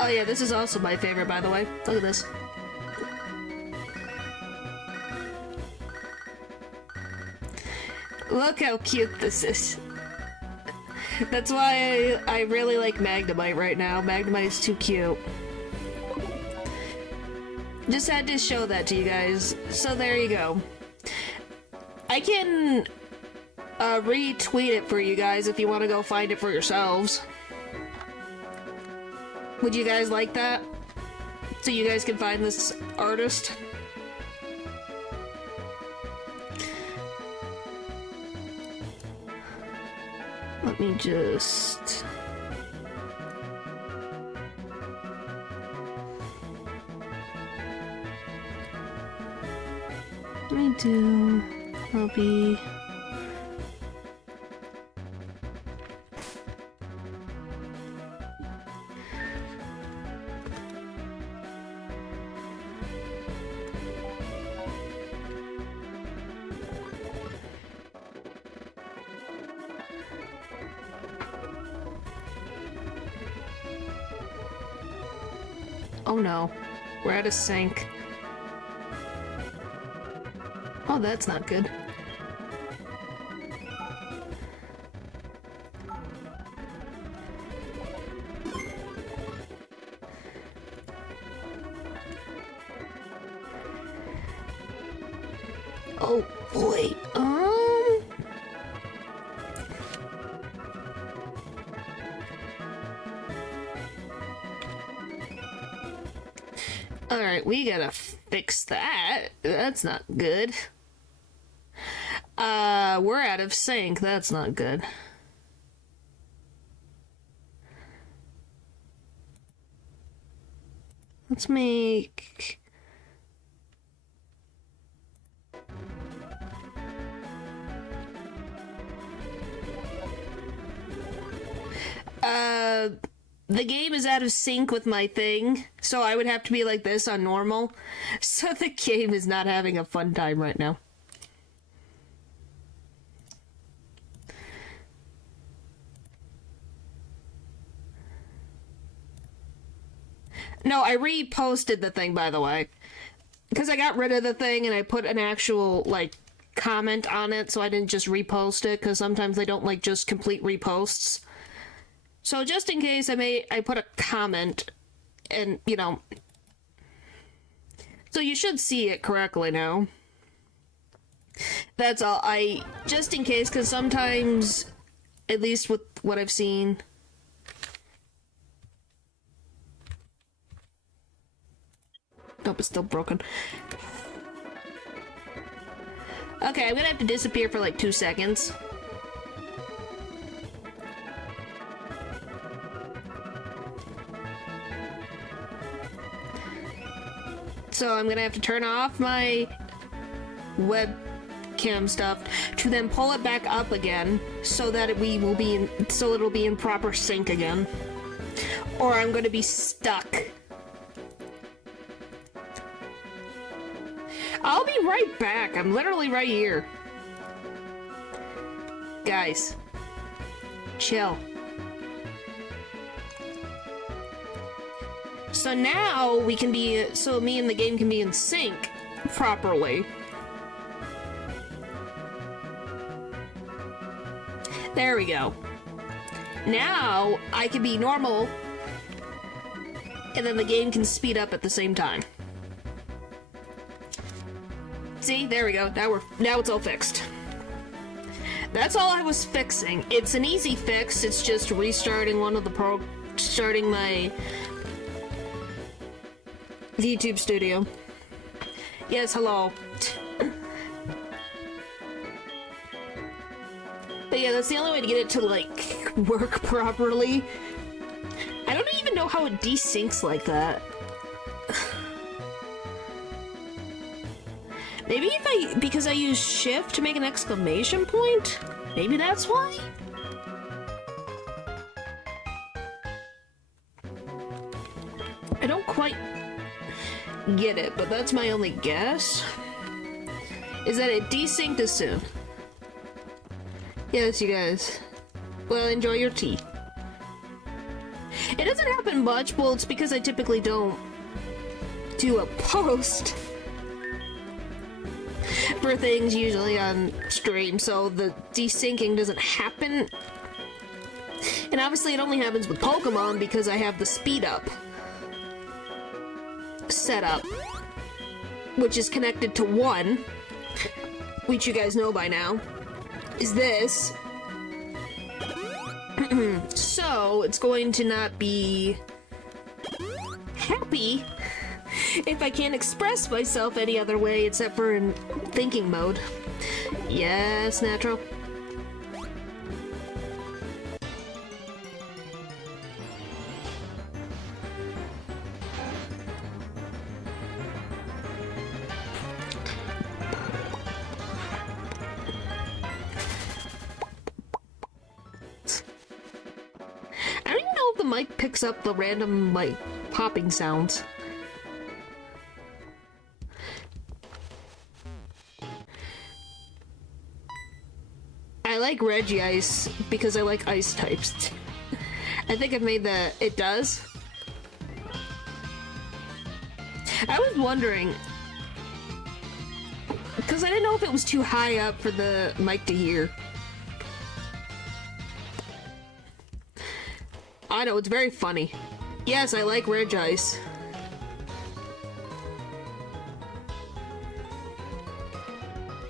Oh yeah, this is also my favorite, by the way. Look at this. Look how cute this is. That's why I really like Magnemite right now. Magnemite is too cute. Just had to show that to you guys. So there you go. I can retweet it for you guys if you want to go find it for yourselves. Would you guys like that? So you guys can find this artist? Let me just... Let me do... I'll be... Oh no, we're at a sink. Oh, that's not good. Oh boy, Alright, we gotta fix that. That's not good. We're out of sync. That's not good. Let's make... The game is out of sync with my thing, so I would have to be like this on normal. So the game is not having a fun time right now. No, I reposted the thing, by the way. Because I got rid of the thing and I put an actual, like, comment on it, so I didn't just repost it, because sometimes they don't like just complete reposts. So just in case I put a comment, and, you know, so you should see it correctly now. That's all. Just in case, because sometimes, at least with what I've seen... Nope, it's still broken. Okay, I'm gonna have to disappear for like 2 seconds. So I'm gonna have to turn off my webcam stuff to then pull it back up again so that it'll be in proper sync again. Or I'm gonna be stuck. I'll be right back. I'm literally right here. Guys. Chill. So now we can be, so me and the game can be in sync properly. There we go. Now I can be normal, and then the game can speed up at the same time. See, there we go. Now it's all fixed. That's all I was fixing. It's an easy fix. It's just restarting starting my YouTube studio. Yes, hello. But yeah, that's the only way to get it to, like, work properly. I don't even know how it desyncs like that. Maybe because I use shift to make an exclamation point? Maybe that's why? I don't quite get it, but that's my only guess. Is that it desynced as soon. Yes, you guys. Well, enjoy your tea. It doesn't happen much. Well, it's because I typically don't do a post for things usually on stream, so the desyncing doesn't happen. And obviously it only happens with Pokemon because I have the speed up set up, which is connected to 1, which you guys know by now, is this. So it's going to not be happy if I can't express myself any other way except for in thinking mode. Yes, natural. I don't even know if the mic picks up the random, like, popping sounds. I like Regice because I like ice types. I think I've made that. It does. I was wondering, because I didn't know if it was too high up for the mic to hear. I know, it's very funny. Yes, I like Regice.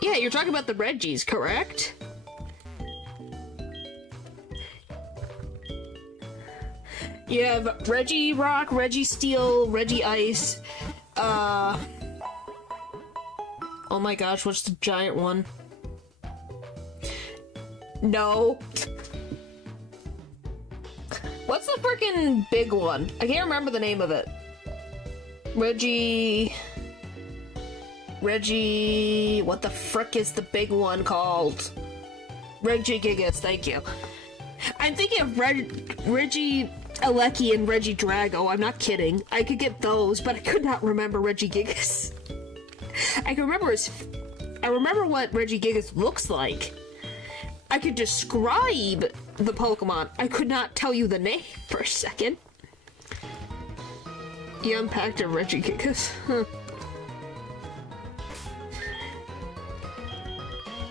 Yeah, you're talking about the Reggies, correct? You have Reggie Rock, Reggie Steel, Reggie Ice, oh my gosh, what's the giant one? No. What's the freaking big one? I can't remember the name of it. Reggie, what the frick is the big one called? Regigigas, thank you. I'm thinking of Reggie Alecki and Reggie Drago, I'm not kidding. I could get those, but I could not remember Regigigas. I remember what Regigigas looks like. I could describe the Pokemon. I could not tell you the name for a second. You unpacked a Regigigas. Huh.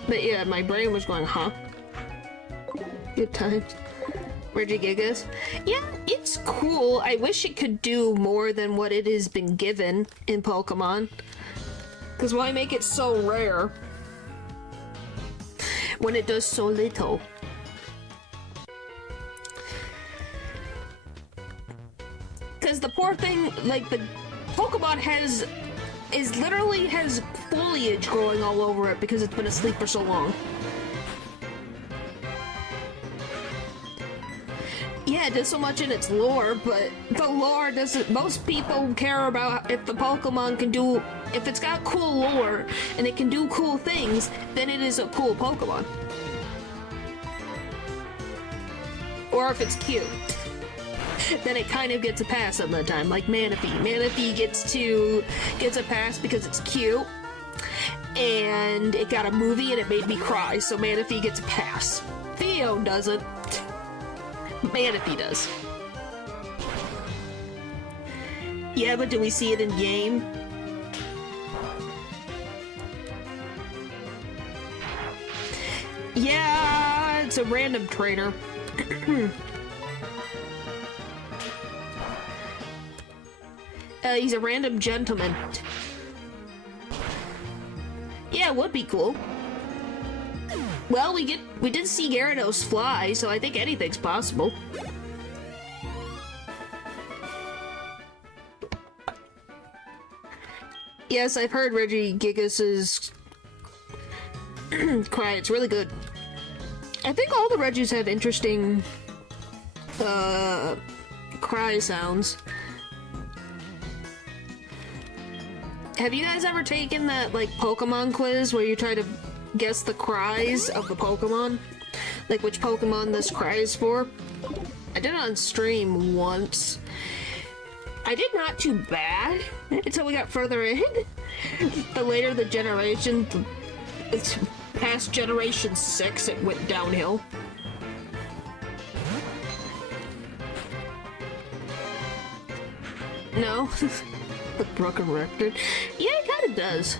But yeah, my brain was going, huh? Good times. Regigigas. Yeah, it's cool. I wish it could do more than what it has been given in Pokemon. Because why make it so rare when it does so little? Because the poor thing, like, the Pokemon literally has foliage growing all over it because it's been asleep for so long. Yeah, it does so much in its lore, but the lore doesn't. Most people care about if the Pokemon can do. If it's got cool lore and it can do cool things, then it is a cool Pokemon. Or if it's cute, then it kind of gets a pass some of the time. Like Manaphy. Manaphy gets a pass because it's cute, and it got a movie and it made me cry, so Manaphy gets a pass. Theo doesn't. Manatee does. Yeah, but do we see it in game? Yeah, it's a random trainer. He's a random gentleman. Yeah, it would be cool. Well, we did see Gyarados fly, so I think anything's possible. Yes, I've heard Regigigas's cry. It's really good. I think all the Regis have interesting cry sounds. Have you guys ever taken that, like, Pokemon quiz where you try to guess the cries of the Pokemon? Like, which Pokemon this cry is for? I did it on stream once. I did not too bad until we got further in. The later the generation, it's past generation 6, it went downhill. No? The broken record? Yeah, it kinda does.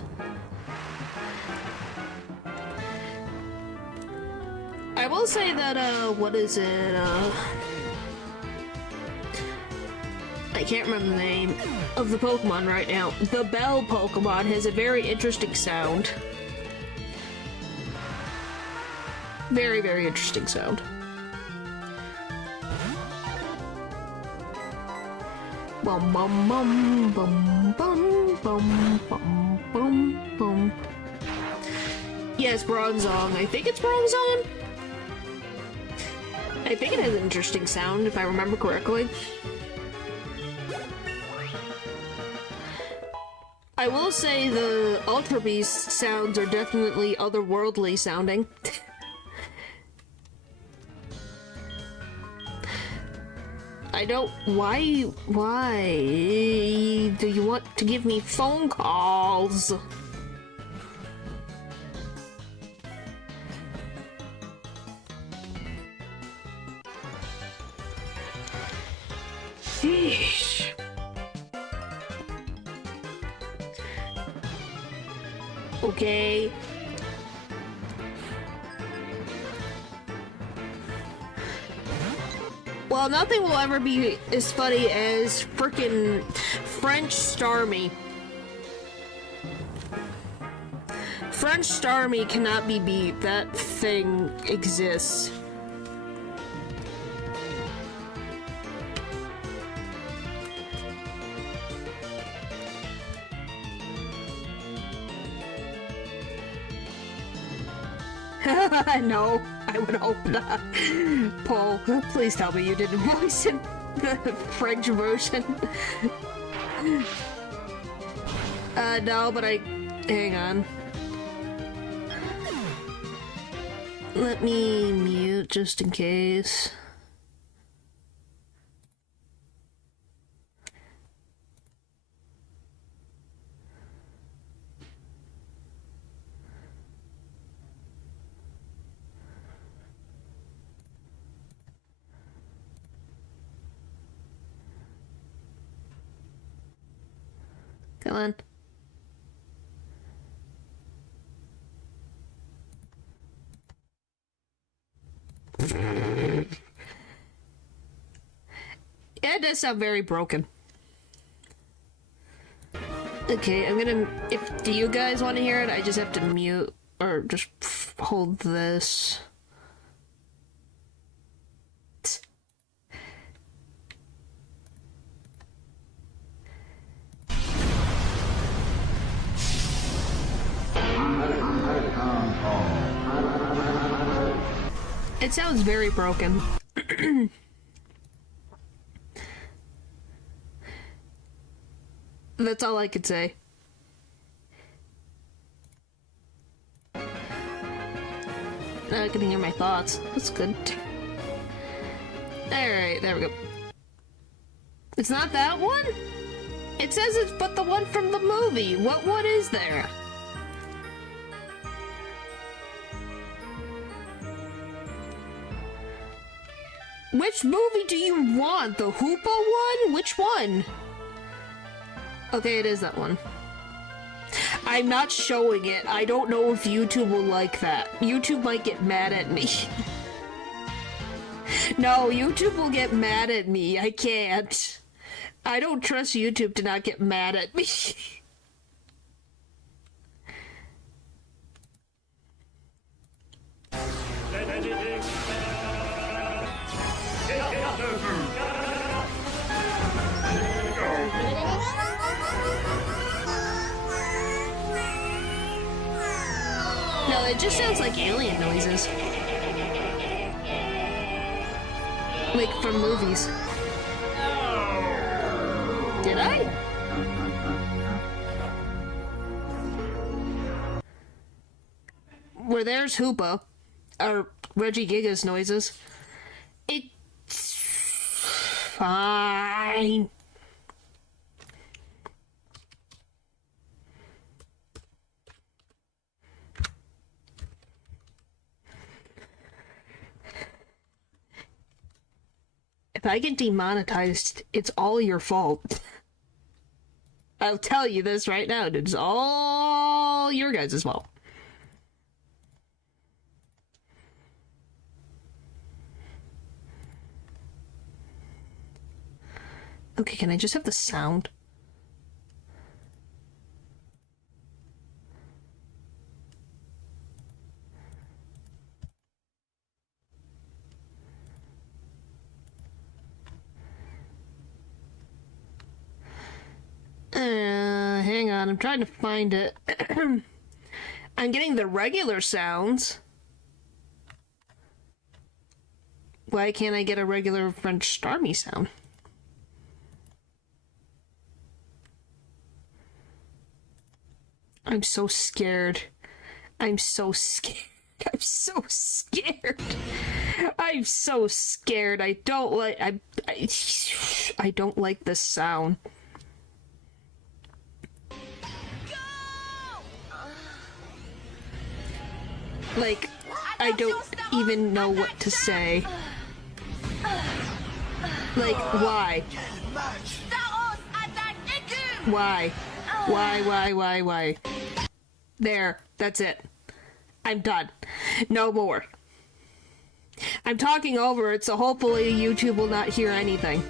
I will say that, what is it, I can't remember the name of the Pokemon right now. The Bell Pokemon has a very interesting sound. Very, very interesting sound. Bum bum bum bum bum bum bum bum bum. Yes, Bronzong. I think it's Bronzong. I think it has an interesting sound, if I remember correctly. I will say the Ultra Beast sounds are definitely otherworldly sounding. I don't... Why do you want to give me phone calls? Sheesh. Okay. Well, nothing will ever be as funny as frickin' French Starmie. French Starmie cannot be beat. That thing exists. No, I would hope not. Paul, please tell me you didn't voice in the French version. No, but hang on. Let me mute just in case. Come on. Yeah, it does sound very broken. Okay, I'm gonna... do you guys want to hear it? I just have to mute, or just hold this. It sounds very broken. That's all I could say. Now I can hear my thoughts. That's good. Alright, there we go. It's not that one? It says it's but the one from the movie. What is there? Which movie do you want? The Hoopa one? Which one? Okay, it is that one. I'm not showing it. I don't know if YouTube will like that. YouTube might get mad at me. No, YouTube will get mad at me. I can't. I don't trust YouTube to not get mad at me. No, it just sounds like alien noises. Like from movies. Did I? Where there's Hoopa, or Reggie Giga's noises, it's fine. If I get demonetized, it's all your fault. I'll tell you this right now, it's all your guys' fault. Okay, can I just have the sound? Hang on, I'm trying to find it. I'm getting the regular sounds. Why can't I get a regular French Starmie sound? I'm so scared. I'm so scared. I'm so scared. I'm so scared. I don't like I don't like this sound. Like, I don't even know what to say. Like, why? Why? Why? There, that's it. I'm done. No more. I'm talking over it, so hopefully YouTube will not hear anything.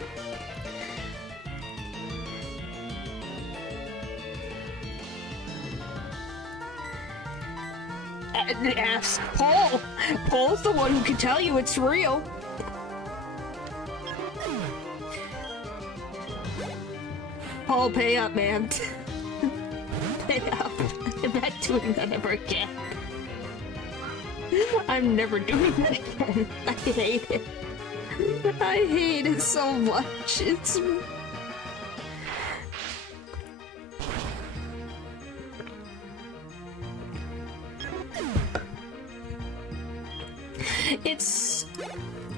Ask Paul. Paul's the one who can tell you it's real. Paul, pay up, man. Pay up. I'm not doing that ever again. I'm never doing that again. I hate it. I hate it so much.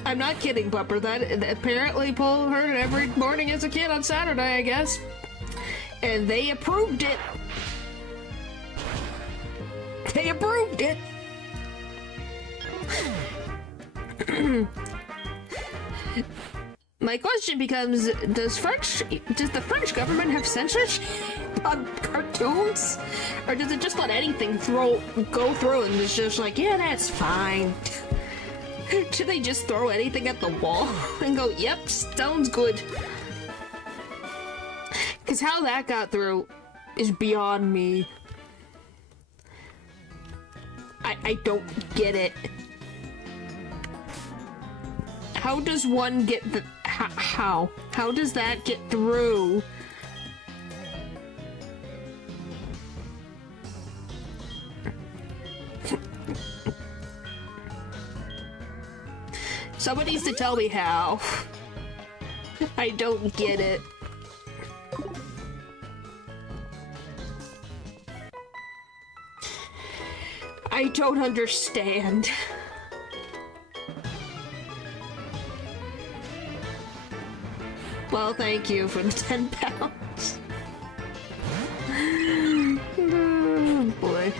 I'm not kidding, Pupper. That apparently Paul heard it every morning as a kid on Saturday, I guess. And they approved it. They approved it. My question becomes, does the French government have censorship on cartoons? Or does it just let anything go through and it's just like, yeah, that's fine? Should they just throw anything at the wall and go, yep, sounds good? Because how that got through is beyond me. I don't get it. How does one get the... How? How does that get through? Somebody needs to tell me how. I don't get it. I don't understand. Well, thank you for the 10 pounds. Oh, boy.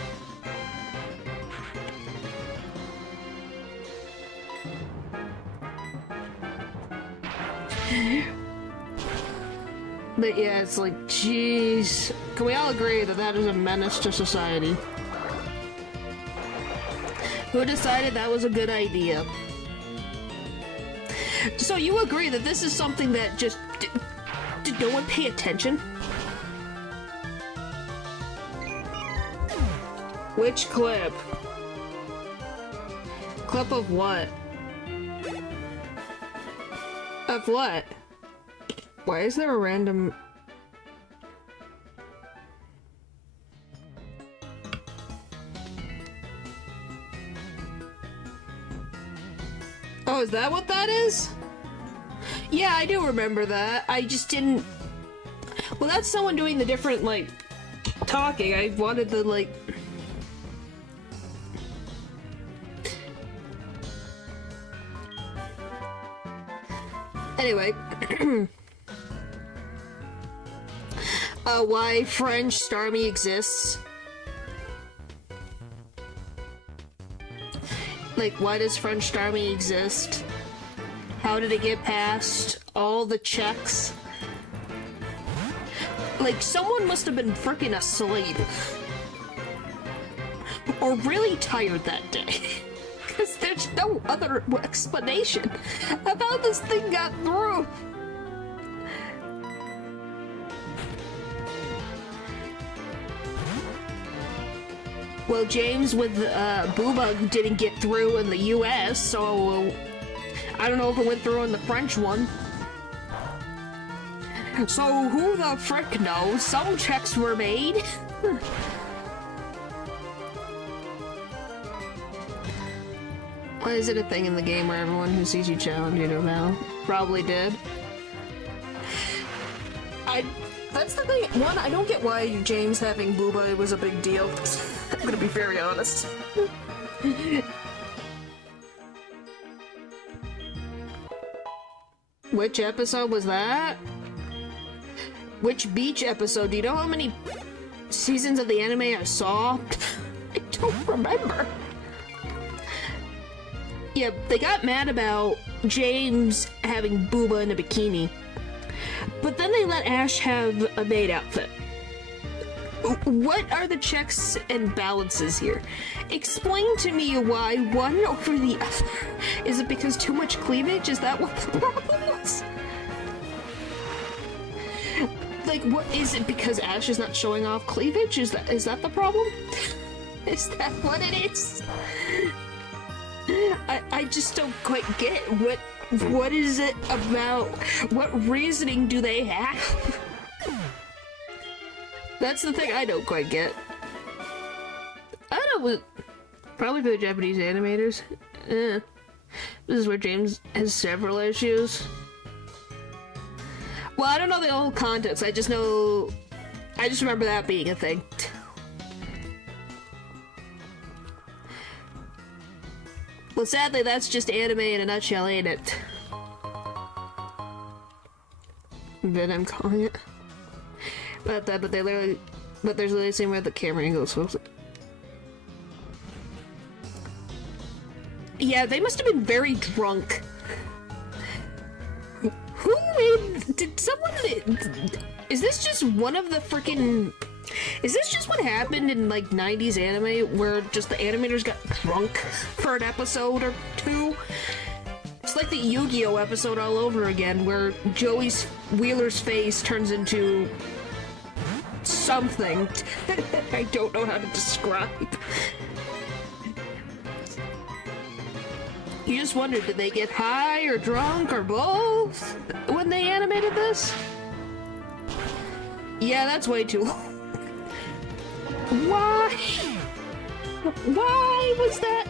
But yeah, it's like, jeez. Can we all agree that that is a menace to society? Who decided that was a good idea? So you agree that this is something that just... Did no one pay attention? Which clip? Clip of what? Of what? Why is there a random... Oh, is that what that is? Yeah, I do remember that. I just didn't... Well, that's someone doing the different, like, talking. I wanted the, like... Anyway. Why French Starmie exists. Like, why does French Starmie exist? How did it get past all the checks? Like, someone must have been freaking asleep. Or really tired that day. Because there's no other explanation of how this thing got through. Well, James with Booba didn't get through in the US, so I don't know if it went through in the French one. So who the frick knows? Some checks were made. Why is it a thing in the game where everyone who sees you challenge you to now? Probably did. That's the thing. One, I don't get why James having Booba was a big deal. I'm gonna be very honest. Which episode was that? Which beach episode? Do you know how many seasons of the anime I saw? I don't remember. Yeah, they got mad about James having Booba in a bikini. But then they let Ash have a maid outfit. What are the checks and balances here? Explain to me why one over the other. Is it because too much cleavage? Is that what the problem was? Like, what is it because Ash is not showing off cleavage? Is that the problem? Is that what it is? I just don't quite get what is it about? What reasoning do they have? That's the thing I don't quite get. I don't know, probably for the Japanese animators. This is where James has several issues. Well, I don't know the whole context. I just remember that being a thing. Well, sadly, that's just anime in a nutshell, ain't it? Then I'm calling it. But there's literally the same way the camera angles. So yeah, they must have been very drunk. Who made? Did someone? Is this just one of the freaking? Is this just what happened in like 90s anime where just the animators got drunk for an episode or two? It's like the Yu-Gi-Oh episode all over again where Joey's Wheeler's face turns into something I don't know how to describe. You just wondered, did they get high or drunk or both when they animated this? Yeah, that's way too long. Why? Why was that?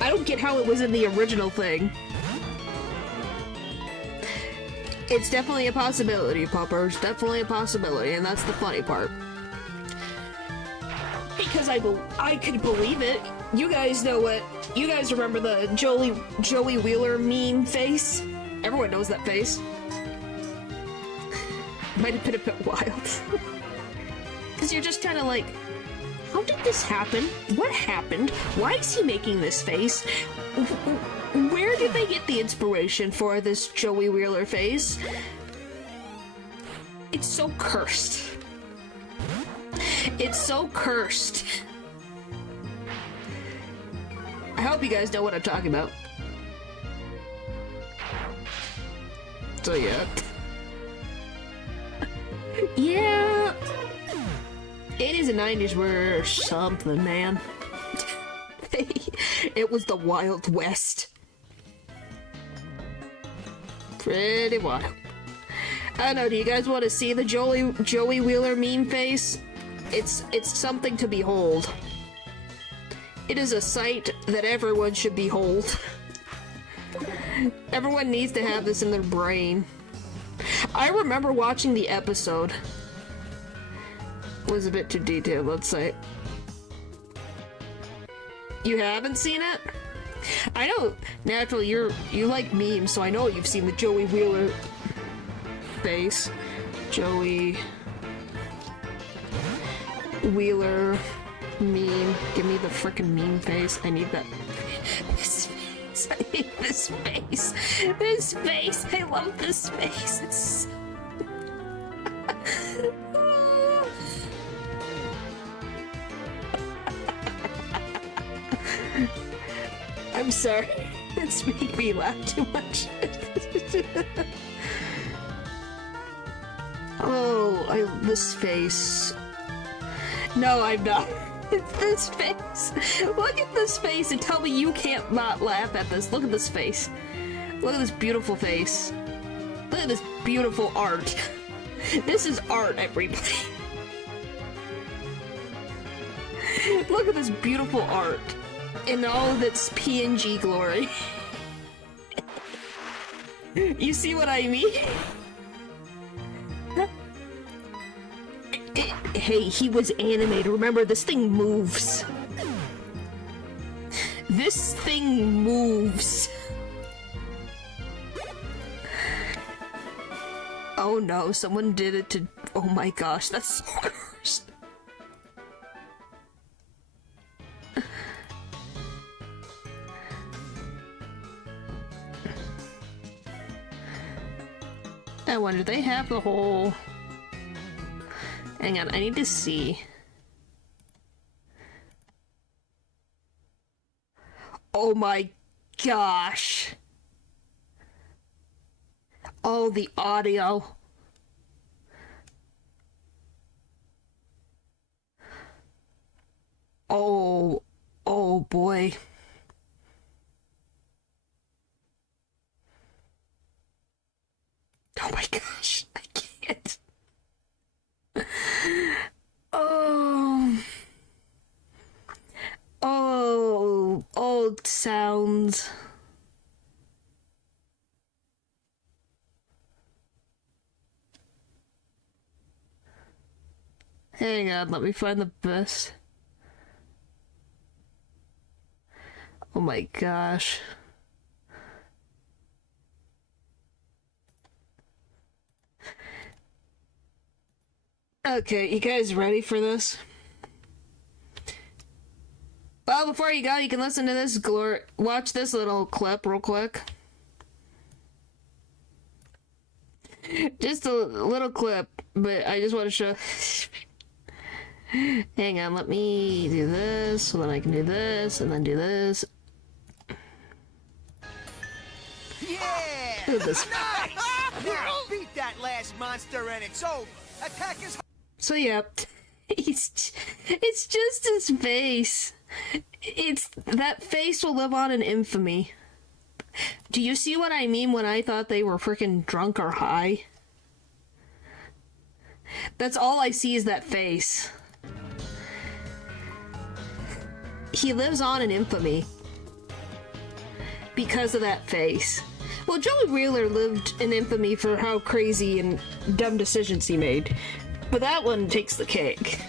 I don't get how it was in the original thing. It's definitely a possibility, Poppers. Definitely a possibility, and that's the funny part. Because I could believe it. You guys know what? You guys remember the Joey Wheeler meme face? Everyone knows that face. Might have been a bit wild. Because you're just kind of like, how did this happen? What happened? Why is he making this face? Where did they get the inspiration for this Joey Wheeler face? It's so cursed. It's so cursed. I hope you guys know what I'm talking about. So yeah. Yeah. 80s and 90s were something, man. It was the Wild West. Pretty wild. I don't know, do you guys want to see the Joey Wheeler meme face? It's something to behold. It is a sight that everyone should behold. Everyone needs to have this in their brain. I remember watching the episode. It was a bit too detailed, let's say. You haven't seen it? I know, naturally, you like memes, so I know you've seen the Joey Wheeler face. Joey Wheeler meme. Give me the frickin' meme face. I need that. This face. I need this face. This face. I love this face. It's I'm sorry. It's making me laugh too much. Oh, this face. No, I'm not. It's this face. Look at this face and tell me you can't not laugh at this. Look at this face. Look at this beautiful face. Look at this beautiful art. This is art, everybody. Look at this beautiful art. In all of its PNG glory. You see what I mean? Hey, he was animated. Remember, this thing moves. This thing moves. Oh no, someone did it to... Oh my gosh, that's so cursed. I wonder, they have the whole... Hang on, I need to see. Oh my gosh. Oh, the audio. Oh boy. Oh my gosh, I can't. Old sounds. Hang on, let me find the best. Oh my gosh. Okay, you guys ready for this? Well, before you go, you can listen to this watch this little clip real quick. Just a little clip, but I just want to show... Hang on, let me do this, so then I can do this, and then do this. Yeah! Look at this. Nice! Now beat that last monster and it's over. Attack his... So yeah, it's just his face. That face will live on in infamy. Do you see what I mean when I thought they were freaking drunk or high? That's all I see is that face. He lives on in infamy because of that face. Well, Joey Wheeler lived in infamy for how crazy and dumb decisions he made. But that one takes the cake.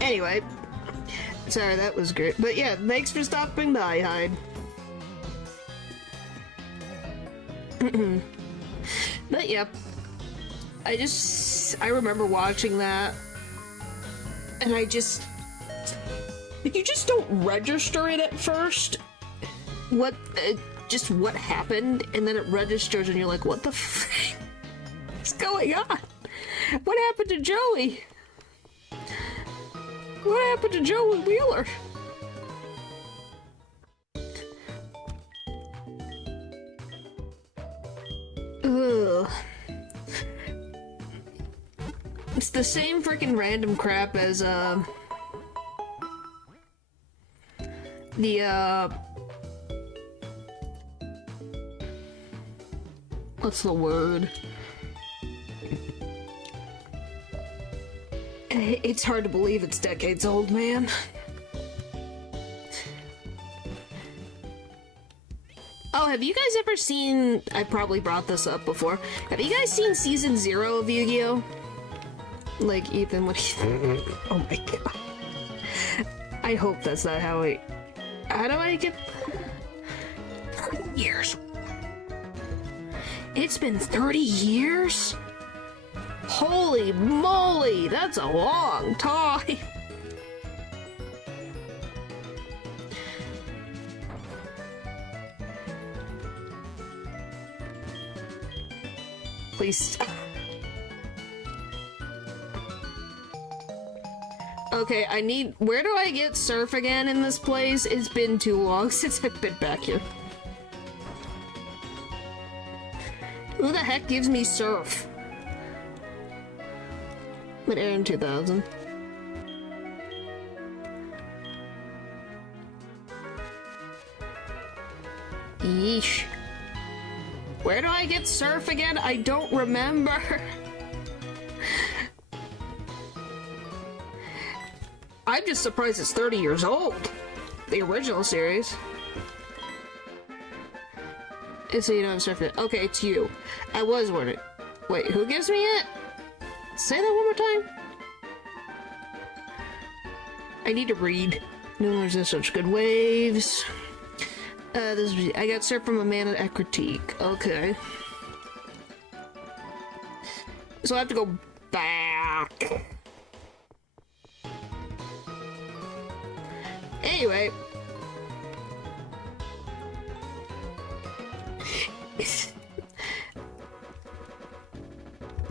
Anyway. Sorry, that was great. But yeah, thanks for stopping by, Hyde. But yeah. I remember watching that. And you just don't register it at first. What... just what happened, and then it registers, and you're like, what the frick is going on? What happened to Joey? What happened to Joey Wheeler? Ugh. It's the same freaking random crap as, what's the word? It's hard to believe it's decades old, man. Oh, have you guys ever seen... I probably brought this up before. Have you guys seen Season 0 of Yu-Gi-Oh? Like, Ethan, what do you... Oh my god. I hope that's not how I... How do I get... 30 years. It's been 30 years? Holy moly, that's a long time. Please stop. Okay, I need... Where do I get surf again in this place? It's been too long since I've been back here. Who the heck gives me surf? But Aaron 2000. Yeesh. Where do I get surf again? I don't remember. I'm just surprised it's 30 years old. The original series. So you don't surf it. Okay, it's you. I was wondering. Wait, who gives me it? Say that one more time. I need to read. Numerous are such good waves. I got surf from a man at critique. Okay. So I have to go back. Anyway.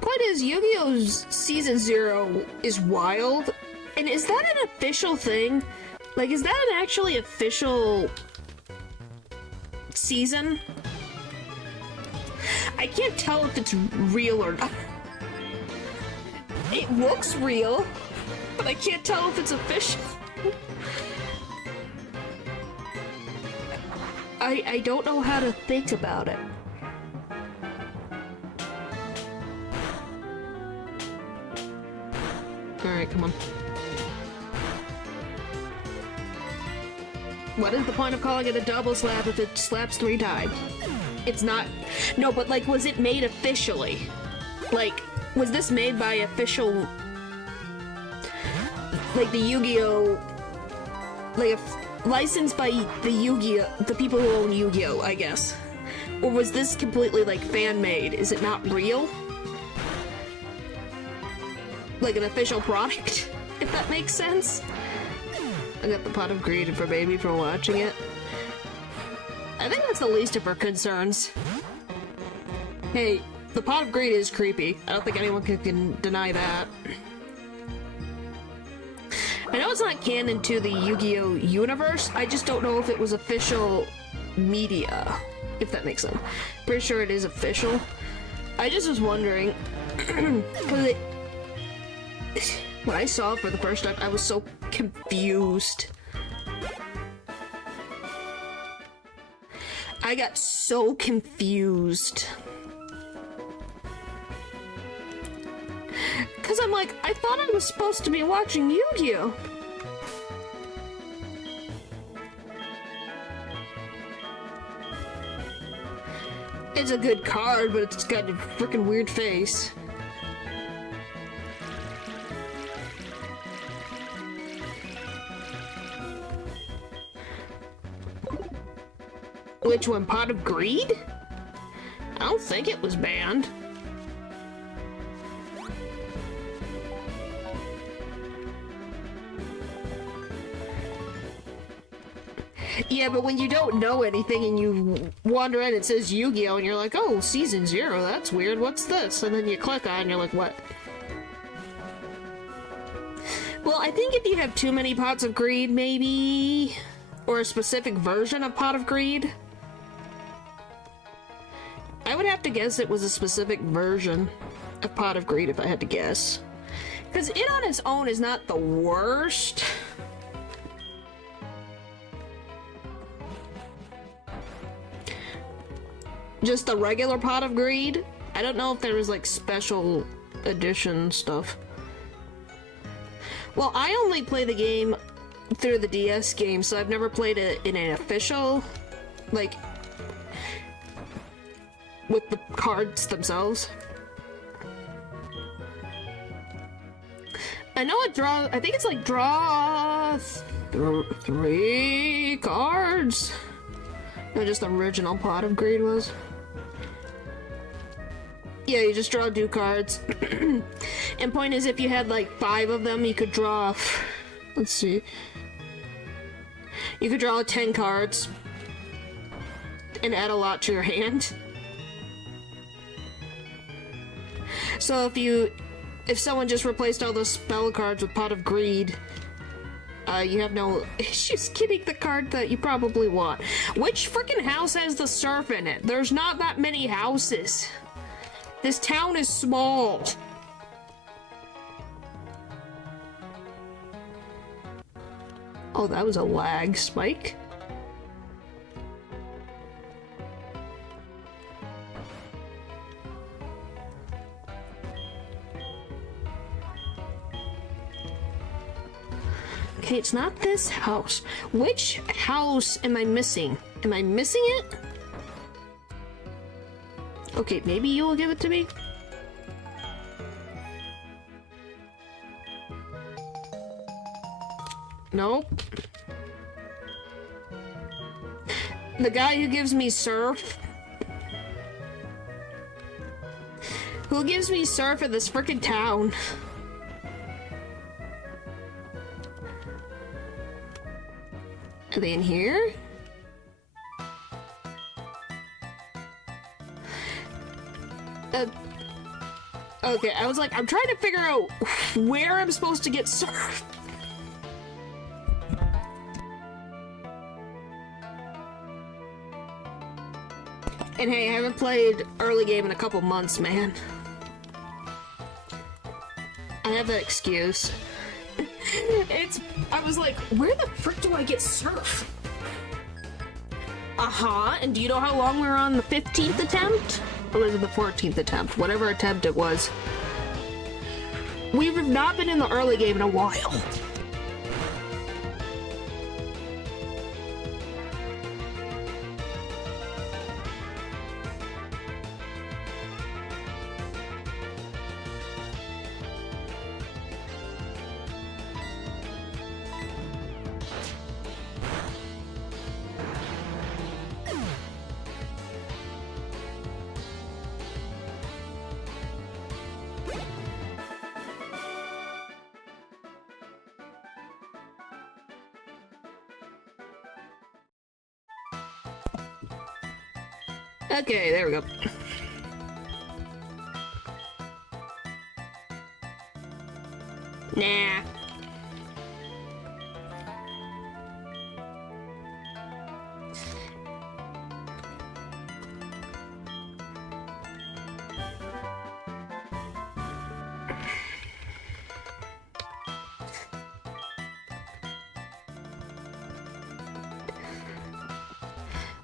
Point is, Yu-Gi-Oh's Season 0 is wild. And is that an official thing? Like, is that an actually official season? I can't tell if it's real or not. It looks real, but I can't tell if it's official. I don't know how to think about it. Alright, come on. What is the point of calling it a double slap if it slaps 3 times? It's not... No, but like, was it made officially? Like, was this made by official... Like the Yu-Gi-Oh... Like, licensed by the Yu-Gi-Oh... The people who own Yu-Gi-Oh, I guess. Or was this completely, like, fan-made? Is it not real? Like an official product, if that makes sense. I got the pot of greed for baby for watching it. I think that's the least of her concerns. Hey, the pot of greed is creepy. I don't think anyone can deny that. I know it's not canon to the Yu-Gi-Oh universe, I just don't know if it was official media, if that makes sense. Pretty sure it is official. I just was wondering, because when I saw it for the first time, I was so confused. I got so confused. Because I'm like, I thought I was supposed to be watching Yu-Gi-Oh! It's a good card, but it's got a freaking weird face. Which one? Pot of Greed? I don't think it was banned. Yeah, but when you don't know anything and you wander in, it says Yu-Gi-Oh! And you're like, oh, Season 0, that's weird, what's this? And then you click on it and you're like, what? Well, I think if you have too many Pots of Greed, maybe... Or a specific version of Pot of Greed. I would have to guess it was a specific version of Pot of Greed if I had to guess. Because it on its own is not the worst. Just the regular Pot of Greed. I don't know if there was like special edition stuff. Well, I only play the game through the DS game, so I've never played it in an official, like, with the cards themselves. I know it draws, I think it's like draw 3 cards. No, just the original Pot of Greed was. Yeah, you just draw 2 cards. And point is, if you had like 5 of them, you could draw, let's see. You could draw 10 cards and add a lot to your hand. So if someone just replaced all those spell cards with Pot of Greed, you have no issues getting the card that you probably want. Which freaking house has the surf in it? There's not that many houses. This town is small. Oh, that was a lag spike. Okay, it's not this house. Which house am I missing? Am I missing it? Okay, maybe you will give it to me? Nope. The guy who gives me surf. Who gives me surf in this frickin' town? Are they in here? Okay, I was like, I'm trying to figure out where I'm supposed to get surf. And hey, I haven't played early game in a couple months, man. I have that excuse. I was like, where the frick do I get surf? And do you know how long we were on the 15th attempt? Or was it the 14th attempt? Whatever attempt it was. We've not been in the early game in a while. Okay, there we go. Nah.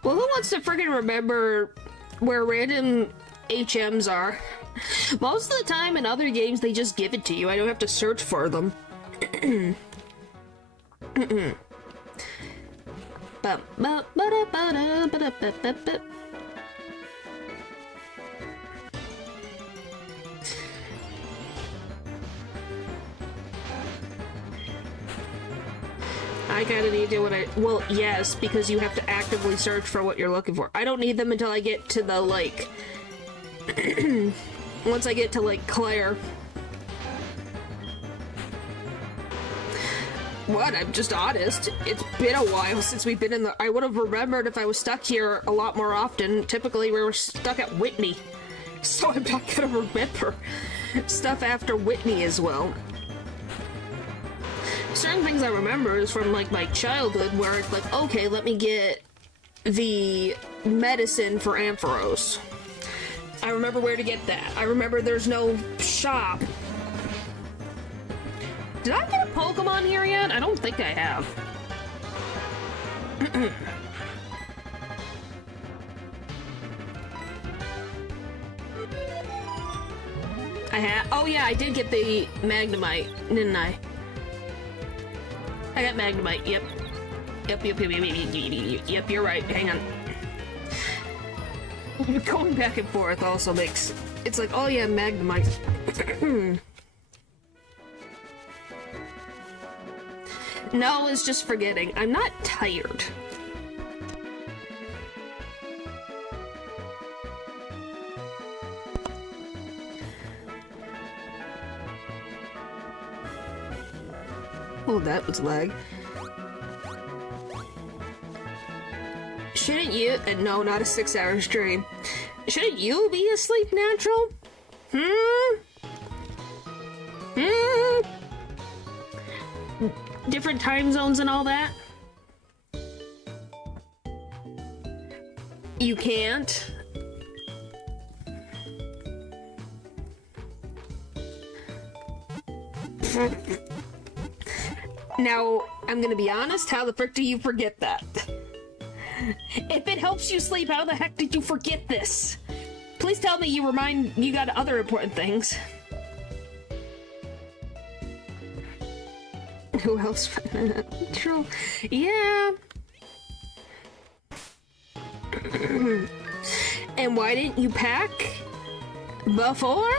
Well, who wants to friggin' remember where random HMs are? Most of the time in other games, they just give it to you. I don't have to search for them. I kinda need to well, yes, because you have to actively search for what you're looking for. I don't need them until I get to the, like... once I get to, like, Claire. What? I'm just honest. It's been a while since we've been in the... I would have remembered if I was stuck here a lot more often. Typically, we were stuck at Whitney. So I'm not gonna remember stuff after Whitney as well. Certain things I remember is from, like, my childhood, where it's like, okay, let me get the medicine for Ampharos. I remember where to get that. I remember there's no shop. Did I get a Pokemon here yet? I don't think I have. Oh yeah, I did get the Magnemite, didn't I? I got Magnemite, yep. Yep, you're right, hang on. Going back and forth also makes... It's like, oh yeah, Magnemite. No, it's just forgetting. I'm not tired. Oh, that was lag. Shouldn't you... no, not a 6-hour stream. Shouldn't you be a sleep natural? Different time zones and all that? You can't? Now, I'm gonna be honest, how the frick do you forget that? If it helps you sleep, how the heck did you forget this? Please tell me you got other important things. Who else? True. Yeah. And why didn't you pack before?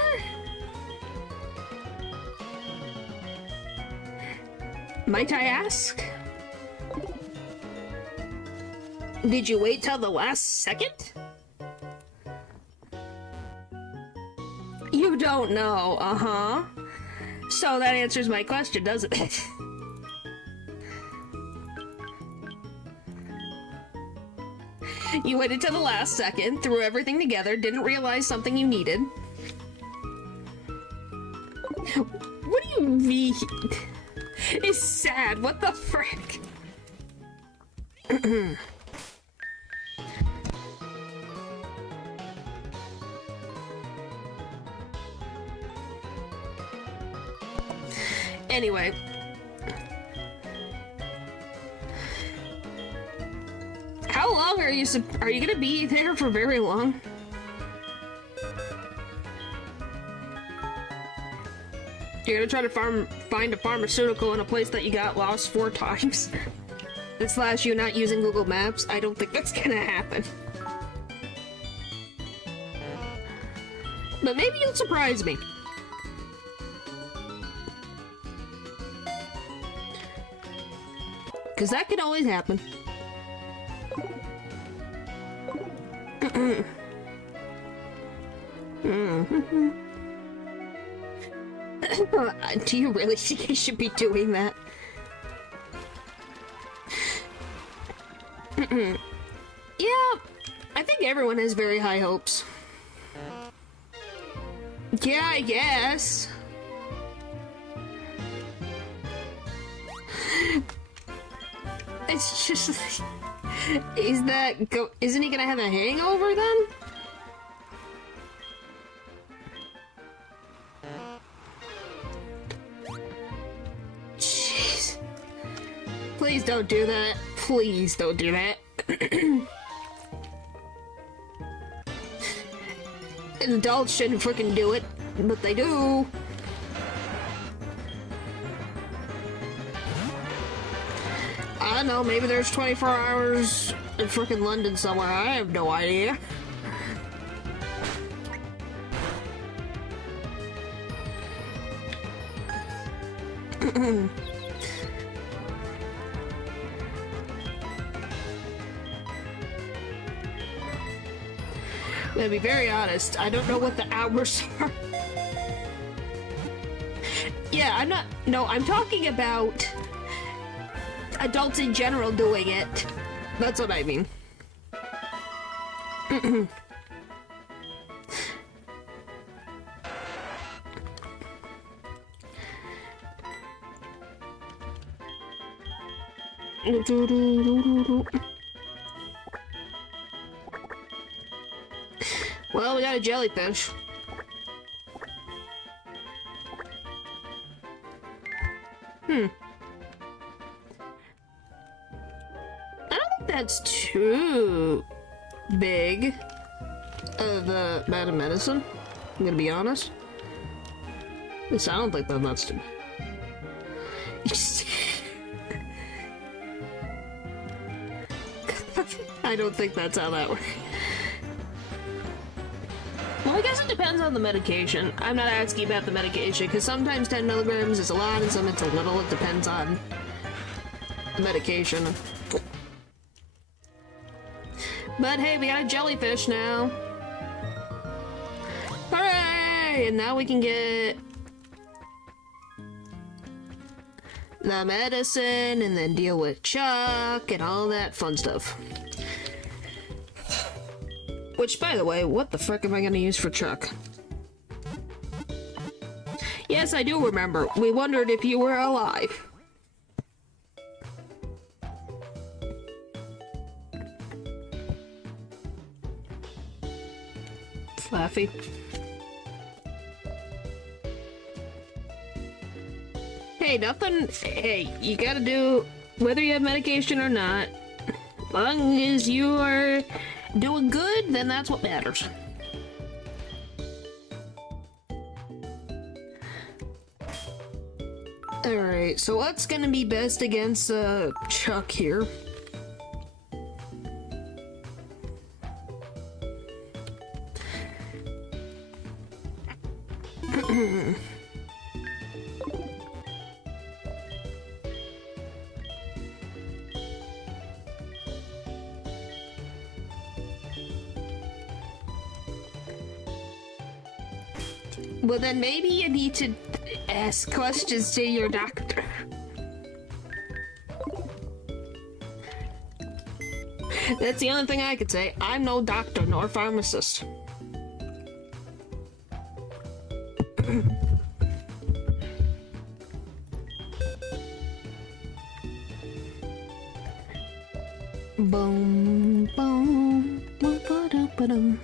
Might I ask? Did you wait till the last second? You don't know, uh-huh. So that answers my question, doesn't it? You waited till the last second, threw everything together, didn't realize something you needed. What do you mean? It's sad, what the frick? Anyway. How long are you gonna be there for very long? You're gonna try to find a pharmaceutical in a place that you got lost 4 times? And slash you not using Google Maps? I don't think that's gonna happen. But maybe you'll surprise me. Because that could always happen. Do you really think I should be doing that? Yeah, I think everyone has very high hopes. Yeah, I guess. It's just... Isn't he gonna have a hangover then? Jeez. Please don't do that. Please don't do that. Adults shouldn't freaking do it, but they do. I don't know, maybe there's 24 hours in frickin' London somewhere. I have no idea. To be very honest, I don't know what the hours are. Yeah, I'm talking about adults in general doing it. That's what I mean. Well, we got a jellyfish. I don't think that's too big of a amount of medicine. I'm gonna be honest. At least I don't think that's too I don't think that's how that works. Well, I guess it depends on the medication. I'm not asking about the medication, because sometimes 10 milligrams is a lot and some it's a little. It depends on the medication. But hey, we got a jellyfish now. Hooray! And now we can get the medicine and then deal with Chuck and all that fun stuff. Which, by the way, what the frick am I gonna use for Chuck? Yes, I do remember. We wondered if you were alive. Flaffy. Hey, nothing. Hey, you gotta do whether you have medication or not. As long as you are doing good, then that's what matters. Alright, so what's gonna be best against Chuck here? Well, then maybe you need to ask questions to your doctor. That's the only thing I could say. I'm no doctor nor pharmacist. Boom, boom, boom, ba-da-ba-dum.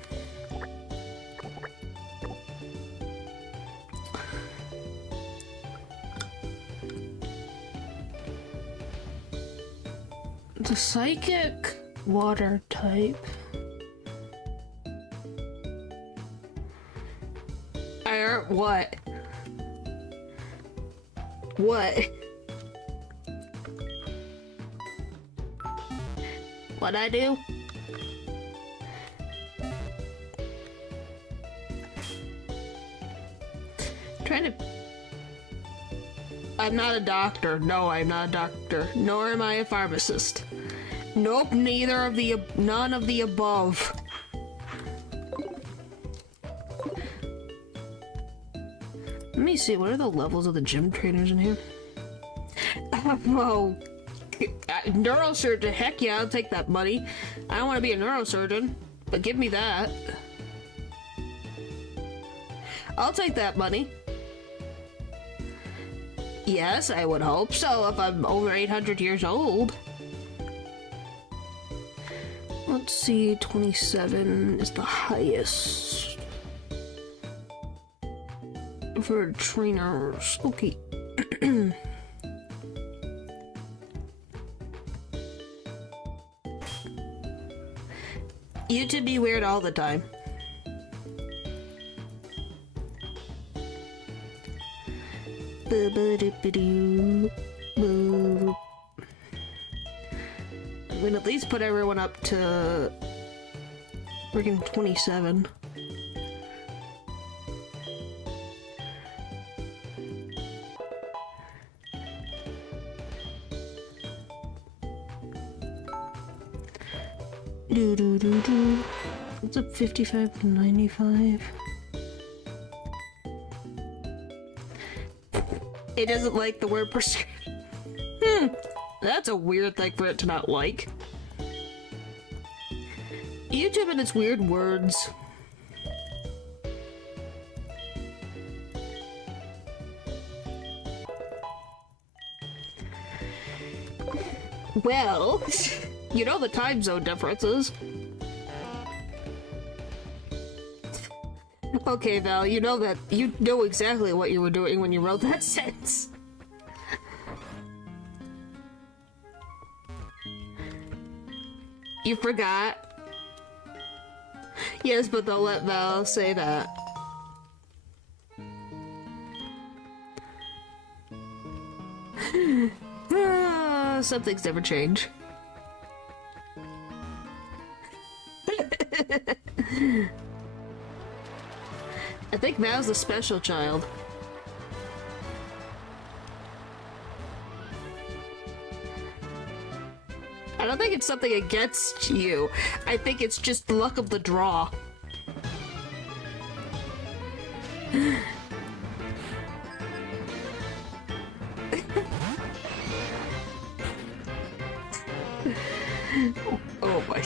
The psychic water type. What? What? What'd I do? Trying to... I'm not a doctor. No, I'm not a doctor. Nor am I a pharmacist. Nope, neither of the... none of the above. Let me see, what are the levels of the gym trainers in here? Oh, neurosurgeon, heck yeah, I'll take that money. I don't want to be a neurosurgeon, but give me that. I'll take that money. Yes, I would hope so if I'm over 800 years old. Let's see, 27 is the highest. For trainers. Okay. You should be weird all the time. I'm gonna at least put everyone up to freaking 27. What's up, 55 to 95? It doesn't like the word prescription. That's a weird thing for it to not like. YouTube and its weird words. Well, you know the time zone differences. Okay, Val, you know exactly what you were doing when you wrote that sentence. You forgot? Yes, but they'll let Val say that. Some things never change. I think Val's the special child. I don't think it's something against you. I think it's just luck of the draw. Oh my.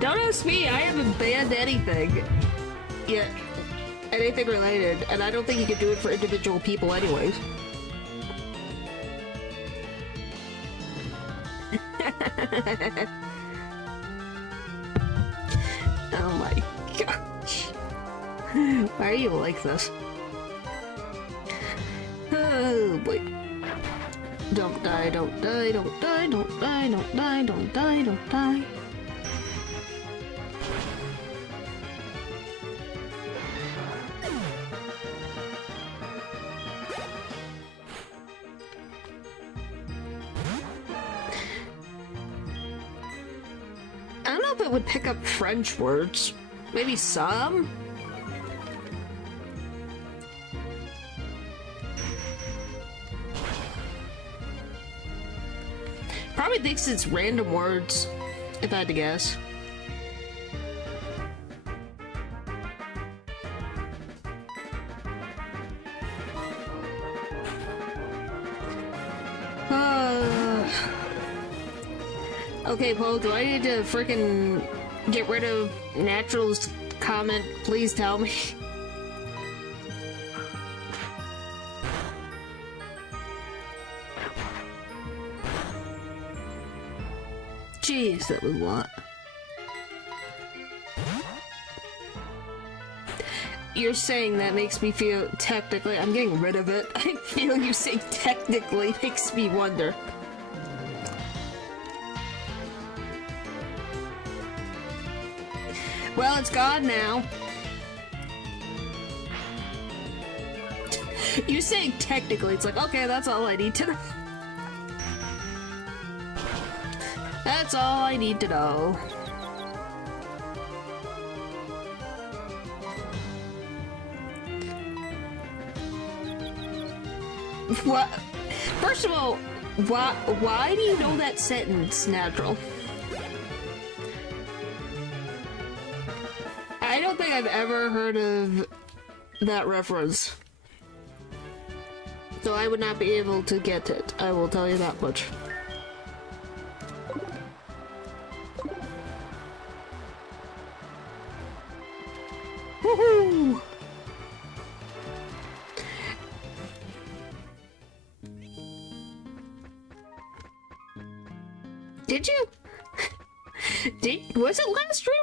Don't ask me, I haven't banned anything. Yet. Anything related, and I don't think you could do it for individual people anyways. Oh my gosh. Why are you like this? Oh boy. Don't die, don't die, don't die, don't die, don't die, don't die, don't die. I don't know if it would pick up French words. Maybe some? Probably thinks it's random words, if I had to guess. Okay, Paul, do I need to freaking get rid of Natural's comment? Please tell me. Jeez, that was a lot. You're saying that makes me feel technically. I'm getting rid of it. I feel you saying technically makes me wonder. Well, it's gone now. You saying technically, it's like, okay, that's all I need to know. That's all I need to know. What? First of all, why do you know that sentence, Natural? I don't think I've ever heard of that reference. So I would not be able to get it. I will tell you that much. Woohoo! Did you? Was it last stream?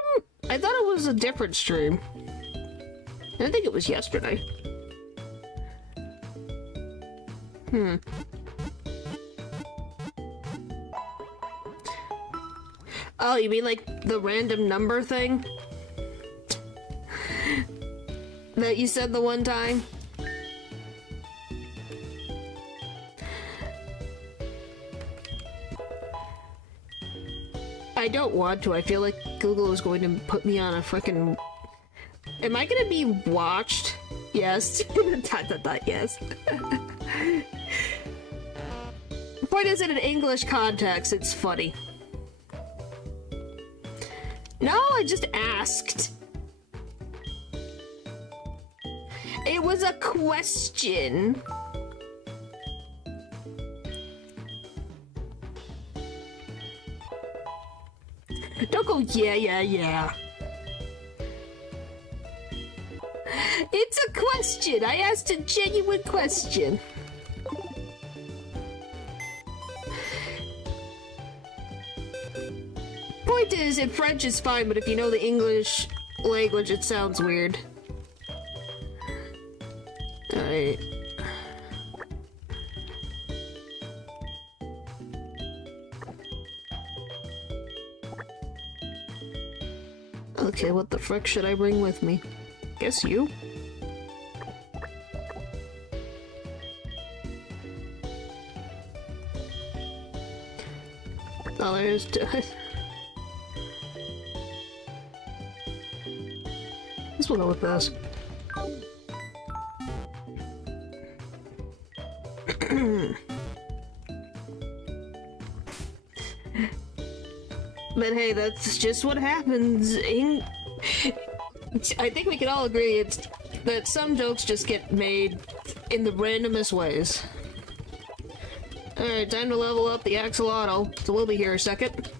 I thought it was a different stream. I think it was yesterday. Oh, you mean like the random number thing? That you said the one time? I don't want to. I feel like Google is going to put me on a frickin'... Am I gonna be watched? Yes. Yes. The point is, in an English context, it's funny. No, I just asked. It was a question. Don't go, yeah. It's a question. I asked a genuine question. Point is, in French it's fine, but if you know the English language, it sounds weird. Alright. Okay, what the frick should I bring with me? Guess you? Oh, there's... This will go with this. But hey, that's just what happens. I think we can all agree that some jokes just get made in the randomest ways. Alright, time to level up the axolotl, so we'll be here a second.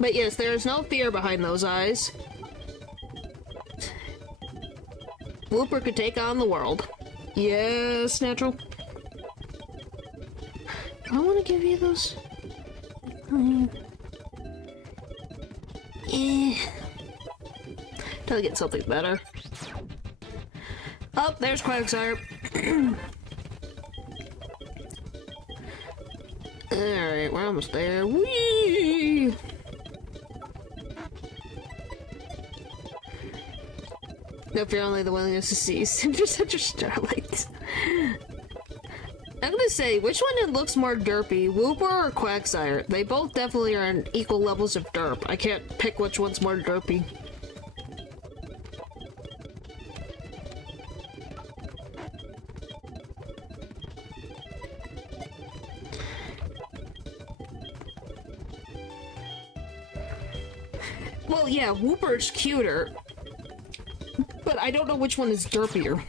But yes, there's no fear behind those eyes. Whooper could take on the world. Yes, natural. I want to give you those. Till I get something better. Oh, there's Quagsire. Alright, we're almost there. Whee! Nope, you're only the willingness to see Cinder Starlight. I'm gonna say, which one looks more derpy, Whooper or Quagsire? They both definitely are on equal levels of derp. I can't pick which one's more derpy. Well, yeah, Whooper's cuter, but I don't know which one is derpier.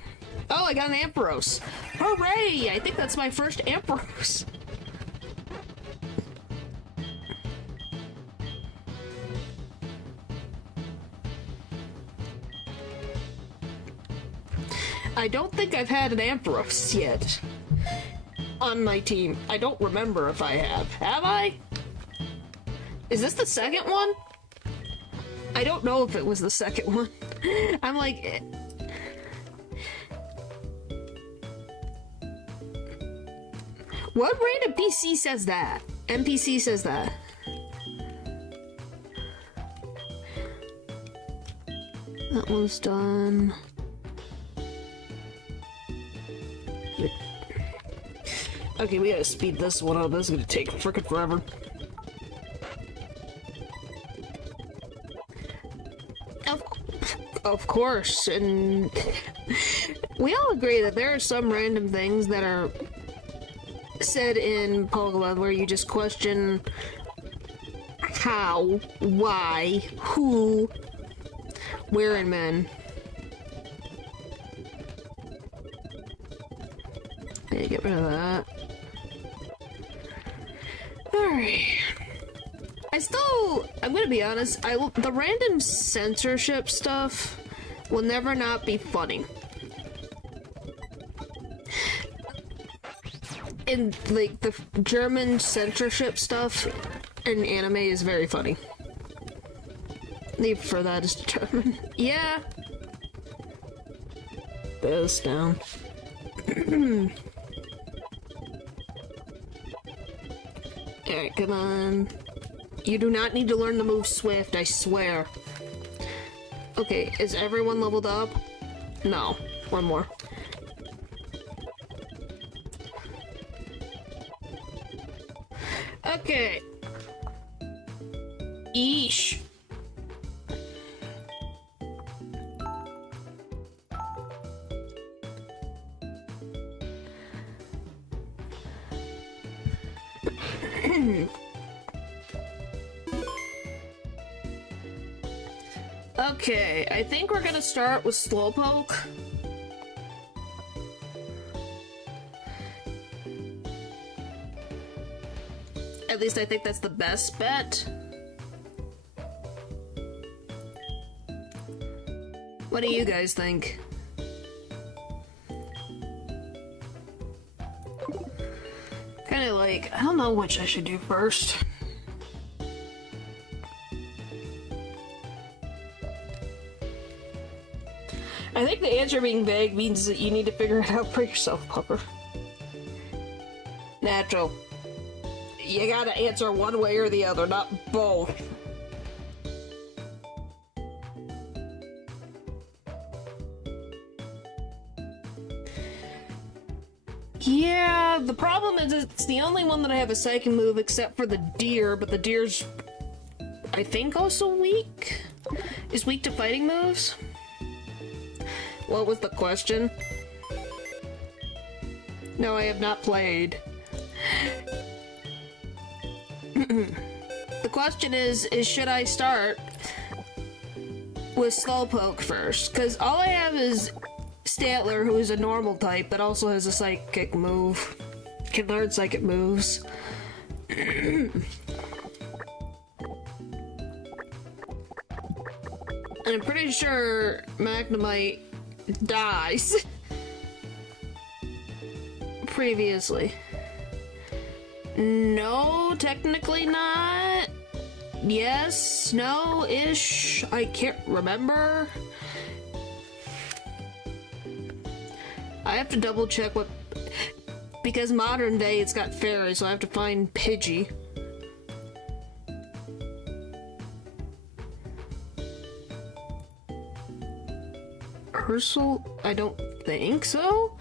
Oh, I got an Ampharos. Hooray! I think that's my first Ampharos. I don't think I've had an Ampharos yet on my team. I don't remember if I have. Have I? Is this the second one? I don't know if it was the second one. I'm like... What random PC says that? NPC says that. That one's done. Okay, we gotta speed this one up. This is gonna take frickin' forever. Of course, and we all agree that there are some random things that are said in Pokemon where you just question how, why, who, where, and when. Okay, get rid of that. Alright. I'm gonna be honest, the random censorship stuff will never not be funny. And, like, the German censorship stuff in anime is very funny. Leave for that is determined. Yeah. This down. Alright, come on. You do not need to learn the move Swift, I swear. Okay, is everyone leveled up? No. One more. Okay. Eesh. Okay, I think we're gonna start with Slowpoke. At least I think that's the best bet. What do you guys think? Kinda like, I don't know which I should do first. I think the answer being vague means that you need to figure it out for yourself, Pupper. Natural. You gotta answer one way or the other, not both. Yeah, the problem is it's the only one that I have a psychic move except for the deer, but the deer's, I think, also weak? Is weak to fighting moves? What was the question? No, I have not played. The question is should I start with Slowpoke first? Because all I have is Stantler, who is a normal type, but also has a psychic move. Can learn psychic moves. And I'm pretty sure Magnemite dies. Previously. No, technically not. Yes, no-ish. I can't remember. I have to double check what... Because modern day it's got fairy, so I have to find Pidgey. Ursel? I don't think so.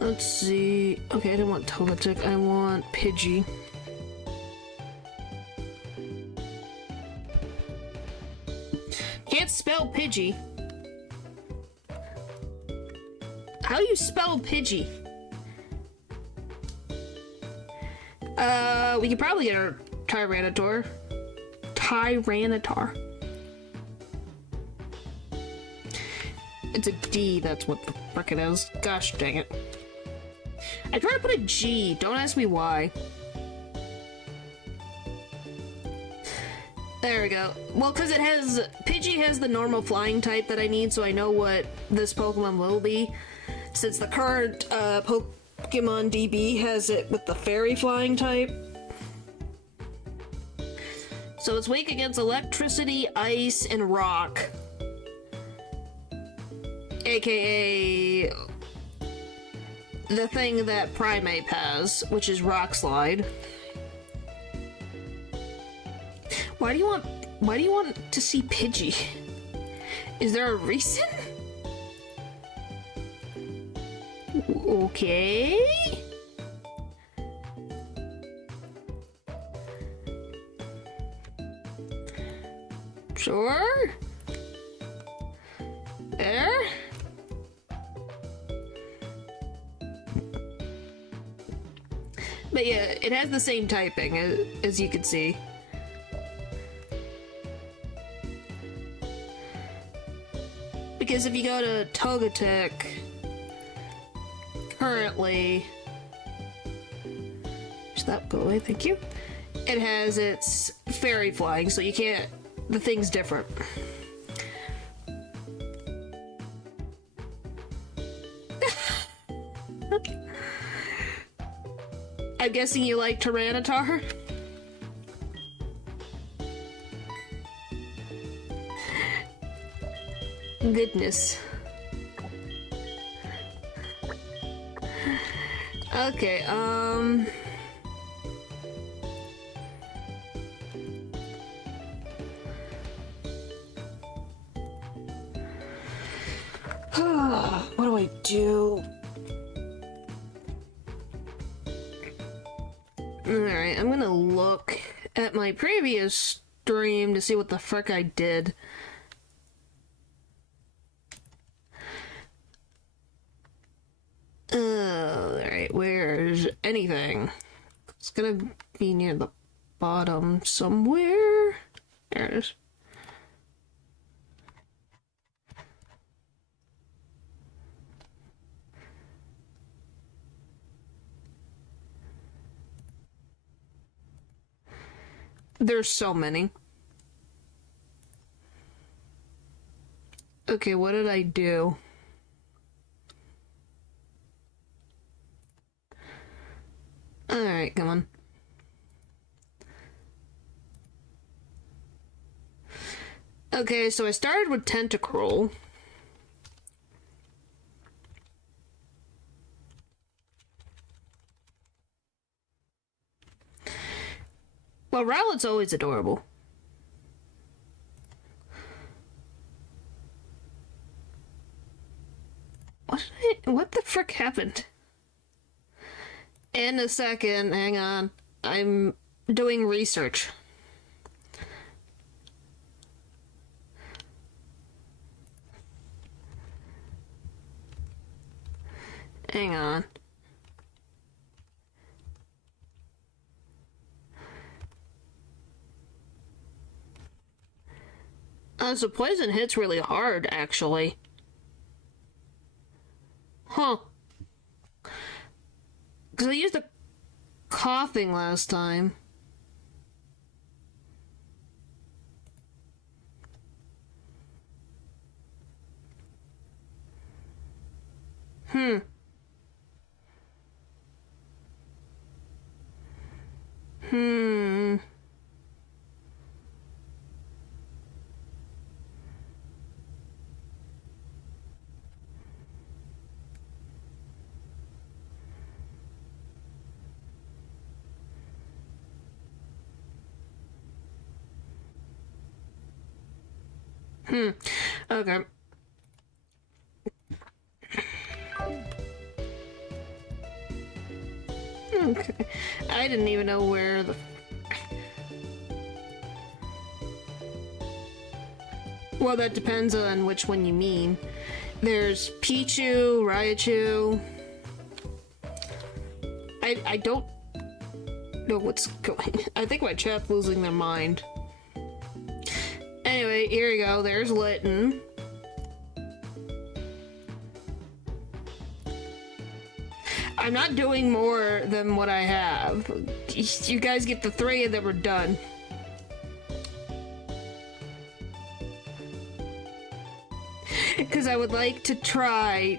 Let's see. Okay, I didn't want Togetic. I want Pidgey. Can't spell Pidgey. How do you spell Pidgey? We could probably get our Tyranitar. Tyranitar. It's a D, that's what the frick it is. Gosh dang it. I tried to put a G, don't ask me why. There we go. Well, because it has... Pidgey has the normal flying type that I need, so I know what this Pokemon will be. Since the current Pokemon DB has it with the fairy flying type. So it's weak against electricity, ice, and rock. AKA... the thing that Primeape has, which is Rock Slide. Why do you want to see Pidgey? Is there a reason? Okay. Sure. There. But yeah, it has the same typing as you can see. Because if you go to Togetic, currently, should that go away? Thank you. It has its fairy flying, so you can't. The thing's different. I'm guessing you like Tyranitar? Goodness. Okay, what do I do? Alright, I'm gonna look at my previous stream to see what the frick I did. Alright, where's anything? It's gonna be near the bottom somewhere. There it is. There's so many. Okay, what did I do? Alright, come on. Okay, so I started with Tentacruel. Well, Rowlet's always adorable. What the frick happened? In a second, hang on. I'm doing research. Hang on. So poison hits really hard, actually. Huh. Because I used the coughing last time. Hmm. Okay. Okay. I didn't even know where the... Well, that depends on which one you mean. There's Pichu, Raichu... I don't know what's going... I think my chat's losing their mind. Anyway, here we go. There's Litten. I'm not doing more than what I have. You guys get the 3 and then we're done. Because I would like to try...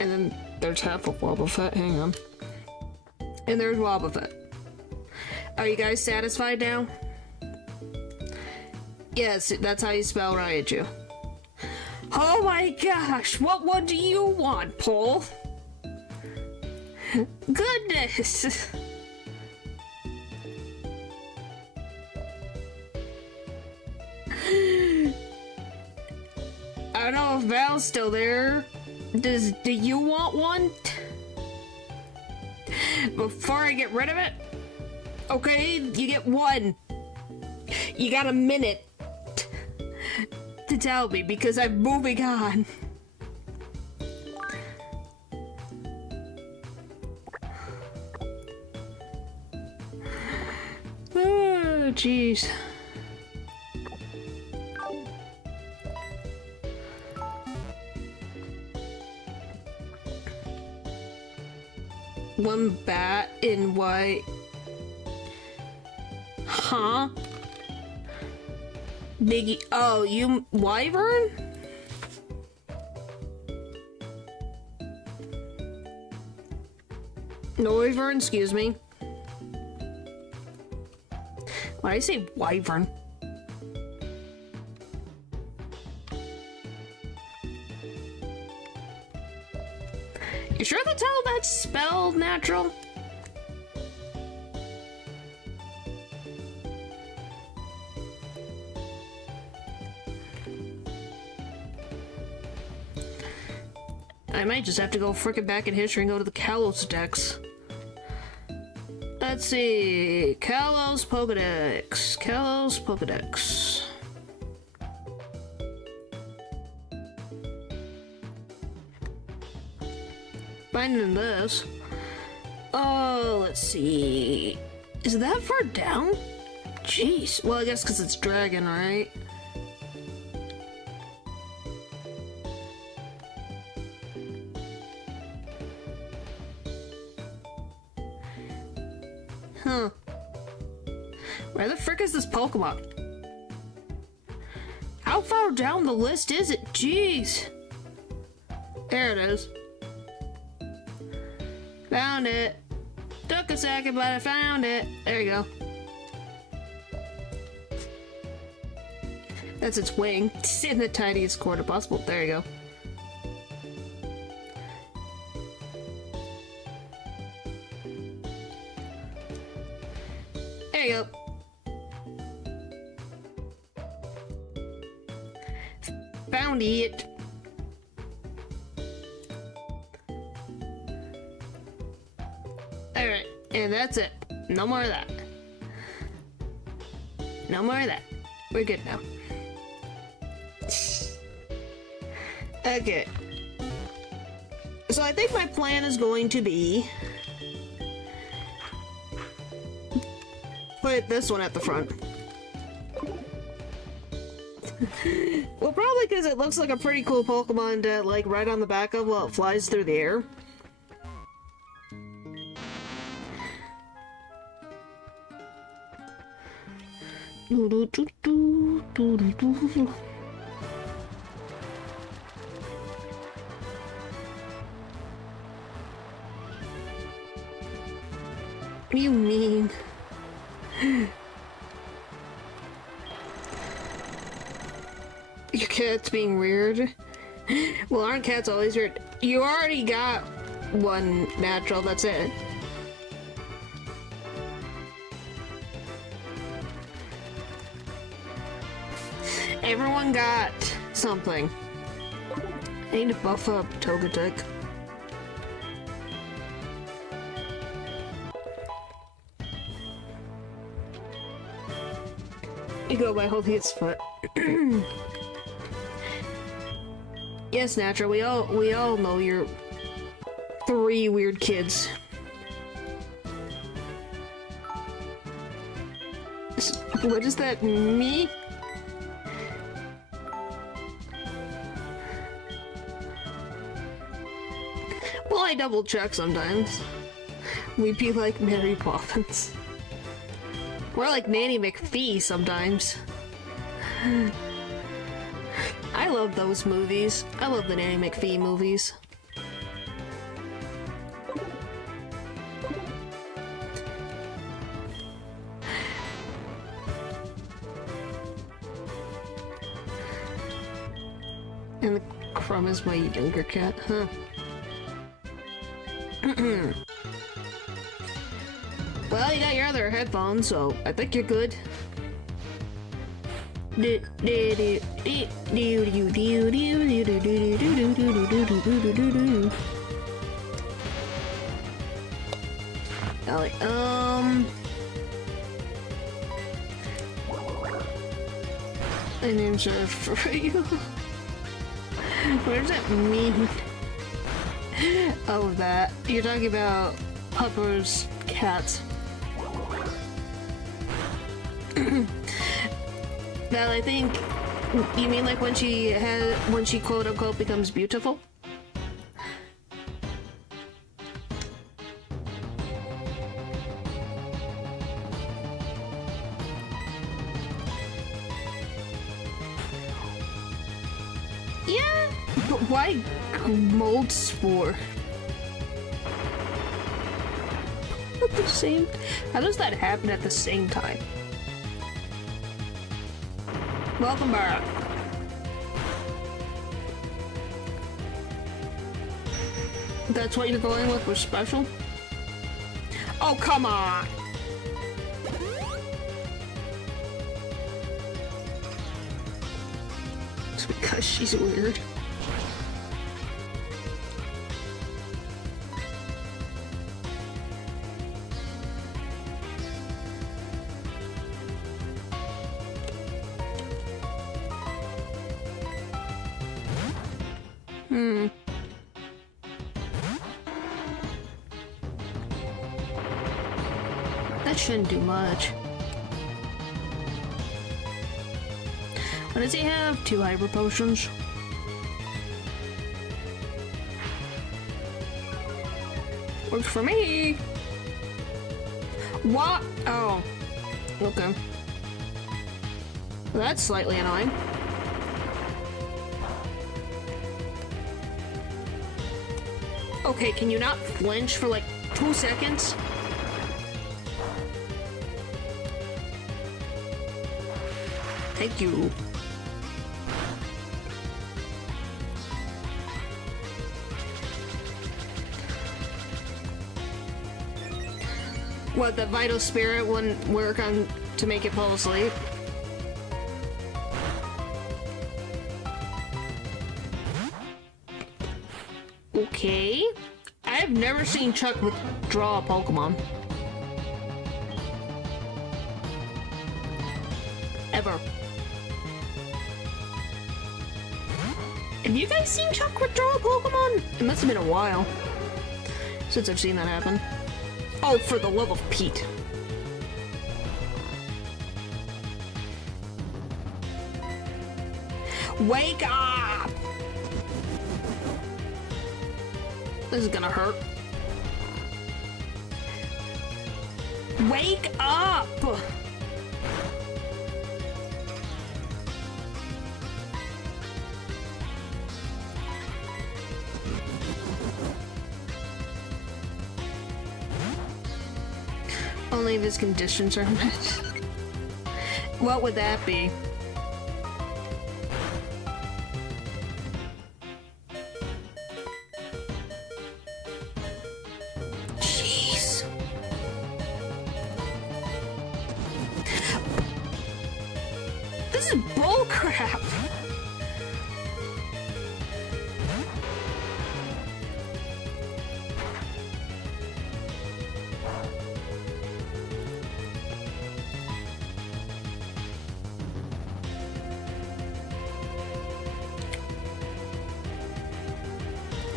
And then there's half of Wobbuffet. Hang on. And there's Wobbuffet. Are you guys satisfied now? Yes, that's how you spell Raichu. Oh my gosh, what one do you want, Paul? Goodness! I don't know if Val's still there. Do you want one? Before I get rid of it? Okay, you get one. You got a minute to tell me because I'm moving on. Oh, jeez. One bat in white. Huh? Biggie. Oh, you Wyvern? No Wyvern, excuse me. Why did I say Wyvern? You sure that's how that's spelled, Natural? I might just have to go frickin' back in history and go to the Kalos Dex. Let's see. Kalos Pokedex. Kalos Pokedex. Finding this. Oh, let's see. Is that far down? Jeez. Well, I guess because it's dragon, right? Huh. Where the frick is this Pokemon? How far down the list is it? Jeez. There it is. Found it. Took a second, but I found it. There you go. That's its wing. It's in the tiniest corner possible. There you go. There you go. Found it. Alright, and that's it. No more of that. No more of that. We're good now. Okay. So I think my plan is going to be put this one at the front. Well, probably because it looks like a pretty cool Pokemon to like ride on the back of while it flies through the air. What do you mean? Your cat's being weird. Well, aren't cats always weird? You already got one natural, that's it. Everyone got something. I need to buff up Togetic. You go by holding its foot. Yes, Natural. We all know you're 3 weird kids. What does that mean? Well, I double check sometimes. We'd be like Mary Poppins. We're like Nanny McPhee sometimes. I love those movies. I love the Nanny McPhee movies. And the Crumb is my younger cat, huh? Well, you got your other headphones, so I think you're good. Alright, my name's for you. What does that mean? Oh, that. You're talking about Pupper's cats. That I think you mean like when she quote unquote becomes beautiful? Yeah, but why mold spore? At the same, how does that happen at the same time? Welcome back. That's what you're going with for special? Oh, come on! It's because she's weird. That shouldn't do much. What does he have? 2 hyper potions. Works for me. What? Oh. Okay. Well, that's slightly annoying. Okay, can you not flinch for like 2 seconds? Thank you. What, the vital spirit wouldn't work on to make it fall asleep? Okay. I've never seen Chuck withdraw a Pokemon. Ever. Have you guys seen Chuck withdraw a Pokemon? It must have been a while since I've seen that happen. Oh, for the love of Pete. Wake up! This is gonna hurt. Wake up! Only if his conditions are met. What would that be? Jeez. This is bullcrap.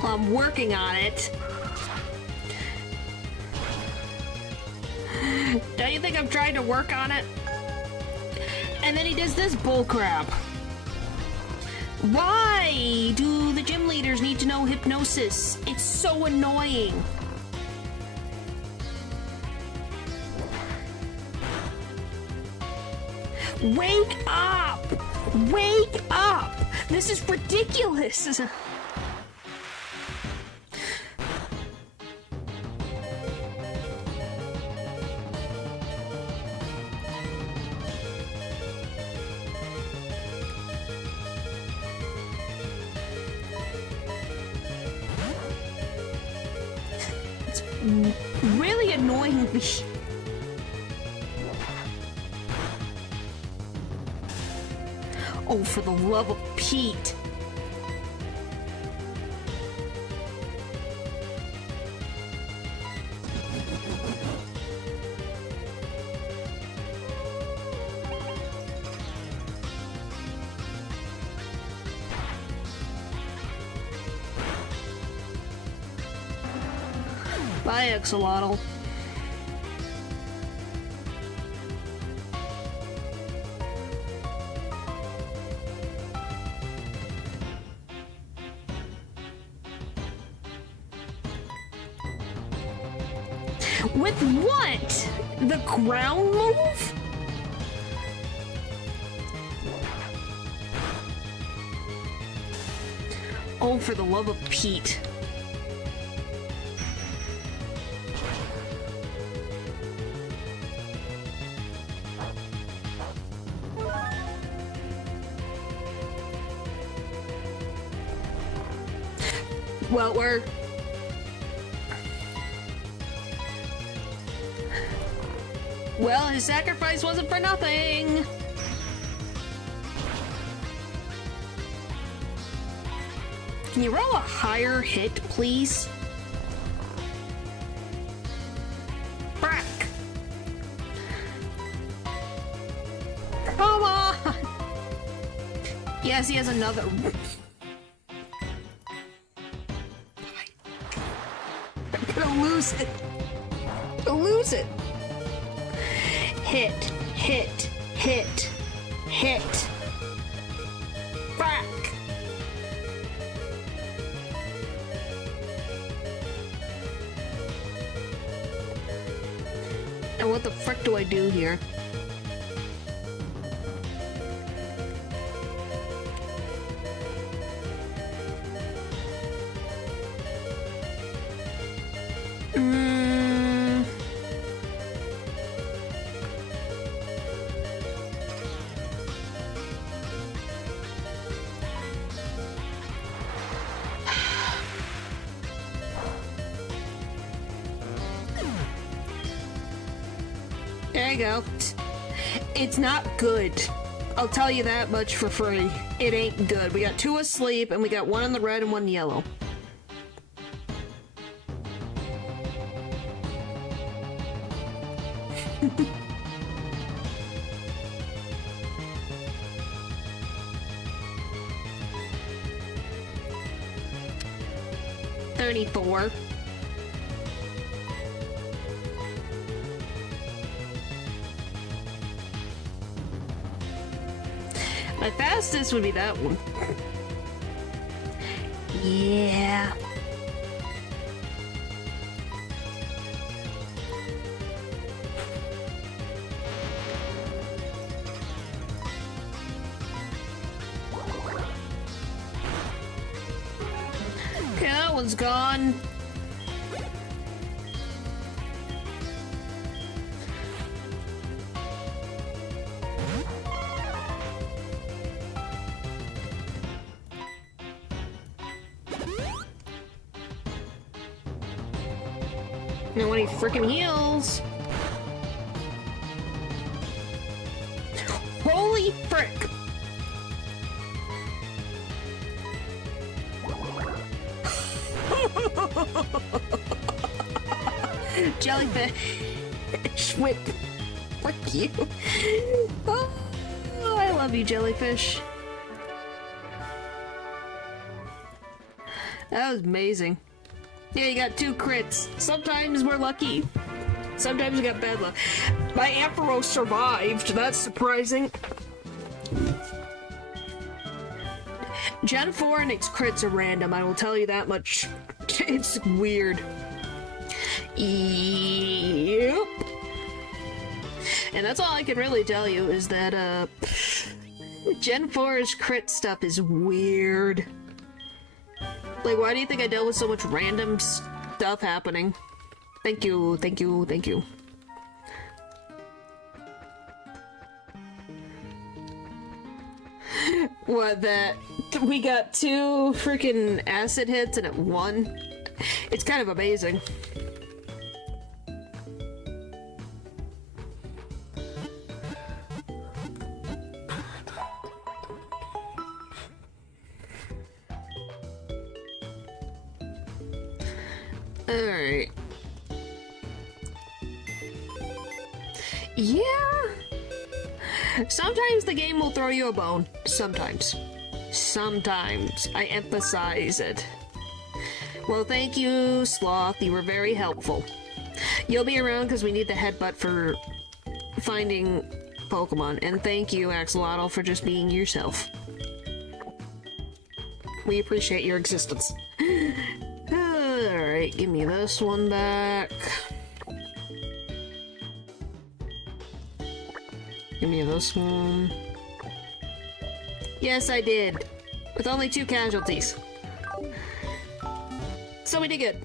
Well, I'm working on it. Don't you think I'm trying to work on it? And then he does this bullcrap. Why do the gym leaders need to know hypnosis? It's so annoying. Wake up! Wake up! This is ridiculous! Really annoying me. Oh, for the love of Pete. Bye, Axolotl. With what? The ground move? Oh, for the love of Pete. Well, Well, his sacrifice wasn't for nothing. Can you roll a higher hit, please? Brack. Come on. Yes, he has another. lose it. I'll lose it. Hit, hit, hit, hit. Frack. And what the frick do I do here? There you go. It's not good. I'll tell you that much for free. It ain't good. We got 2 asleep, and we got 1 in the red and 1 yellow. $34. My fastest would be that one. Yeah. Okay, that one's gone. No any freaking heals. Holy frick! Jellyfish whip. Frick you. Oh, I love you, jellyfish. That was amazing. Yeah, you got 2 crits. Sometimes we're lucky. Sometimes we got bad luck. My Ampharos survived. That's surprising. Gen 4 and its crits are random, I will tell you that much. It's weird. Yep. And that's all I can really tell you is that, Gen 4's crit stuff is weird. Like, why do you think I dealt with so much random stuff happening? Thank you, thank you, thank you. What, that we got 2 freaking acid hits and it won? It's kind of amazing. Alright. Yeah. Sometimes the game will throw you a bone. Sometimes. Sometimes. I emphasize it. Well, thank you, Sloth. You were very helpful. You'll be around because we need the headbutt for finding Pokemon. And thank you, Axolotl, for just being yourself. We appreciate your existence. Alright, give me this one back. Give me this one. Yes, I did. With only 2 casualties. So we did good.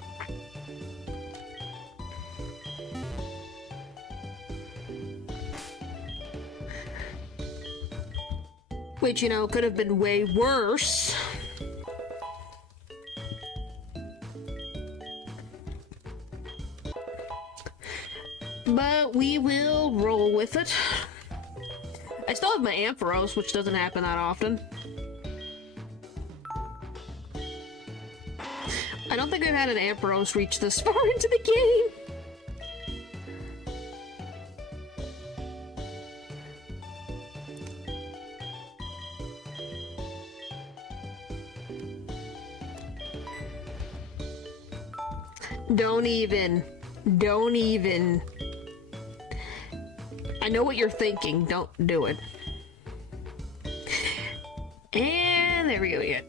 Which, you know, could have been way worse. But we will roll with it. I still have my Ampharos, which doesn't happen that often. I don't think I've had an Ampharos reach this far into the game. Don't even. Don't even. I know what you're thinking. Don't do it. And there we go again.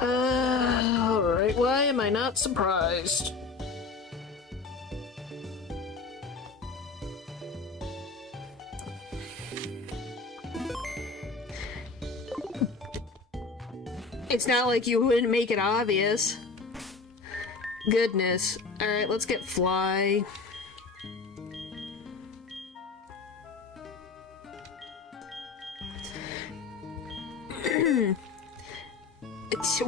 Alright, why am I not surprised? It's not like you wouldn't make it obvious. Goodness. Alright, let's get Fly.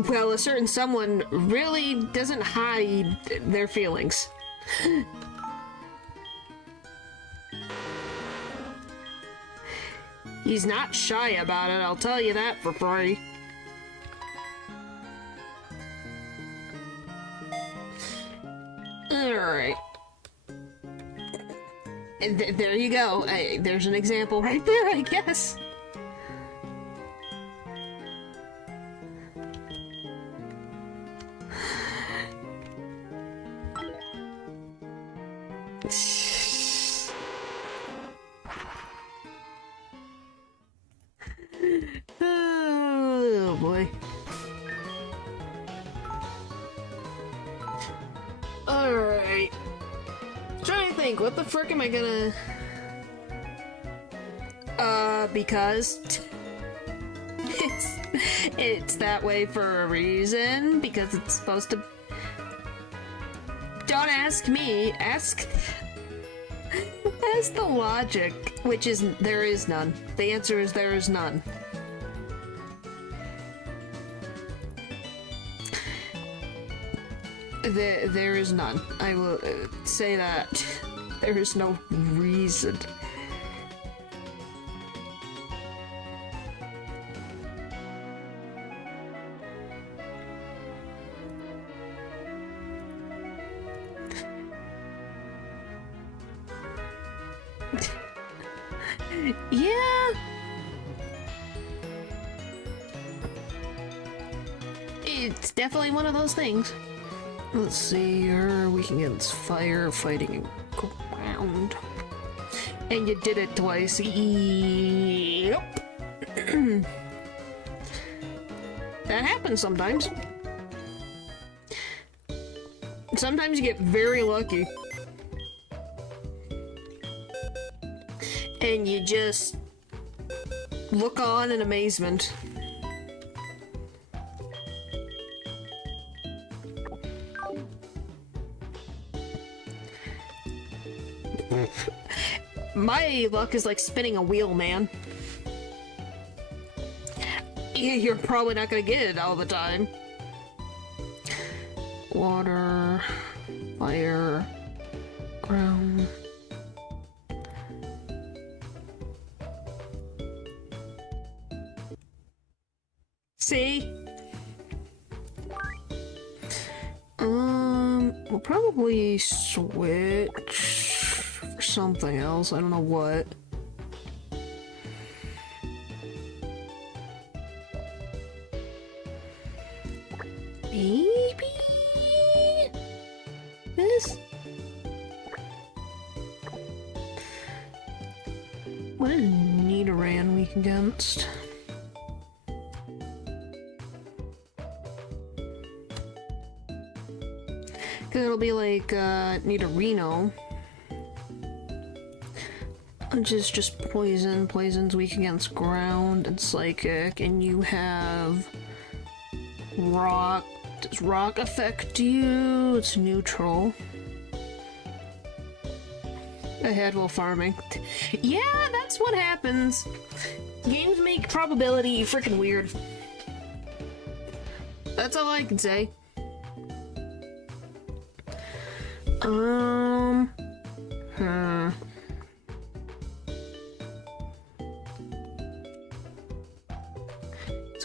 Well, a certain someone really doesn't hide their feelings. He's not shy about it, I'll tell you that for free. Alright. There you go. There's an example right there, I guess. Oh boy. Alright. Trying to think, what the frick am I gonna... because... it's that way for a reason, because it's supposed to... Don't ask me, ask the logic, which is there is none. The answer is there is none. There is none. I will say that. There is no reason. Yeah. It's definitely one of those things. Let's see, you're weak against fire, fighting ground. And you did it twice. Yep. That happens sometimes. Sometimes you get very lucky. And you just look on in amazement. My luck is like spinning a wheel, man. You're probably not gonna get it all the time. Water, fire, ground. See? We'll probably switch for something else. I don't know what. Maybe this? What is Nidoran weak against? Cause it'll be like Nidorino, which is just poison. Poison's weak against ground and psychic, and you have rock. Does rock affect you? It's neutral. Ahead while farming. Yeah, that's what happens. Games make probability freaking weird. That's all I can say. So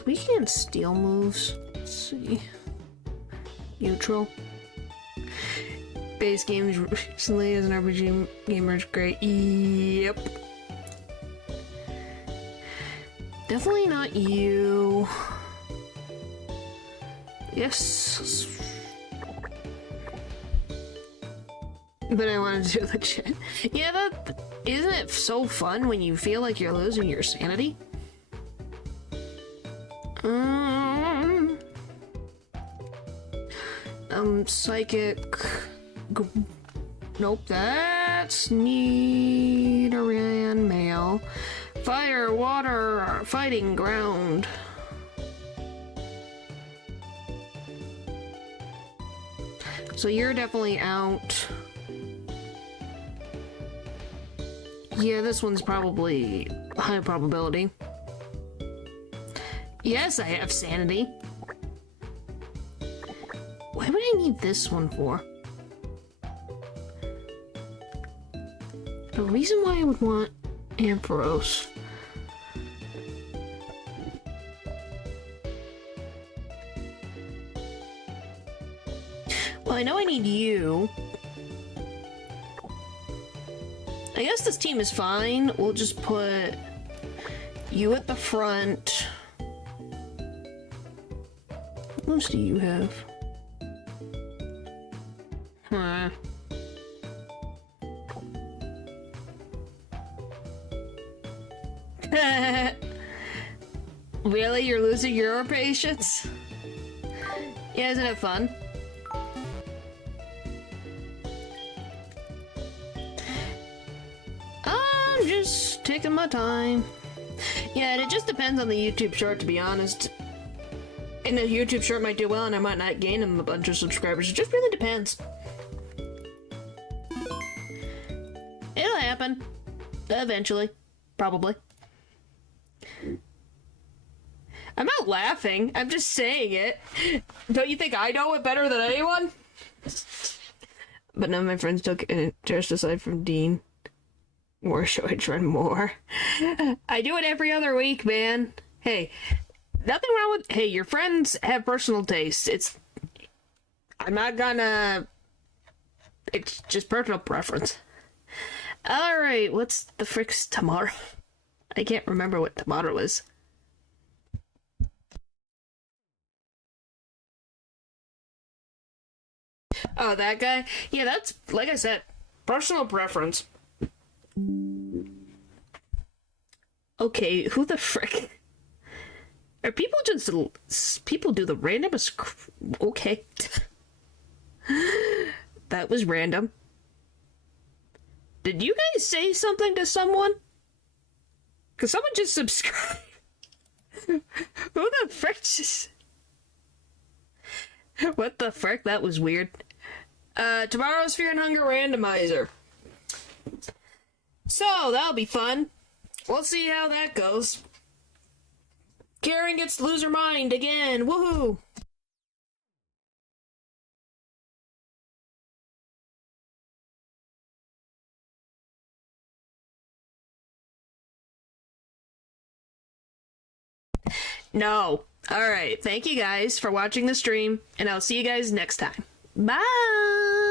we can't steal moves. Let's see. Neutral. based games recently as an RPG gamer is great. Yep. Definitely not you. Yes. But I wanted to do the chat. Yeah, that isn't it so fun when you feel like you're losing your sanity? Psychic. Nope, that's Nidoran male. Fire, water, fighting ground. So you're definitely out. Yeah, this one's probably high probability. Yes, I have sanity. Why would I need this one for? The reason why I would want Ampharos. Well, I know I need you. I guess this team is fine. We'll just put you at the front. What else do you have? Huh. Really? You're losing your patience? Yeah, isn't it fun? I'm just taking my time. Yeah, and it just depends on the YouTube short, to be honest. And the YouTube short might do well, and I might not gain them a bunch of subscribers. It just really depends. It'll happen. Eventually. Probably. I'm not laughing. I'm just saying it. Don't you think I know it better than anyone? But none of my friends took interest aside from Dean. Or should I try more? I do it every other week, man. Hey, nothing wrong with... Hey, your friends have personal tastes. I'm not gonna... It's just personal preference. Alright, what's the frick's tomorrow? I can't remember what tomorrow is. Oh, that guy? Yeah, that's, like I said, personal preference. Okay, who the frick? Are people just... People do the randomest... Okay. That was random. Did you guys say something to someone? Because someone just subscribed. Who the frick just... What the frick? That was weird. Tomorrow's Fear and Hunger randomizer. So, that'll be fun. We'll see how that goes. Karen gets to lose her mind again. Woohoo! No. Alright, thank you guys for watching the stream, and I'll see you guys next time. Bye!